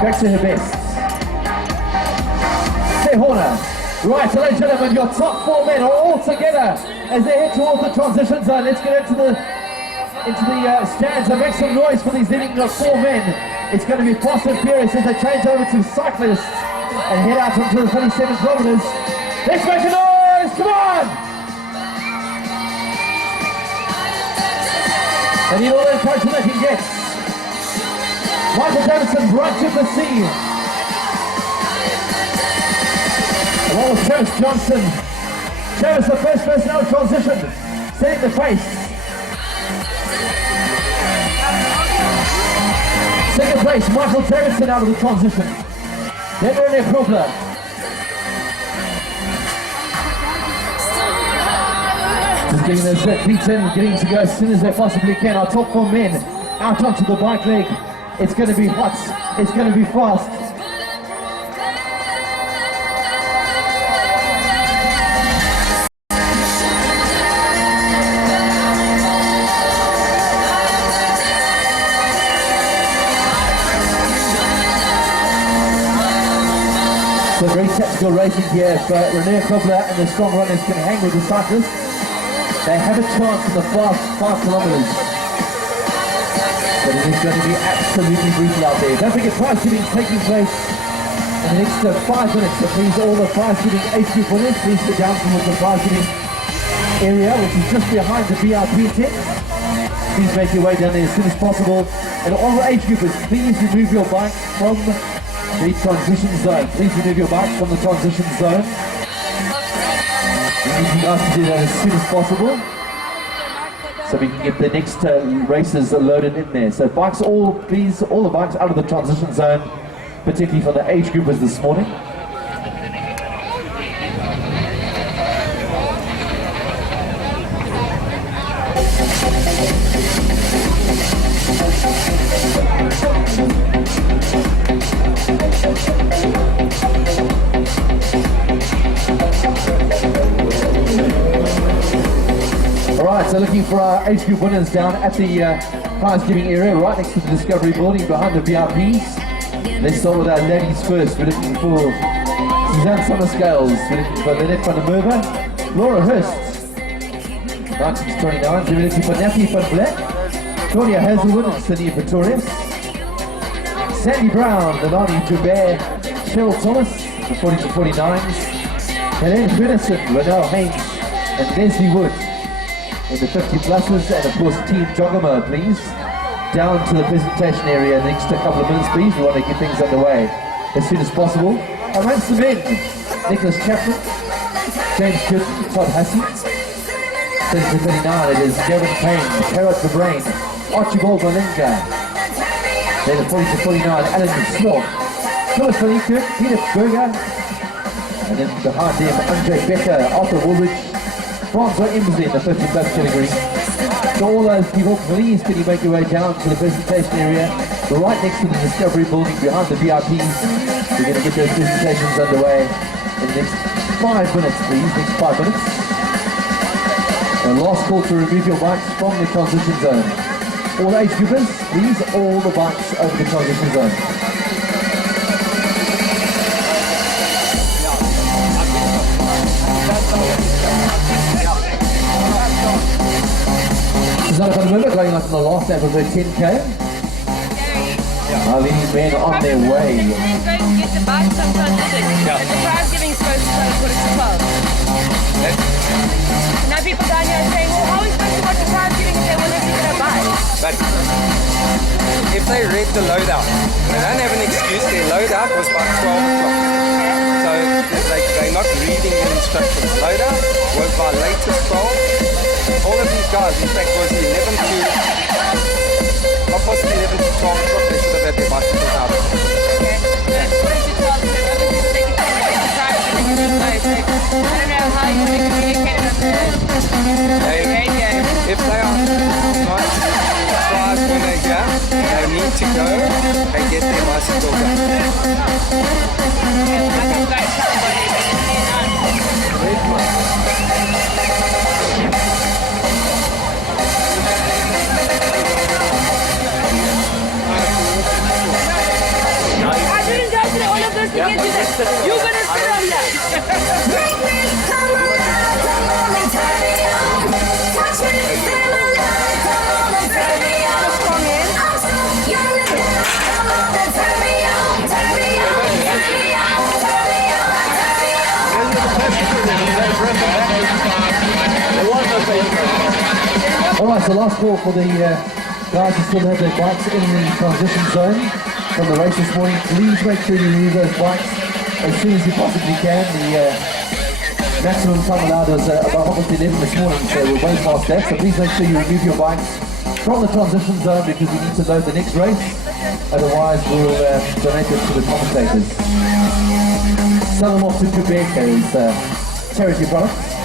back to her best. DJ Horner. Right, so ladies and gentlemen, your top 4 men are all together as they head towards the transition zone. Let's get into the stands and make some noise for these leading 4 men. It's going to be fast and furious as they change over to cyclists and head out onto the 37 kilometers. Let's make a noise, come on! They need all the encouragement they can get. Michael Davidson, right to the sea. Along with Travis Johnson. Travis, the first person out of transition, setting the pace. Second place, Michael Davidson out of the transition. Then René Krogler. Just getting those beats in, getting to go as soon as they possibly can. Our top 4 men out onto the bike leg. It's going to be hot. It's going to be fast. So very tactical racing here. If René Krogler and the strong runners can hang with the cyclists, they have a chance in the fast 5 kilometers. But it is going to be absolutely brutal out there. Don't forget prize giving taking place in the next 5 minutes. So please, all the prize giving age group winners, please sit down towards the prize giving area, which is just behind the VIP tent. Please make your way down there as soon as possible. And all the age groupers, please remove your bike from the transition zone. Please remove your bike from the transition zone. We need you guys to do that as soon as possible, so we can get the next races loaded in there. So bikes, please, all the bikes out of the transition zone, particularly for the age groupers this morning. Alright, so looking for our age group winners down at the prize giving area, right next to the Discovery building behind the VIPs. Let's start with our ladies first. We're looking for Suzanne Summerscales, we're looking for Lynette van der Merwe, Laura Hurst, 1929, we're looking for Natalie van Vleck, Claudia Hazelwood and Cindy Pretorius, Sandy Brown, Nalani Joubert, Cheryl Thomas, the 40 to 49s, Helene Fredison, Renelle Haynes, and Leslie Wood in the 50 pluses, and of course Team Jogama, please. Down to the presentation area in the next couple of minutes, please. We want to get things underway as soon as possible. Amongst the men, Nicholas Chapman, James Gooden, Todd Hussey. 30 to 39, it is Gavin Payne, Carrot the Brain, Archibald Malinga. Then the 40 to 49, Alan Smith, Phyllis Valikirk, Peter Berger. And then behind them, Andre Becker, Arthur Woolridge, Francois Emsley in the 50 plus category. So all those people, please can you make your way down to the presentation area, right next to the Discovery building behind the VIPs. We're going to get those presentations underway in the next 5 minutes, please, next 5 minutes. And last call to remove your bikes from the transition zone. All age groupers, please, all the bikes over the transition zone. Susanna van der Merwe going up in the last lap of her 10K. Our leading men on their way. And then going to get the bikes on transition. And the prize giving is supposed to start at 12. Now people down here are saying, well, how are we supposed to watch the prize giving if they want to get a bike? But if they read the loadout, they don't have an excuse. Their loadout was by 12 o'clock. So they're not reading the instructions. Loadout was by latest 12. All of these guys, in fact, was 11 to 12 o'clock. They should have had their bicycles out. Okay. So 20 to 12, so obviously they can take the prize giving is close. I don't know how you can communicate on the radio. If they are not prize winner here, they need to go and get their bicycles out. I didn't go to all of those to get to this. You're going to sit Alright, so last call for the guys who still have their bikes in the transition zone from the race this morning. Please make sure you remove those bikes as soon as you possibly can. The maximum time allowed was about 11 this morning, so we're way past that. So please make sure you remove your bikes from the transition zone because we need to load the next race. Otherwise, we'll donate it to the commentators. Sell them off to Quebec as charity products.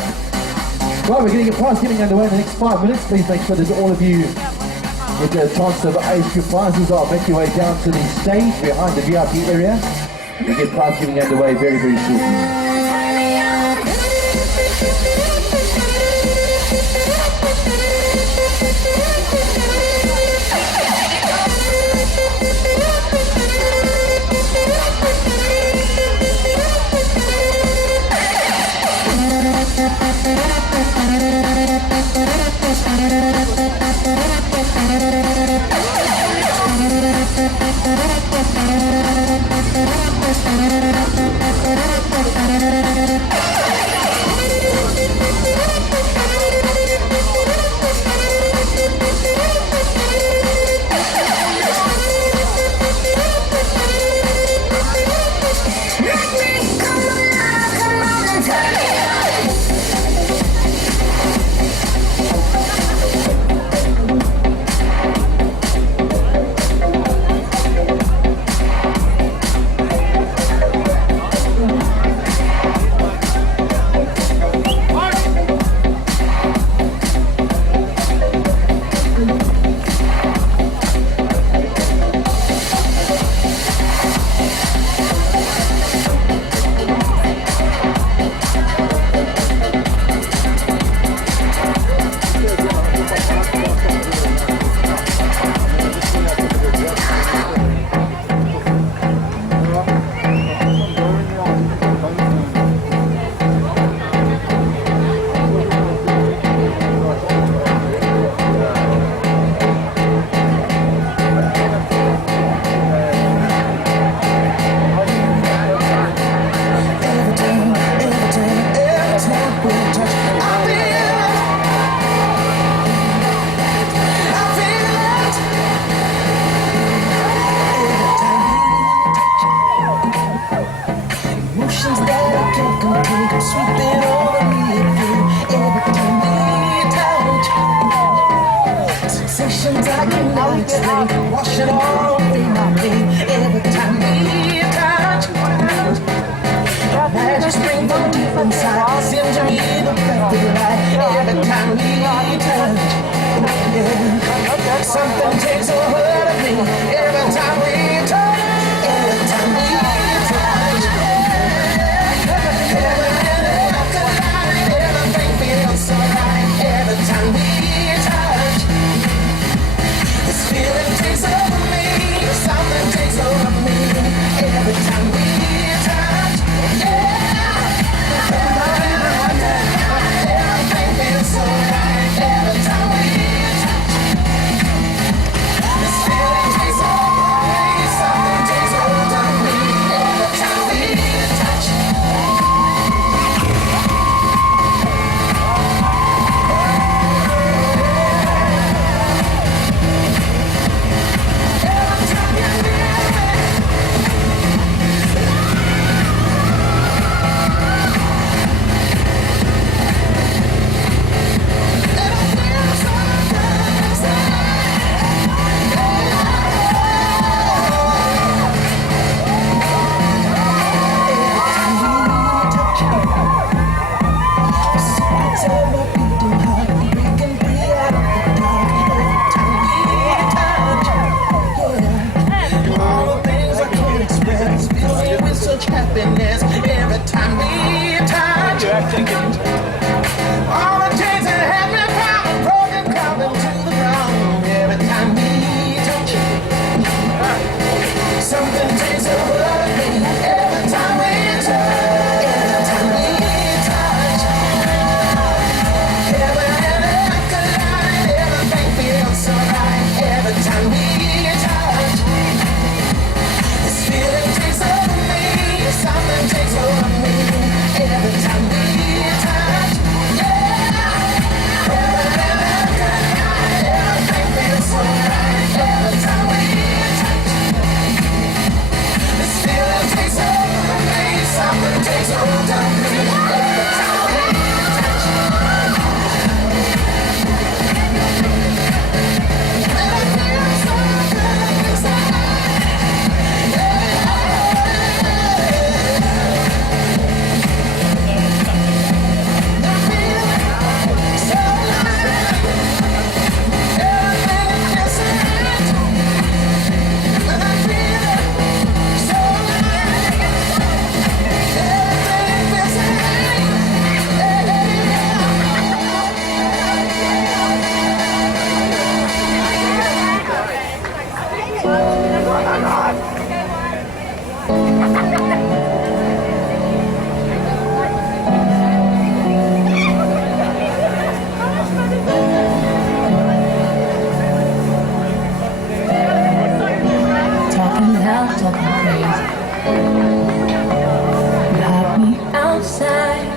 Right, we're getting a prize giving underway in the next 5 minutes. Please make sure that all of you get the chance of AHQ prizes. I'll make your way down to the stage behind the VIP area. We get prize giving underway very, very shortly. Talking loud, talking crazy. Lock me outside,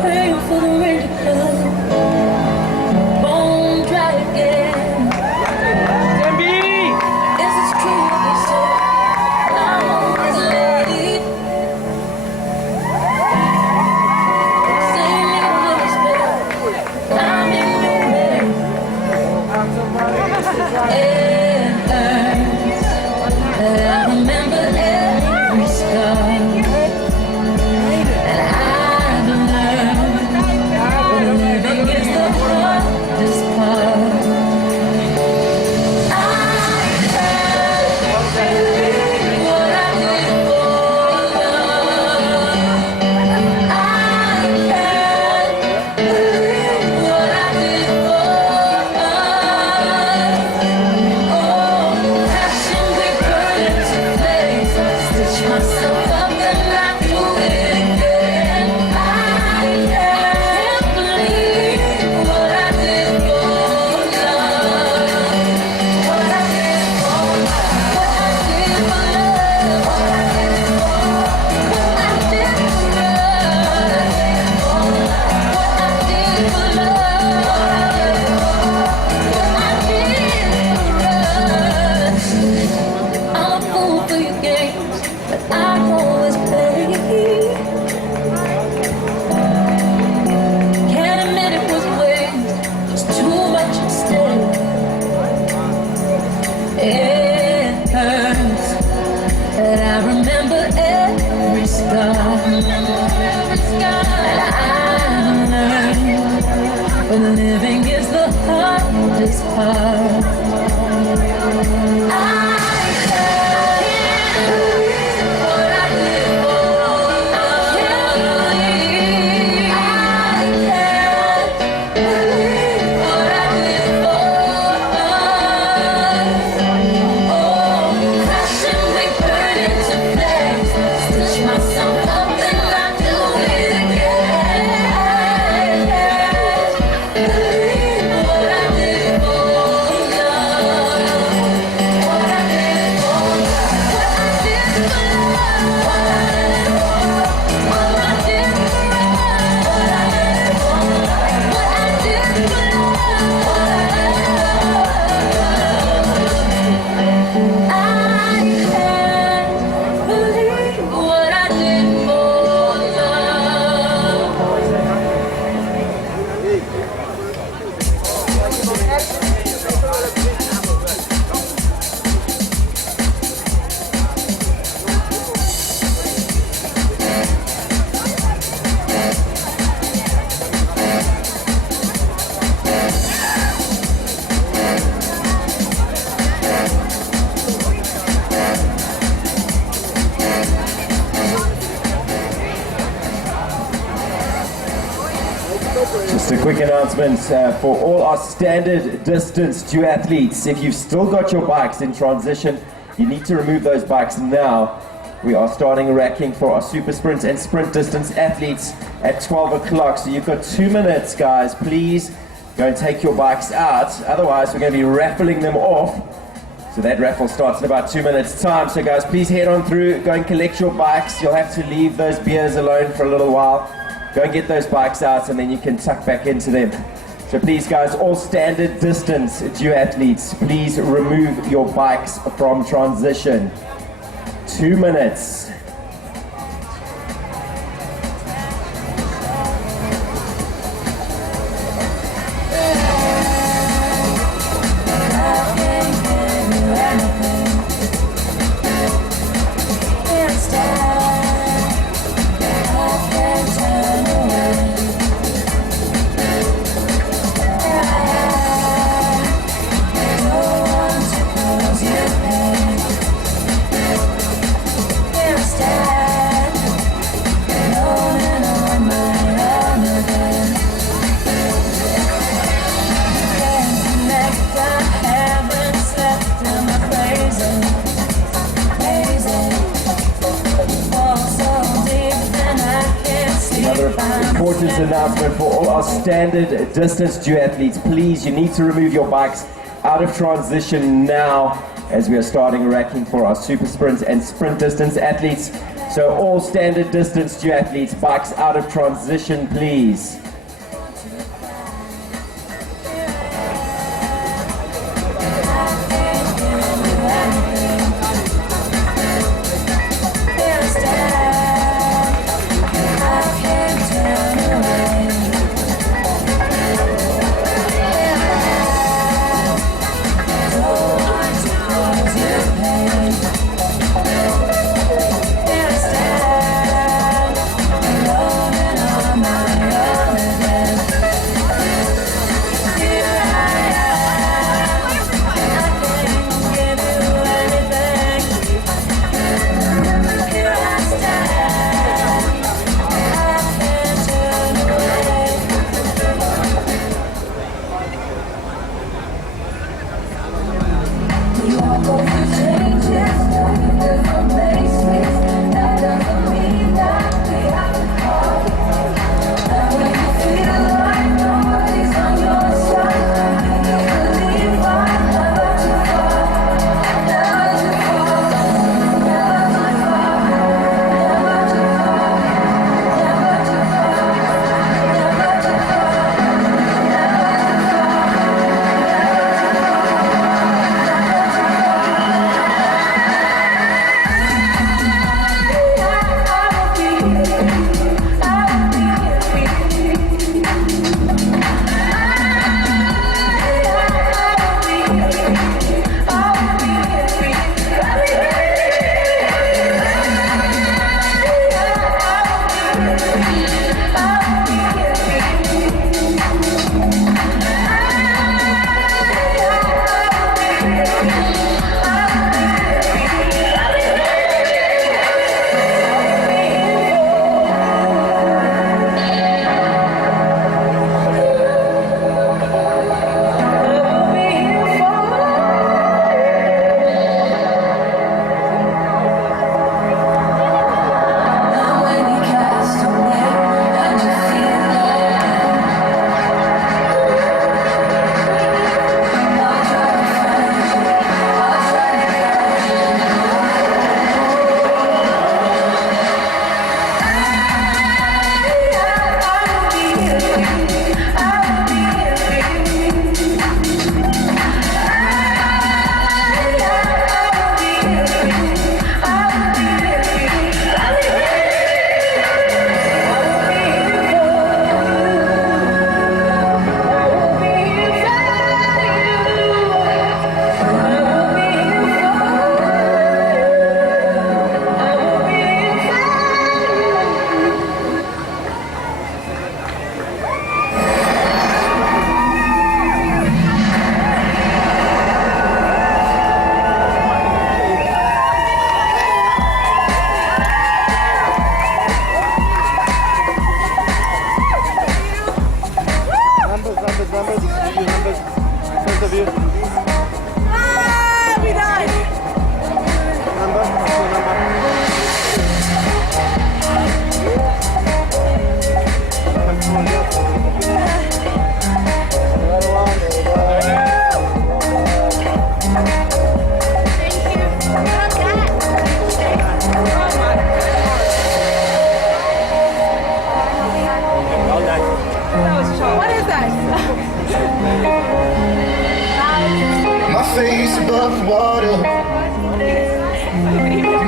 praying for the rain to come. Bone dry again. Is this true what they say? I'm always late. Same in the spell. I'm in your way. I remember every scar, and I've learned living is the hardest part. I can't believe what I did for love. I can't believe what I did for love. Oh, passion we burn into flames, stitch myself up and I do it again. I can't believe what I did for love. What I did for love. What I did for love. What I did for I'm a fool for your games, but I always play. Can't admit it was a waste, just too much at stake. It hurts that I remember every scar, and I learned when living is the hardest part. I can't believe what I did for love. I can't believe what I did for love. Oh, passion we burn into flames, stitch myself up and I do it again. I can't believe what I did for love. What I did for love. What I did for love. What I did for love. What I did for love. What I did for love. What I did for love. I can't believe what I did for love. Just a quick announcement for all our standard distance duathletes. If you've still got your bikes in transition, you need to remove those bikes now. We are starting racking for our super sprint and sprint distance athletes at 12 o'clock. So you've got 2 minutes, guys. Please go and take your bikes out. Otherwise, we're going to be raffling them off. So that raffle starts in about 2 minutes time. So guys, please head on through, go and collect your bikes. You'll have to leave those beers alone for a little while. Go and get those bikes out and then you can tuck back into them. So please guys, all standard distance duathletes, please remove your bikes from transition. 2 minutes. Important announcement for all our standard distance duathletes. Please, you need to remove your bikes out of transition now as we are starting racking for our super sprint and sprint distance athletes. So all standard distance duathletes, bikes out of transition, please.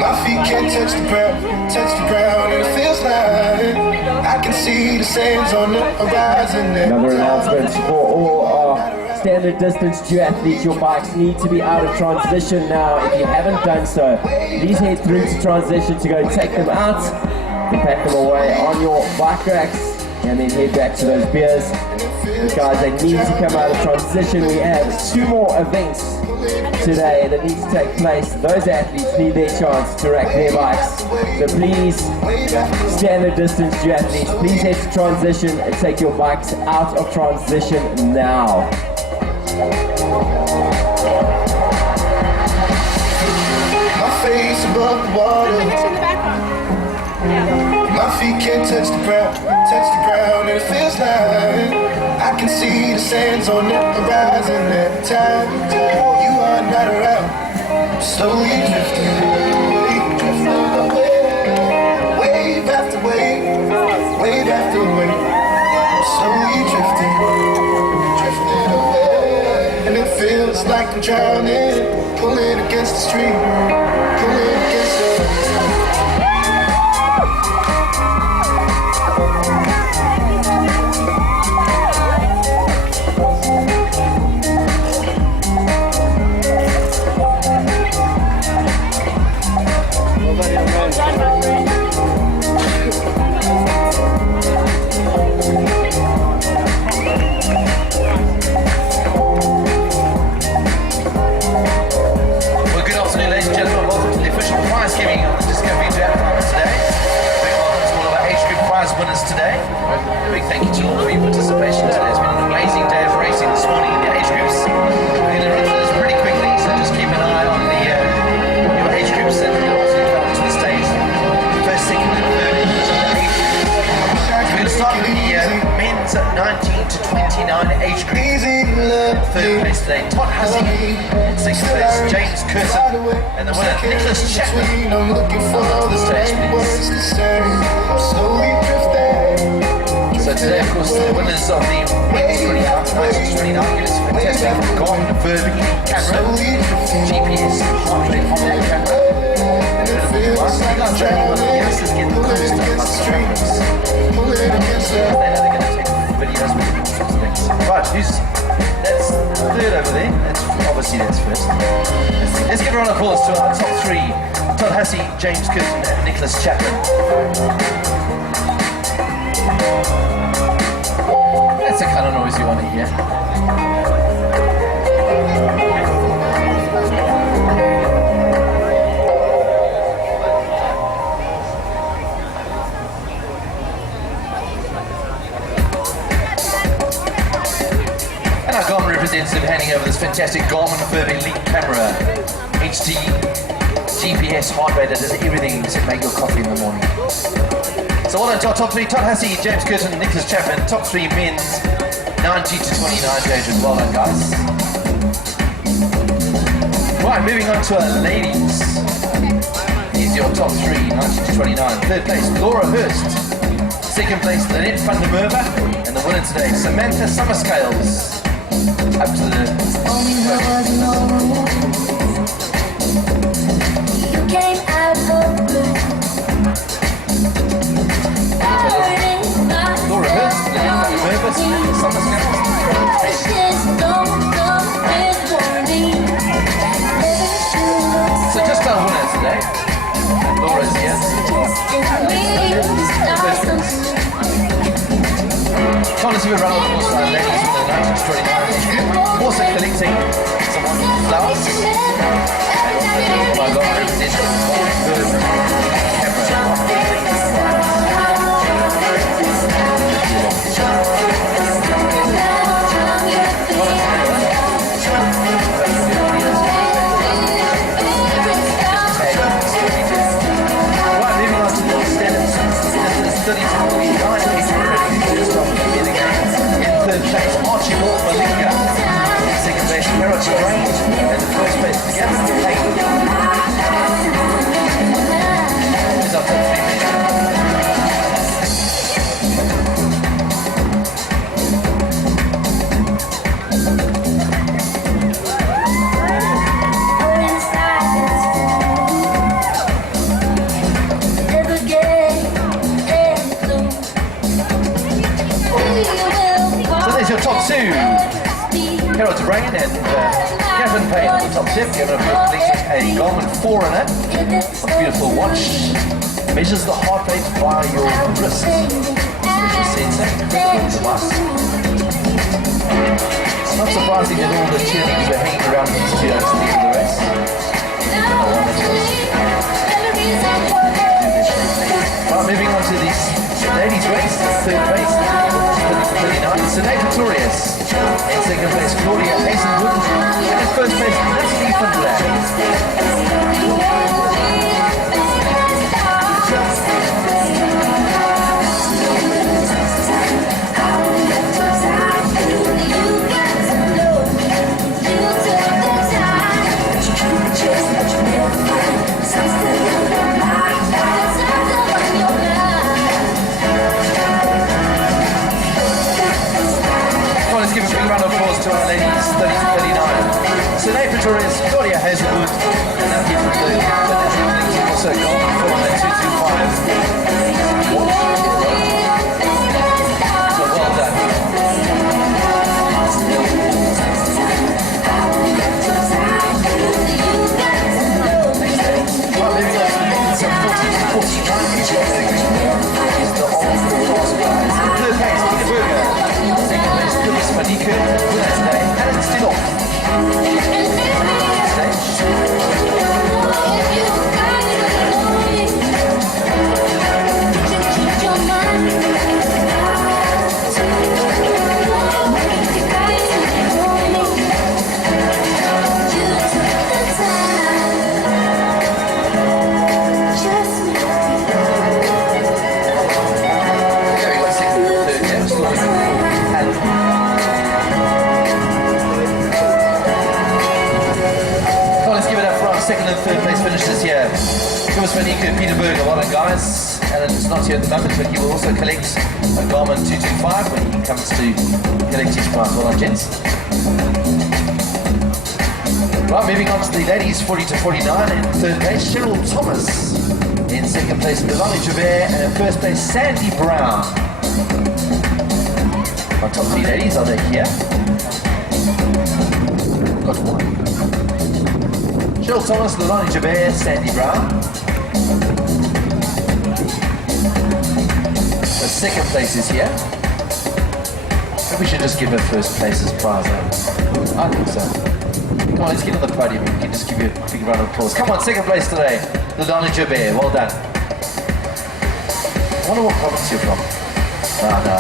My feet can't touch the ground, and it feels like I can see the sands on the horizon. Another announcement for all our standard distance duathletes. Your bikes need to be out of transition now. If you haven't done so, please head through to transition to go take them out and pack them away on your bike racks and then head back to those beers. But guys, they need to come out of transition. We have 2 more events today that need to take place. Those athletes need their chance to rack their bikes. So please, standard distance duathletes, please head to transition and take your bikes out of transition now. My face above the water. My feet can't touch the ground, and it feels like I can see the sands on the horizon at the time. You are not around, slowly drifting away, wave after wave, wave after wave, slowly drifting away, and it feels like I'm drowning, pulling against the stream, pulling against the winners today. A big thank you to all for your participation today. It's been an amazing day of racing this morning in the age groups. We're going to run through this pretty quickly, so just keep an eye on the your age groups and you'll also come to the stage. First, second, and third. We're going to start with the men's 19 to 29 age group. Third place today, Todd Hussey. Sixth place, James Curtin. And the winner, Nicholas Chapman. On the stage, please. So today, of course, the winners of the men's 29 to 29 is fantastic. Gone Verbi camera, GPS, heart rate on that camera. We got training on the youngsters getting the cool stuff like the trainers. They know they're going to take videos with things. Right, that's third over there. That's first. Let's give a round of applause to our top 3. Todd Hussey, James Curtin and Nicholas Chapman. That's the kind of noise you want to hear. And our Garmin representative handing over this fantastic Garmin Verbi Elite camera, HD GPS heart rate that does everything except make your coffee in the morning. So well done to our top 3, Todd Hussey, James Curtin, Nicholas Chapman. Top 3 men's 90 to 29 gauges. Well done, guys. Right, moving on to our ladies. Here's your top 3, 90 to 29. Third place, Laura Hurst. Second place, Lynette van der Merwe. And the winner today, Samantha Summerscales. Up to the... You came out of blue. Laura Hurst, Lynette van der Merwe, Summerscales. So just our winner today. Laura's here. Trying to see a round of applause for our ladies with the 19 to 29 age group. Also collecting some wonderful flowers. And also my God representing the third place, Archie Moore Malinga. Second place, Merritt Range. And the first place, Gavin Tate. Harold Brain and Gavin Payne on top tip. Gavin collecting a Garmin Forerunner, a beautiful watch. Measures the heart rate via your wrist. Special sensor. Not surprising that all the cheerleaders were hanging around these two at the end of the race. Right, moving on to the ladies' race, third place, 39. Sinead Pretorius. In second place, Claudia Hazelwood. And in first place, Natalie van Let's give a big round of applause to our ladies, 30 to 39. Sinead Pretorius, Claudia Hazelwood, and Natalie van also gone for the 225. So well done. Well, maybe that's some 49 third place, Peter Berger. Second place, Chris Manika. Winner today, Alan Stillop. Second and third place finishes here. Thomas Manika and Peter Berger, well done guys. Alan is not here at the moment, but he will also collect a Garmin 225 when he comes to collect his prize. Well done, gents. Right, moving on to the ladies, 40 to 49. In third place, Cheryl Thomas. In second place, Melanie Javert. And in first place, Sandy Brown. Our top three ladies, are they here? Got one. Cheryl Thomas, Leilani Javert, Sandy Brown. The second place is here. Maybe we should just give her first place's prize. I think so. Come on, let's get on the podium. We can just give you a big round of applause. Come on, second place today, Leilani Javert. Well done. I wonder what province you're from. No.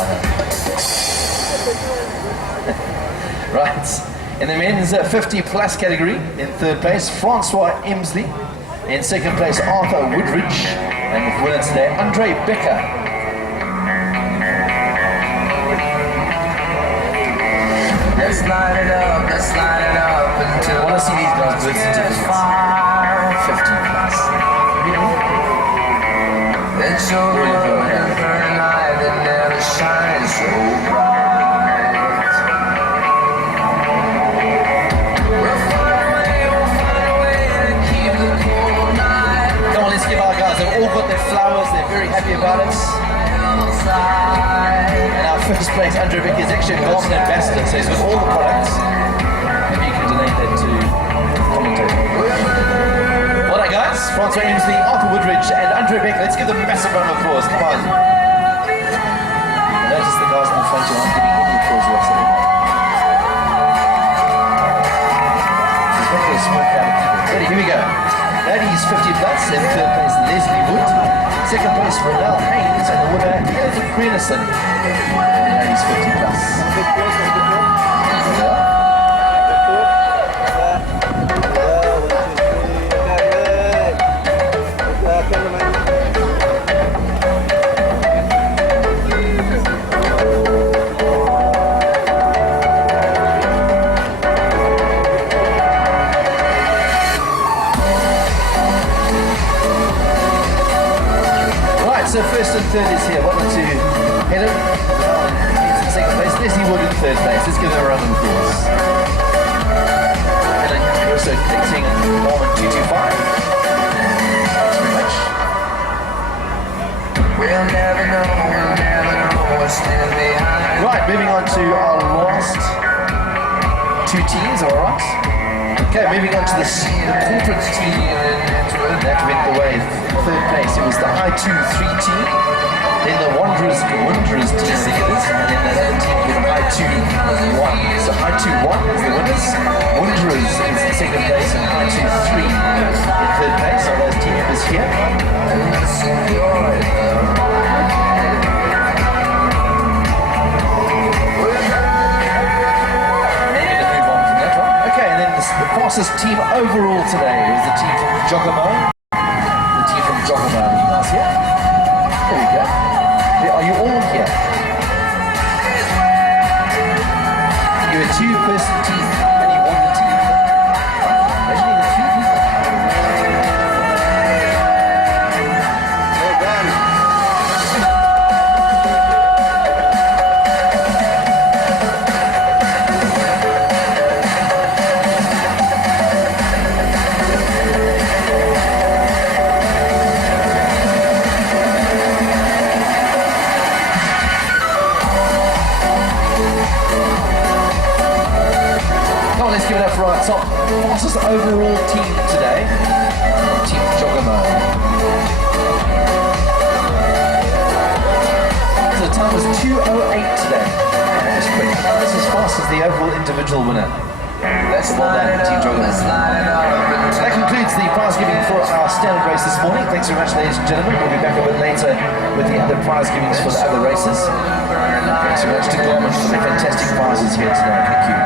Right. In the men's 50 plus category, in third place, Francois Emsley. In second place, Arthur Woodridge. And the winner today, Andre Becker. Let's light it up until I want to see these guys with certificates. 50 plus. It's so burning light that never shines so bright. They've all got their flowers, they're very happy about it. And our first place, Andrew Becker, is actually a Garmin ambassador, so he's got all the products. Maybe you can donate that to the commentator. Well done guys, Francois Emsley, Arthur Woodridge and Andrew Becker. Let's give them a massive round of applause, come on. Notice the guys in the front who aren't giving any applause whatsoever. Ready, here we go. Ladies 50 plus, in third place Leslie Wood, second place Renelle Haynes, and the winner Elton Greenison. Ladies 50 plus. So first and third is here. Welcome to Helen. In second place. Leslie Wood in third place. Let's give her a round of applause. Helen, you're also collecting Garmin 225. Thanks very much. We'll never know what's still behind. Right, moving on to our last two teams, all right. Okay, moving on to the corporate team to earn that went the way. Third place, it was the I2-3 team, then the Wanderers team, I think it is, and then that other team called I2-1. So I2-1 is the winners, Wanderers is in second place, and I2-3 in third place. So those team members here. The fastest team overall today is the team from Giacomo. The team from Giacomo. Are you guys here? There we go. Are you all here? You're a two-person team and you won the team. Imagine you had 2 people. Well done. Let's give it up for our top fastest overall team today, Team Giacomo. So the time was 2:08 today. That was quick. That's as fast as the overall individual winner. That's well done, Team Giacomo. That concludes the prize giving for our standard race this morning. Thanks very much, ladies and gentlemen. We'll be back a bit later with the other prize givings for the other races. Thanks very much to Gorman for the fantastic prizes here today. Thank you.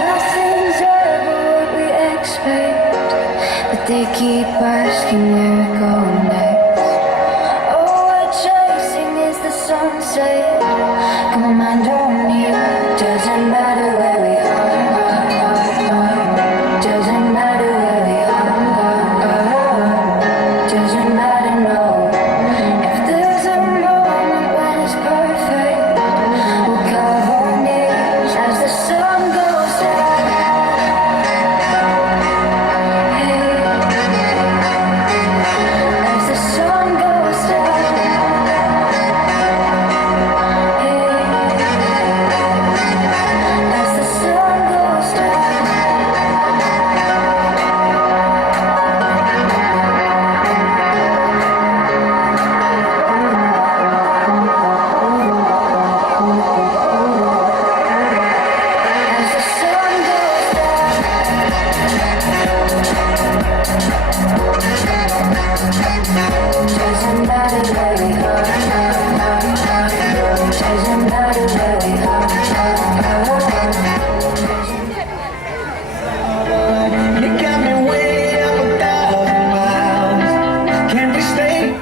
Nothing's ever what we expect, but they keep asking where we're going next. All we're chasing is the sunset. Come on, mind on you. Doesn't matter where we are. Doesn't matter where we are. Doesn't matter, no. If there's a moment when it's perfect, we'll carve our names as the sun goes down. As the sun goes down. As the sun goes down. As the sun goes down. Doesn't matter where we are. Doesn't matter where we are. You got me way up 1,000 miles. Can we stay?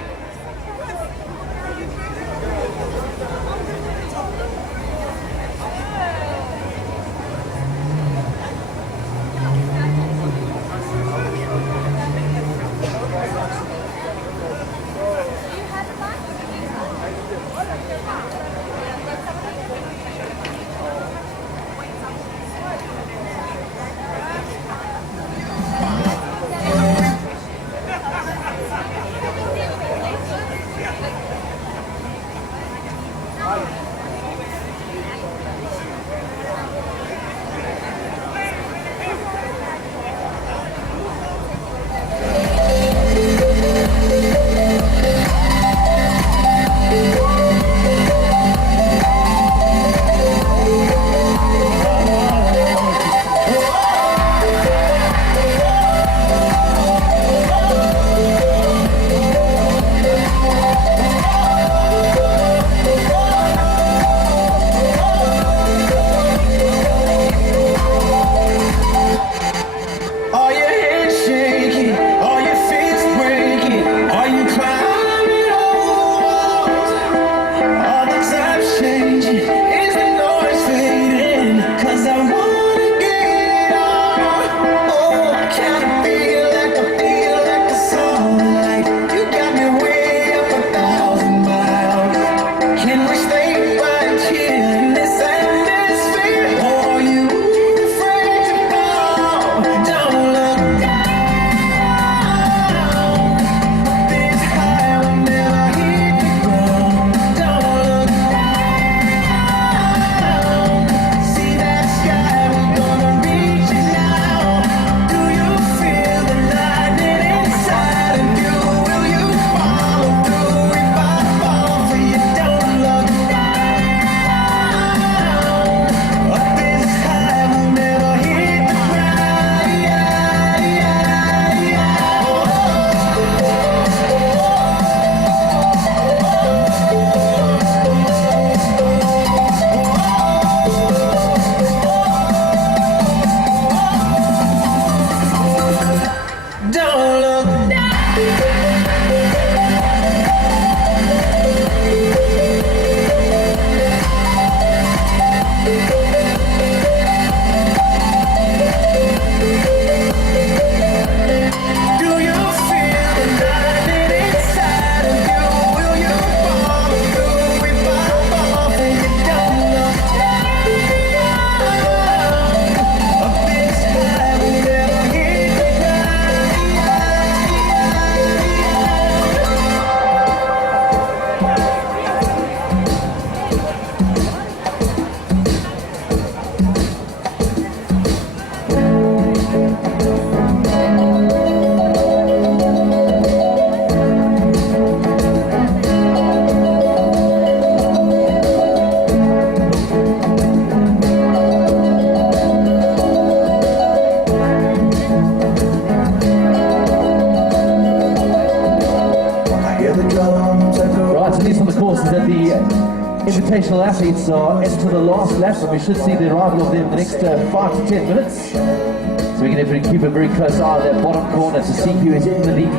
invitational athletes are into the last lap, and we should see the arrival of them in the next 5 to 10 minutes. So we're going to keep a very close eye on that bottom corner to see who is in the lead.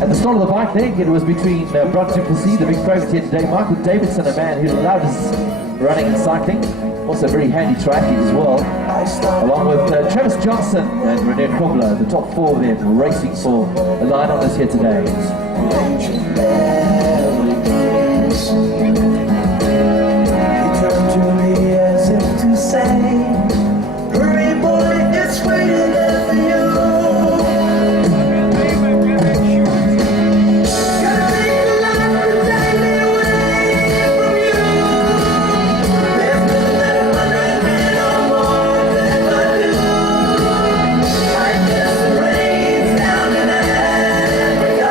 At the start of the bike there, it was between Brunt Duplessis, the big favourite here today, Michael Davidson, a man who loves running and cycling, also a very handy triathlete as well, along with Travis Johnson and René Krobler, the top four of them racing for the line on us here today. He turned to me as if to say, hurry boy, it's waiting there for you. Gotta take a lot to take me away from you. There's nothing that 100 men or more could ever do. I guess the rain's down in Africa.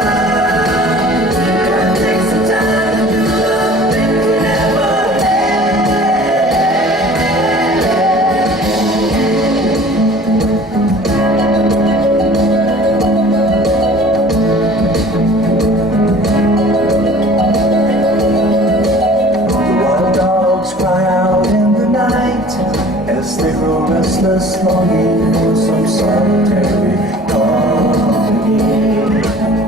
Gotta take some time to do the things you never The wild dogs cry out in the night as they grow restless, longing for some solitary company.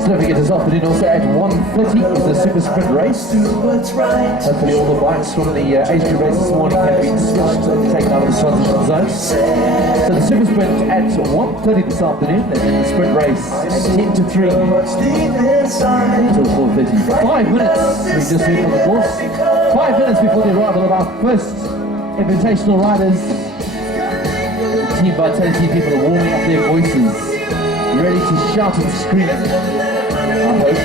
So don't forget this afternoon also at 1:30 is the super sprint race. Do what's right. Hopefully all the bikes from the age group race this morning have been switched and taken out of the transition zone. So the super sprint at 1:30 this afternoon, and then the sprint race at 10 to 3 What's deep inside? until 4:30. 5 minutes we just went on the course. 5 minutes before the arrival of our first invitational riders. Team Vitality people are warming up their voices, ready to shout and scream. I hope.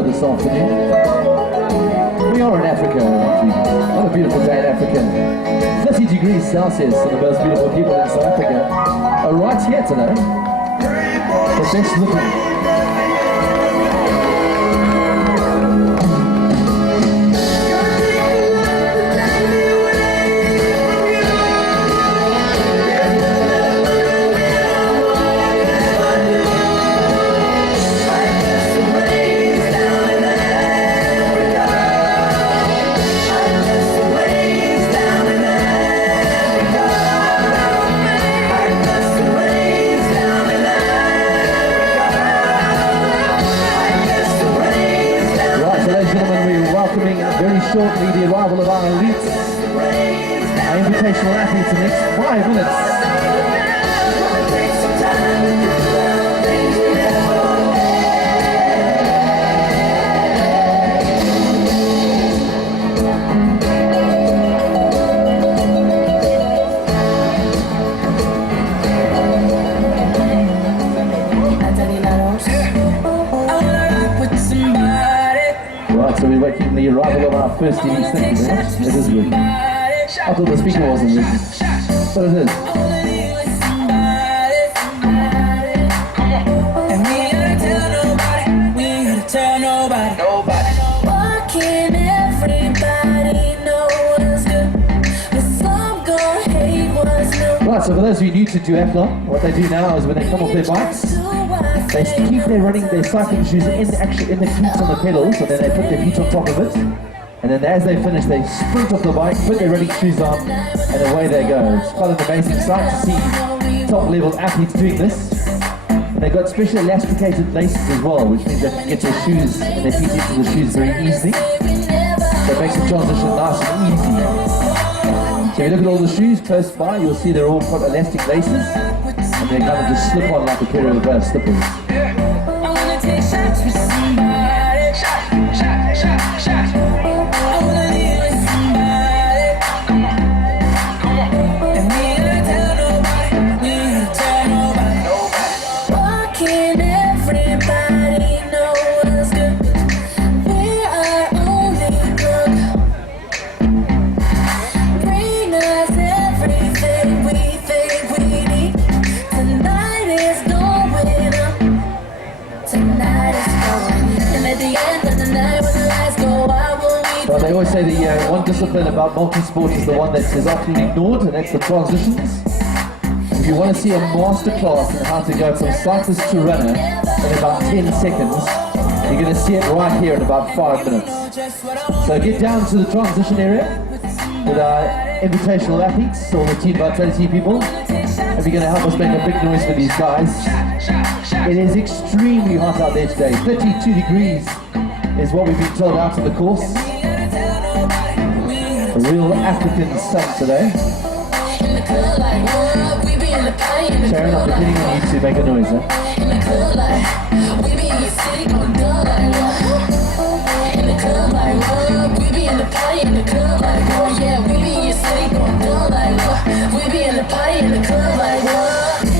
This afternoon. We are in Africa, aren't we? What a beautiful day in Africa. 30 degrees Celsius, and the most beautiful people in South Africa are right here today. The best looking. Shortly the arrival of our elites, our invitational athletes in the next 5 minutes. So we're waiting the arrival of our first elite singers. It is good. I thought the speaker wasn't written, but it is. And we ain't gotta tell nobody. We ain't gotta tell nobody. Why can't everybody know what's good? But some gon' hate what's new. Right, so for those of you new to Duathlon, what they do now is when they come off their bikes, they keep their cycling shoes in the cleats on the pedals, and then they put their feet on top of it. And then as they finish, they sprint off the bike, put their running shoes on, and away they go. It's quite an amazing sight to see top-level athletes doing this. And they've got special elasticated laces as well, which means they can get their shoes and their feet into the shoes very easily. So it makes the transition nice and easy. So if you look at all the shoes close by, you'll see they're all got elastic laces, and they kind of just slip on like a pair of slippers. I wanna take shots with somebody. Shot. I wanna leave with somebody. And we ain't gotta tell nobody. We ain't gotta tell nobody. Why can't everybody know what's good? We are only They always say the one discipline about multi-sport is the one that is often ignored, and that's the transitions. If you want to see a masterclass in how to go from cyclist to runner in about 10 seconds, you're going to see it right here in about 5 minutes. So get down to the transition area with our invitational athletes, or the Team Vitality people, and we're going to help us make a big noise for these guys. It is extremely hot out there today. 32 degrees is what we've been told out on the course. A real African sun today. Sharon, I'm depending on you to make a noise, huh?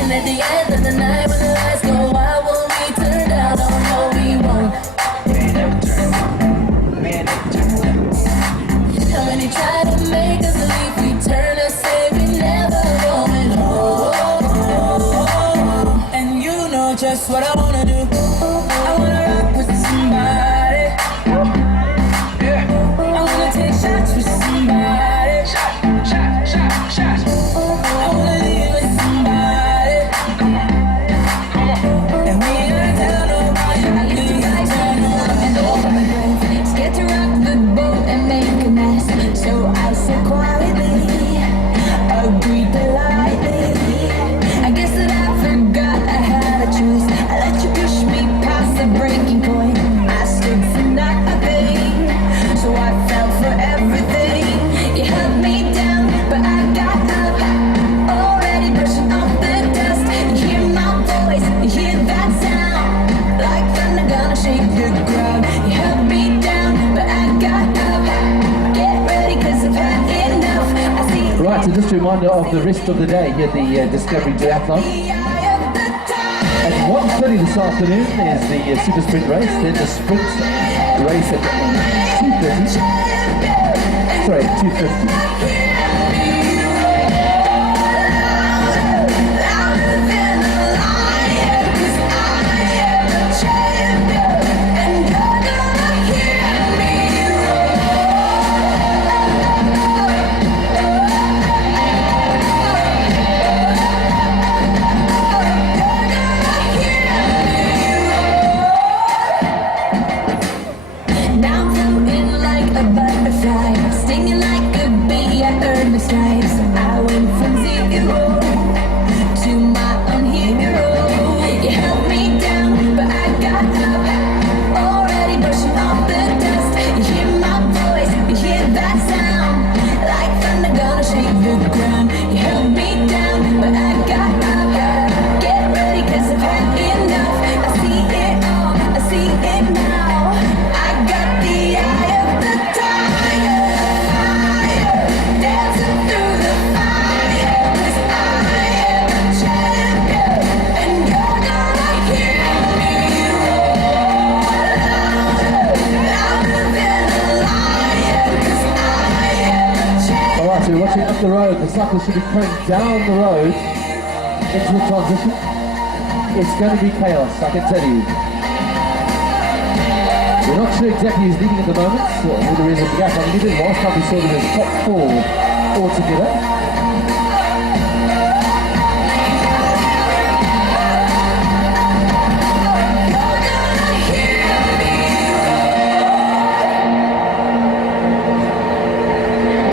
And at the end of the night when the lights go out, won't we turn down? Oh no, we won't. And when you try to make us leave, we turn and say we never going home. And you know just what I wanna do. I wanna rock with somebody. I wanna take shots with somebody. I wanna leave with somebody. And we ain't gonna tell nobody. Scared to rock the boat and make a mess, so I said quietly, agreed politely. I guess that I forgot I had a choice. I let you push me past the breaking point. I stood for nothing, so I fell for everything. You held me down, but I got up. Already brushing off the dust. You hear my voice, you hear that sound, like thunder gonna shake the ground. You held me down, but I got up. Get ready, 'cause I've had enough. I see Right, so just a reminder of the rest of the day here at the Discovery Duathlon. At 1:30 this afternoon is the Super Sprint race, then the Sprint race at 2:30. Sorry, 2:50. Now I'm floating like a butterfly, stinging like a bee. I earned my stripes. I went from zero to my own hero. You held me down, but I got up. Already brushing off the dust. You hear my voice, you hear that sound, like thunder gonna shake the ground. You held me down, but I got up. Get ready, 'cause I've had enough. I see it all, I see it now. I got the eye of the tiger, dancing through the fire. 'Cause I am a champion, and you're gonna hear me roar louder than a lion. 'Cause I am a champion. Alright, so we're watching up the road. The cyclists should be coming down the road into the transition. It's going to be chaos, I can tell you. We're not sure exactly who's leading at the moment, so there is a gap. I believe it last time we saw them as top 4 altogether.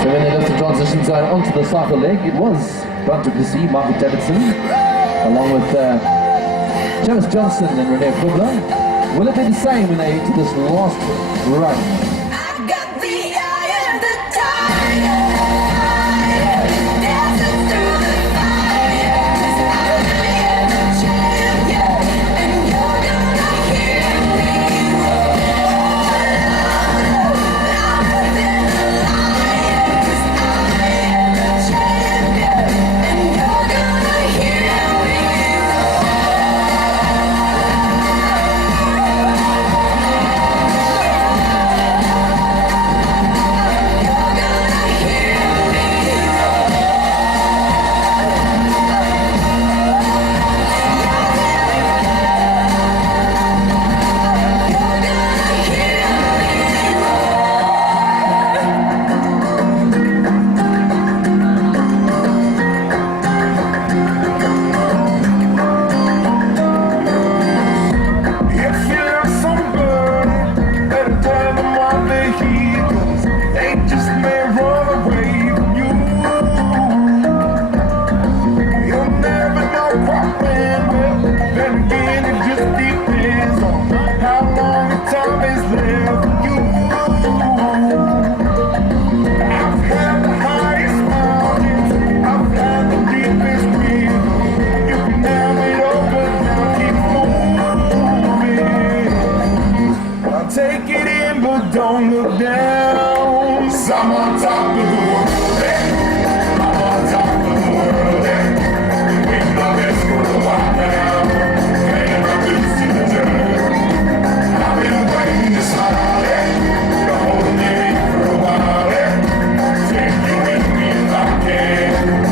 So when they left the transition zone onto the cycle leg, it was Bunter to see Michael Davidson, along with Travis Johnson and Rene Kubler. Will it be the same when they enter this last run? I got the eye of the tiger, dancing through the fire. 'Cause I am a champion, and you're gonna hear me roar louder than a lion. 'Cause I am a champion, and you're gonna hear me roar. I'm on top of the world, I'm on top of the world, waiting on this for a while now, paying my dues to the dirt. I've been waiting this long, you're holding me for a while, take you with me if I can,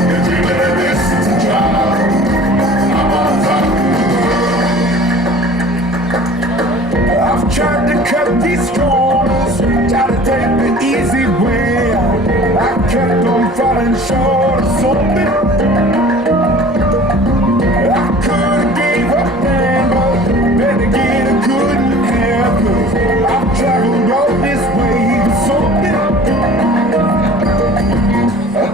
you're dreaming of this, it's a job, I'm on top of the world. I've tried to cut these corners, tried to take the easy way out. I kept on falling short of something. I could've gave up then, but then again I couldn't have, 'cause I've traveled all this way for something.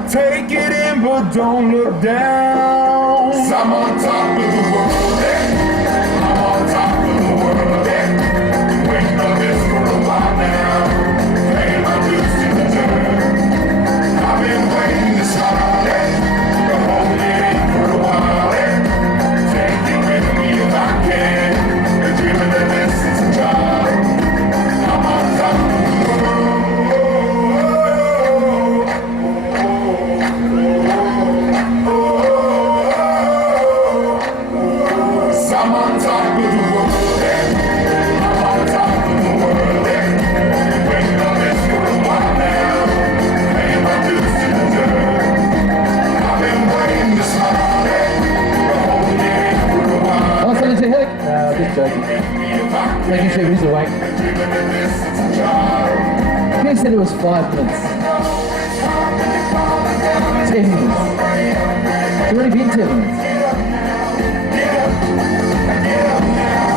Take it in, but don't look down. 'Cause I'm on top of the world, I'm on top of the world, waiting on this for a while now, paying my dues to the dirt. I've been waiting this long, you're holding me for a while, take it with me if I can, you're dreaming of this, it's a job, I'm on top of the world. I'm on top of the world, I'm on top of the world, waiting on this for a while now, paying my dues to the dirt. I've been waiting this long, you're holding me for a while, Oh, something to hit. Just joking. Making sure he's awake. dreaming of this, it's a job. He said it was 5 minutes. 10 minutes. It's already been 10 minutes.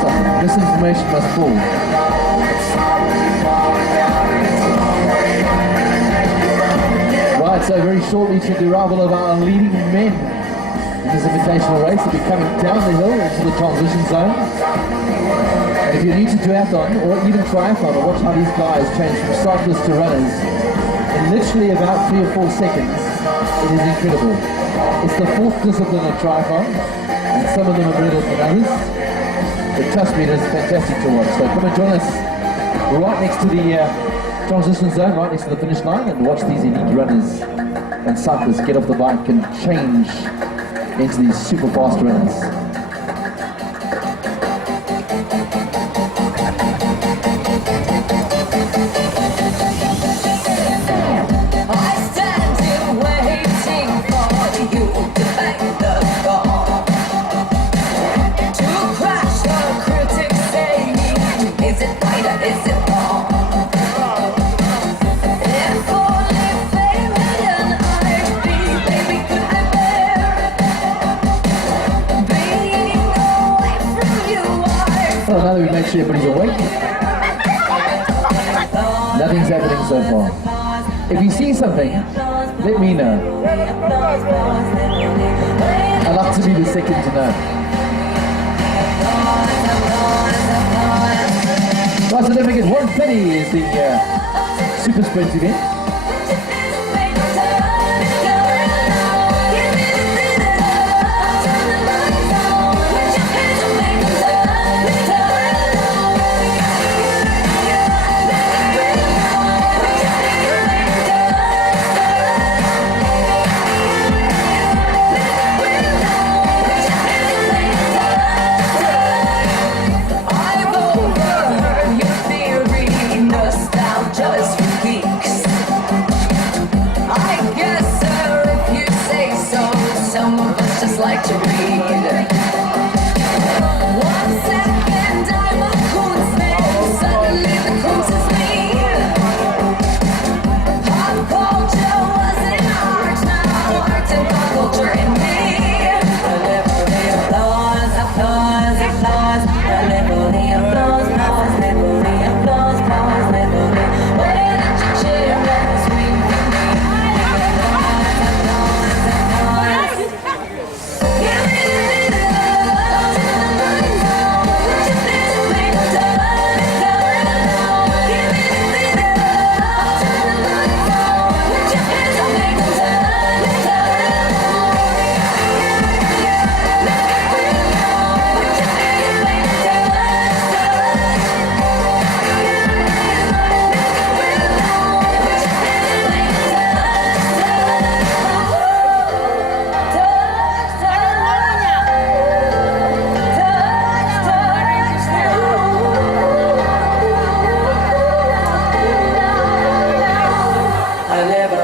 So, misinformation must fall. Right, so very shortly to the arrival of our leading men in this invitational race. They'll be coming down the hill into the transition zone. And if you're new to duathlon or even triathlon, or watch how these guys change from cyclists to runners in literally about 3 or 4 seconds, it is incredible. It's the fourth discipline of triathlon, and some of them are better than others. But trust me, it is fantastic to watch. So come and join us right next to the transition zone, right next to the finish line, and watch these elite runners and cyclists get off the bike and change into these super fast runners. Well, now that we make sure everybody's awake, nothing's happening so far. If you see something, let me know. I'd like to be the second to know. Right, so don't forget, 1:30 is the super sprint event. Just for weeks.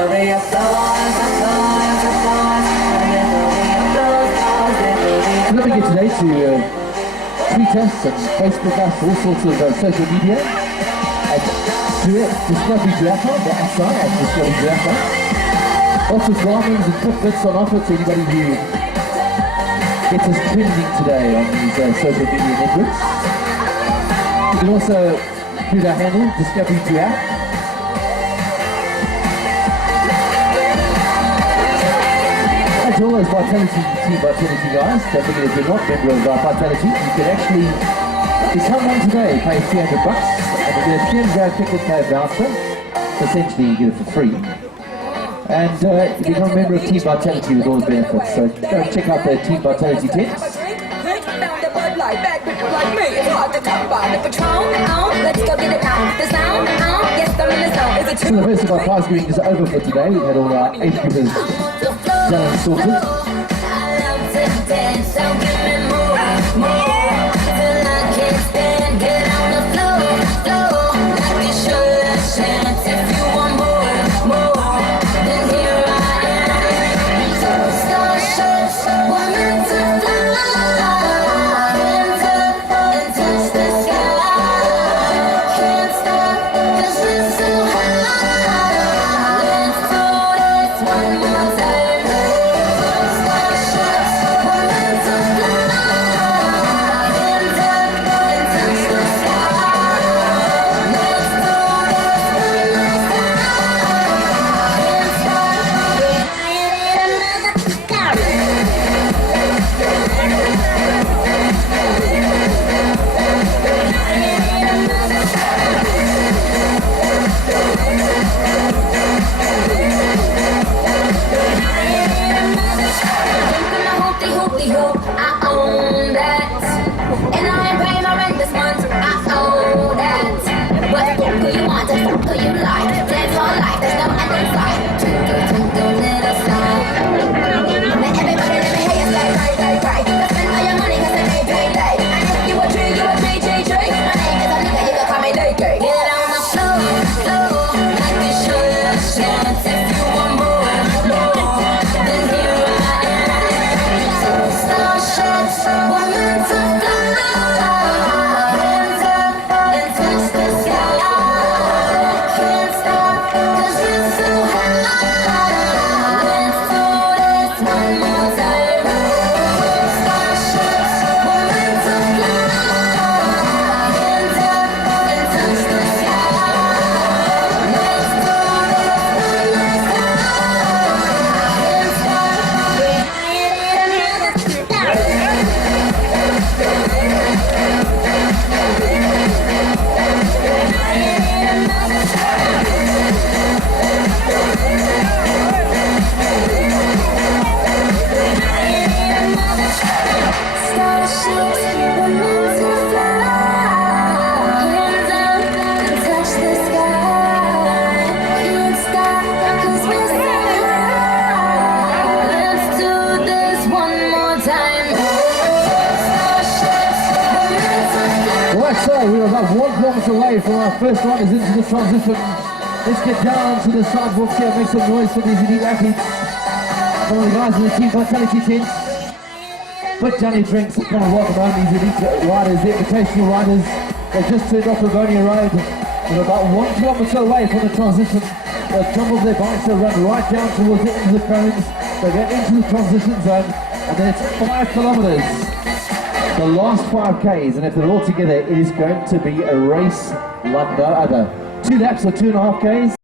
Let me get today to tweet us and Facebook us, all sorts of social media at Discovery Duathlon, the SI at Discovery Duathlon. Lots of garments and tidbits on offer to anybody who gets us trending today on these social media networks. You can also do that handle, Discovery Duathlon. As always, Vitality, Team Vitality guys, don't forget if you're not a member of Vitality, you can actually become one today, pay $300 and you get a $300 ticket card voucher. Essentially you get it for free. And if you're not a member of Team Vitality with all the benefits, so go check out their Team Vitality tents. So the rest of our prize giving is over for today. We've had all our 8 givers done and sorted. We're about 1 kilometer away from our first runners into the transition. Let's get down to the sidewalks here, make some noise for these elite athletes. Some of the guys in the Team Vitality tent. But Johnny drinks to kind of welcome home these elite riders, the invitational riders. They just turned off Livonia Road. We're about 1 kilometer away from the transition. They'll jump off their bikes, they'll run right down towards the end of the cones. They'll get into the transition zone, and then it's 5 kilometers. The last 5Ks, and if they're all together, it is going to be a race like no other. 2 laps or 2.5Ks.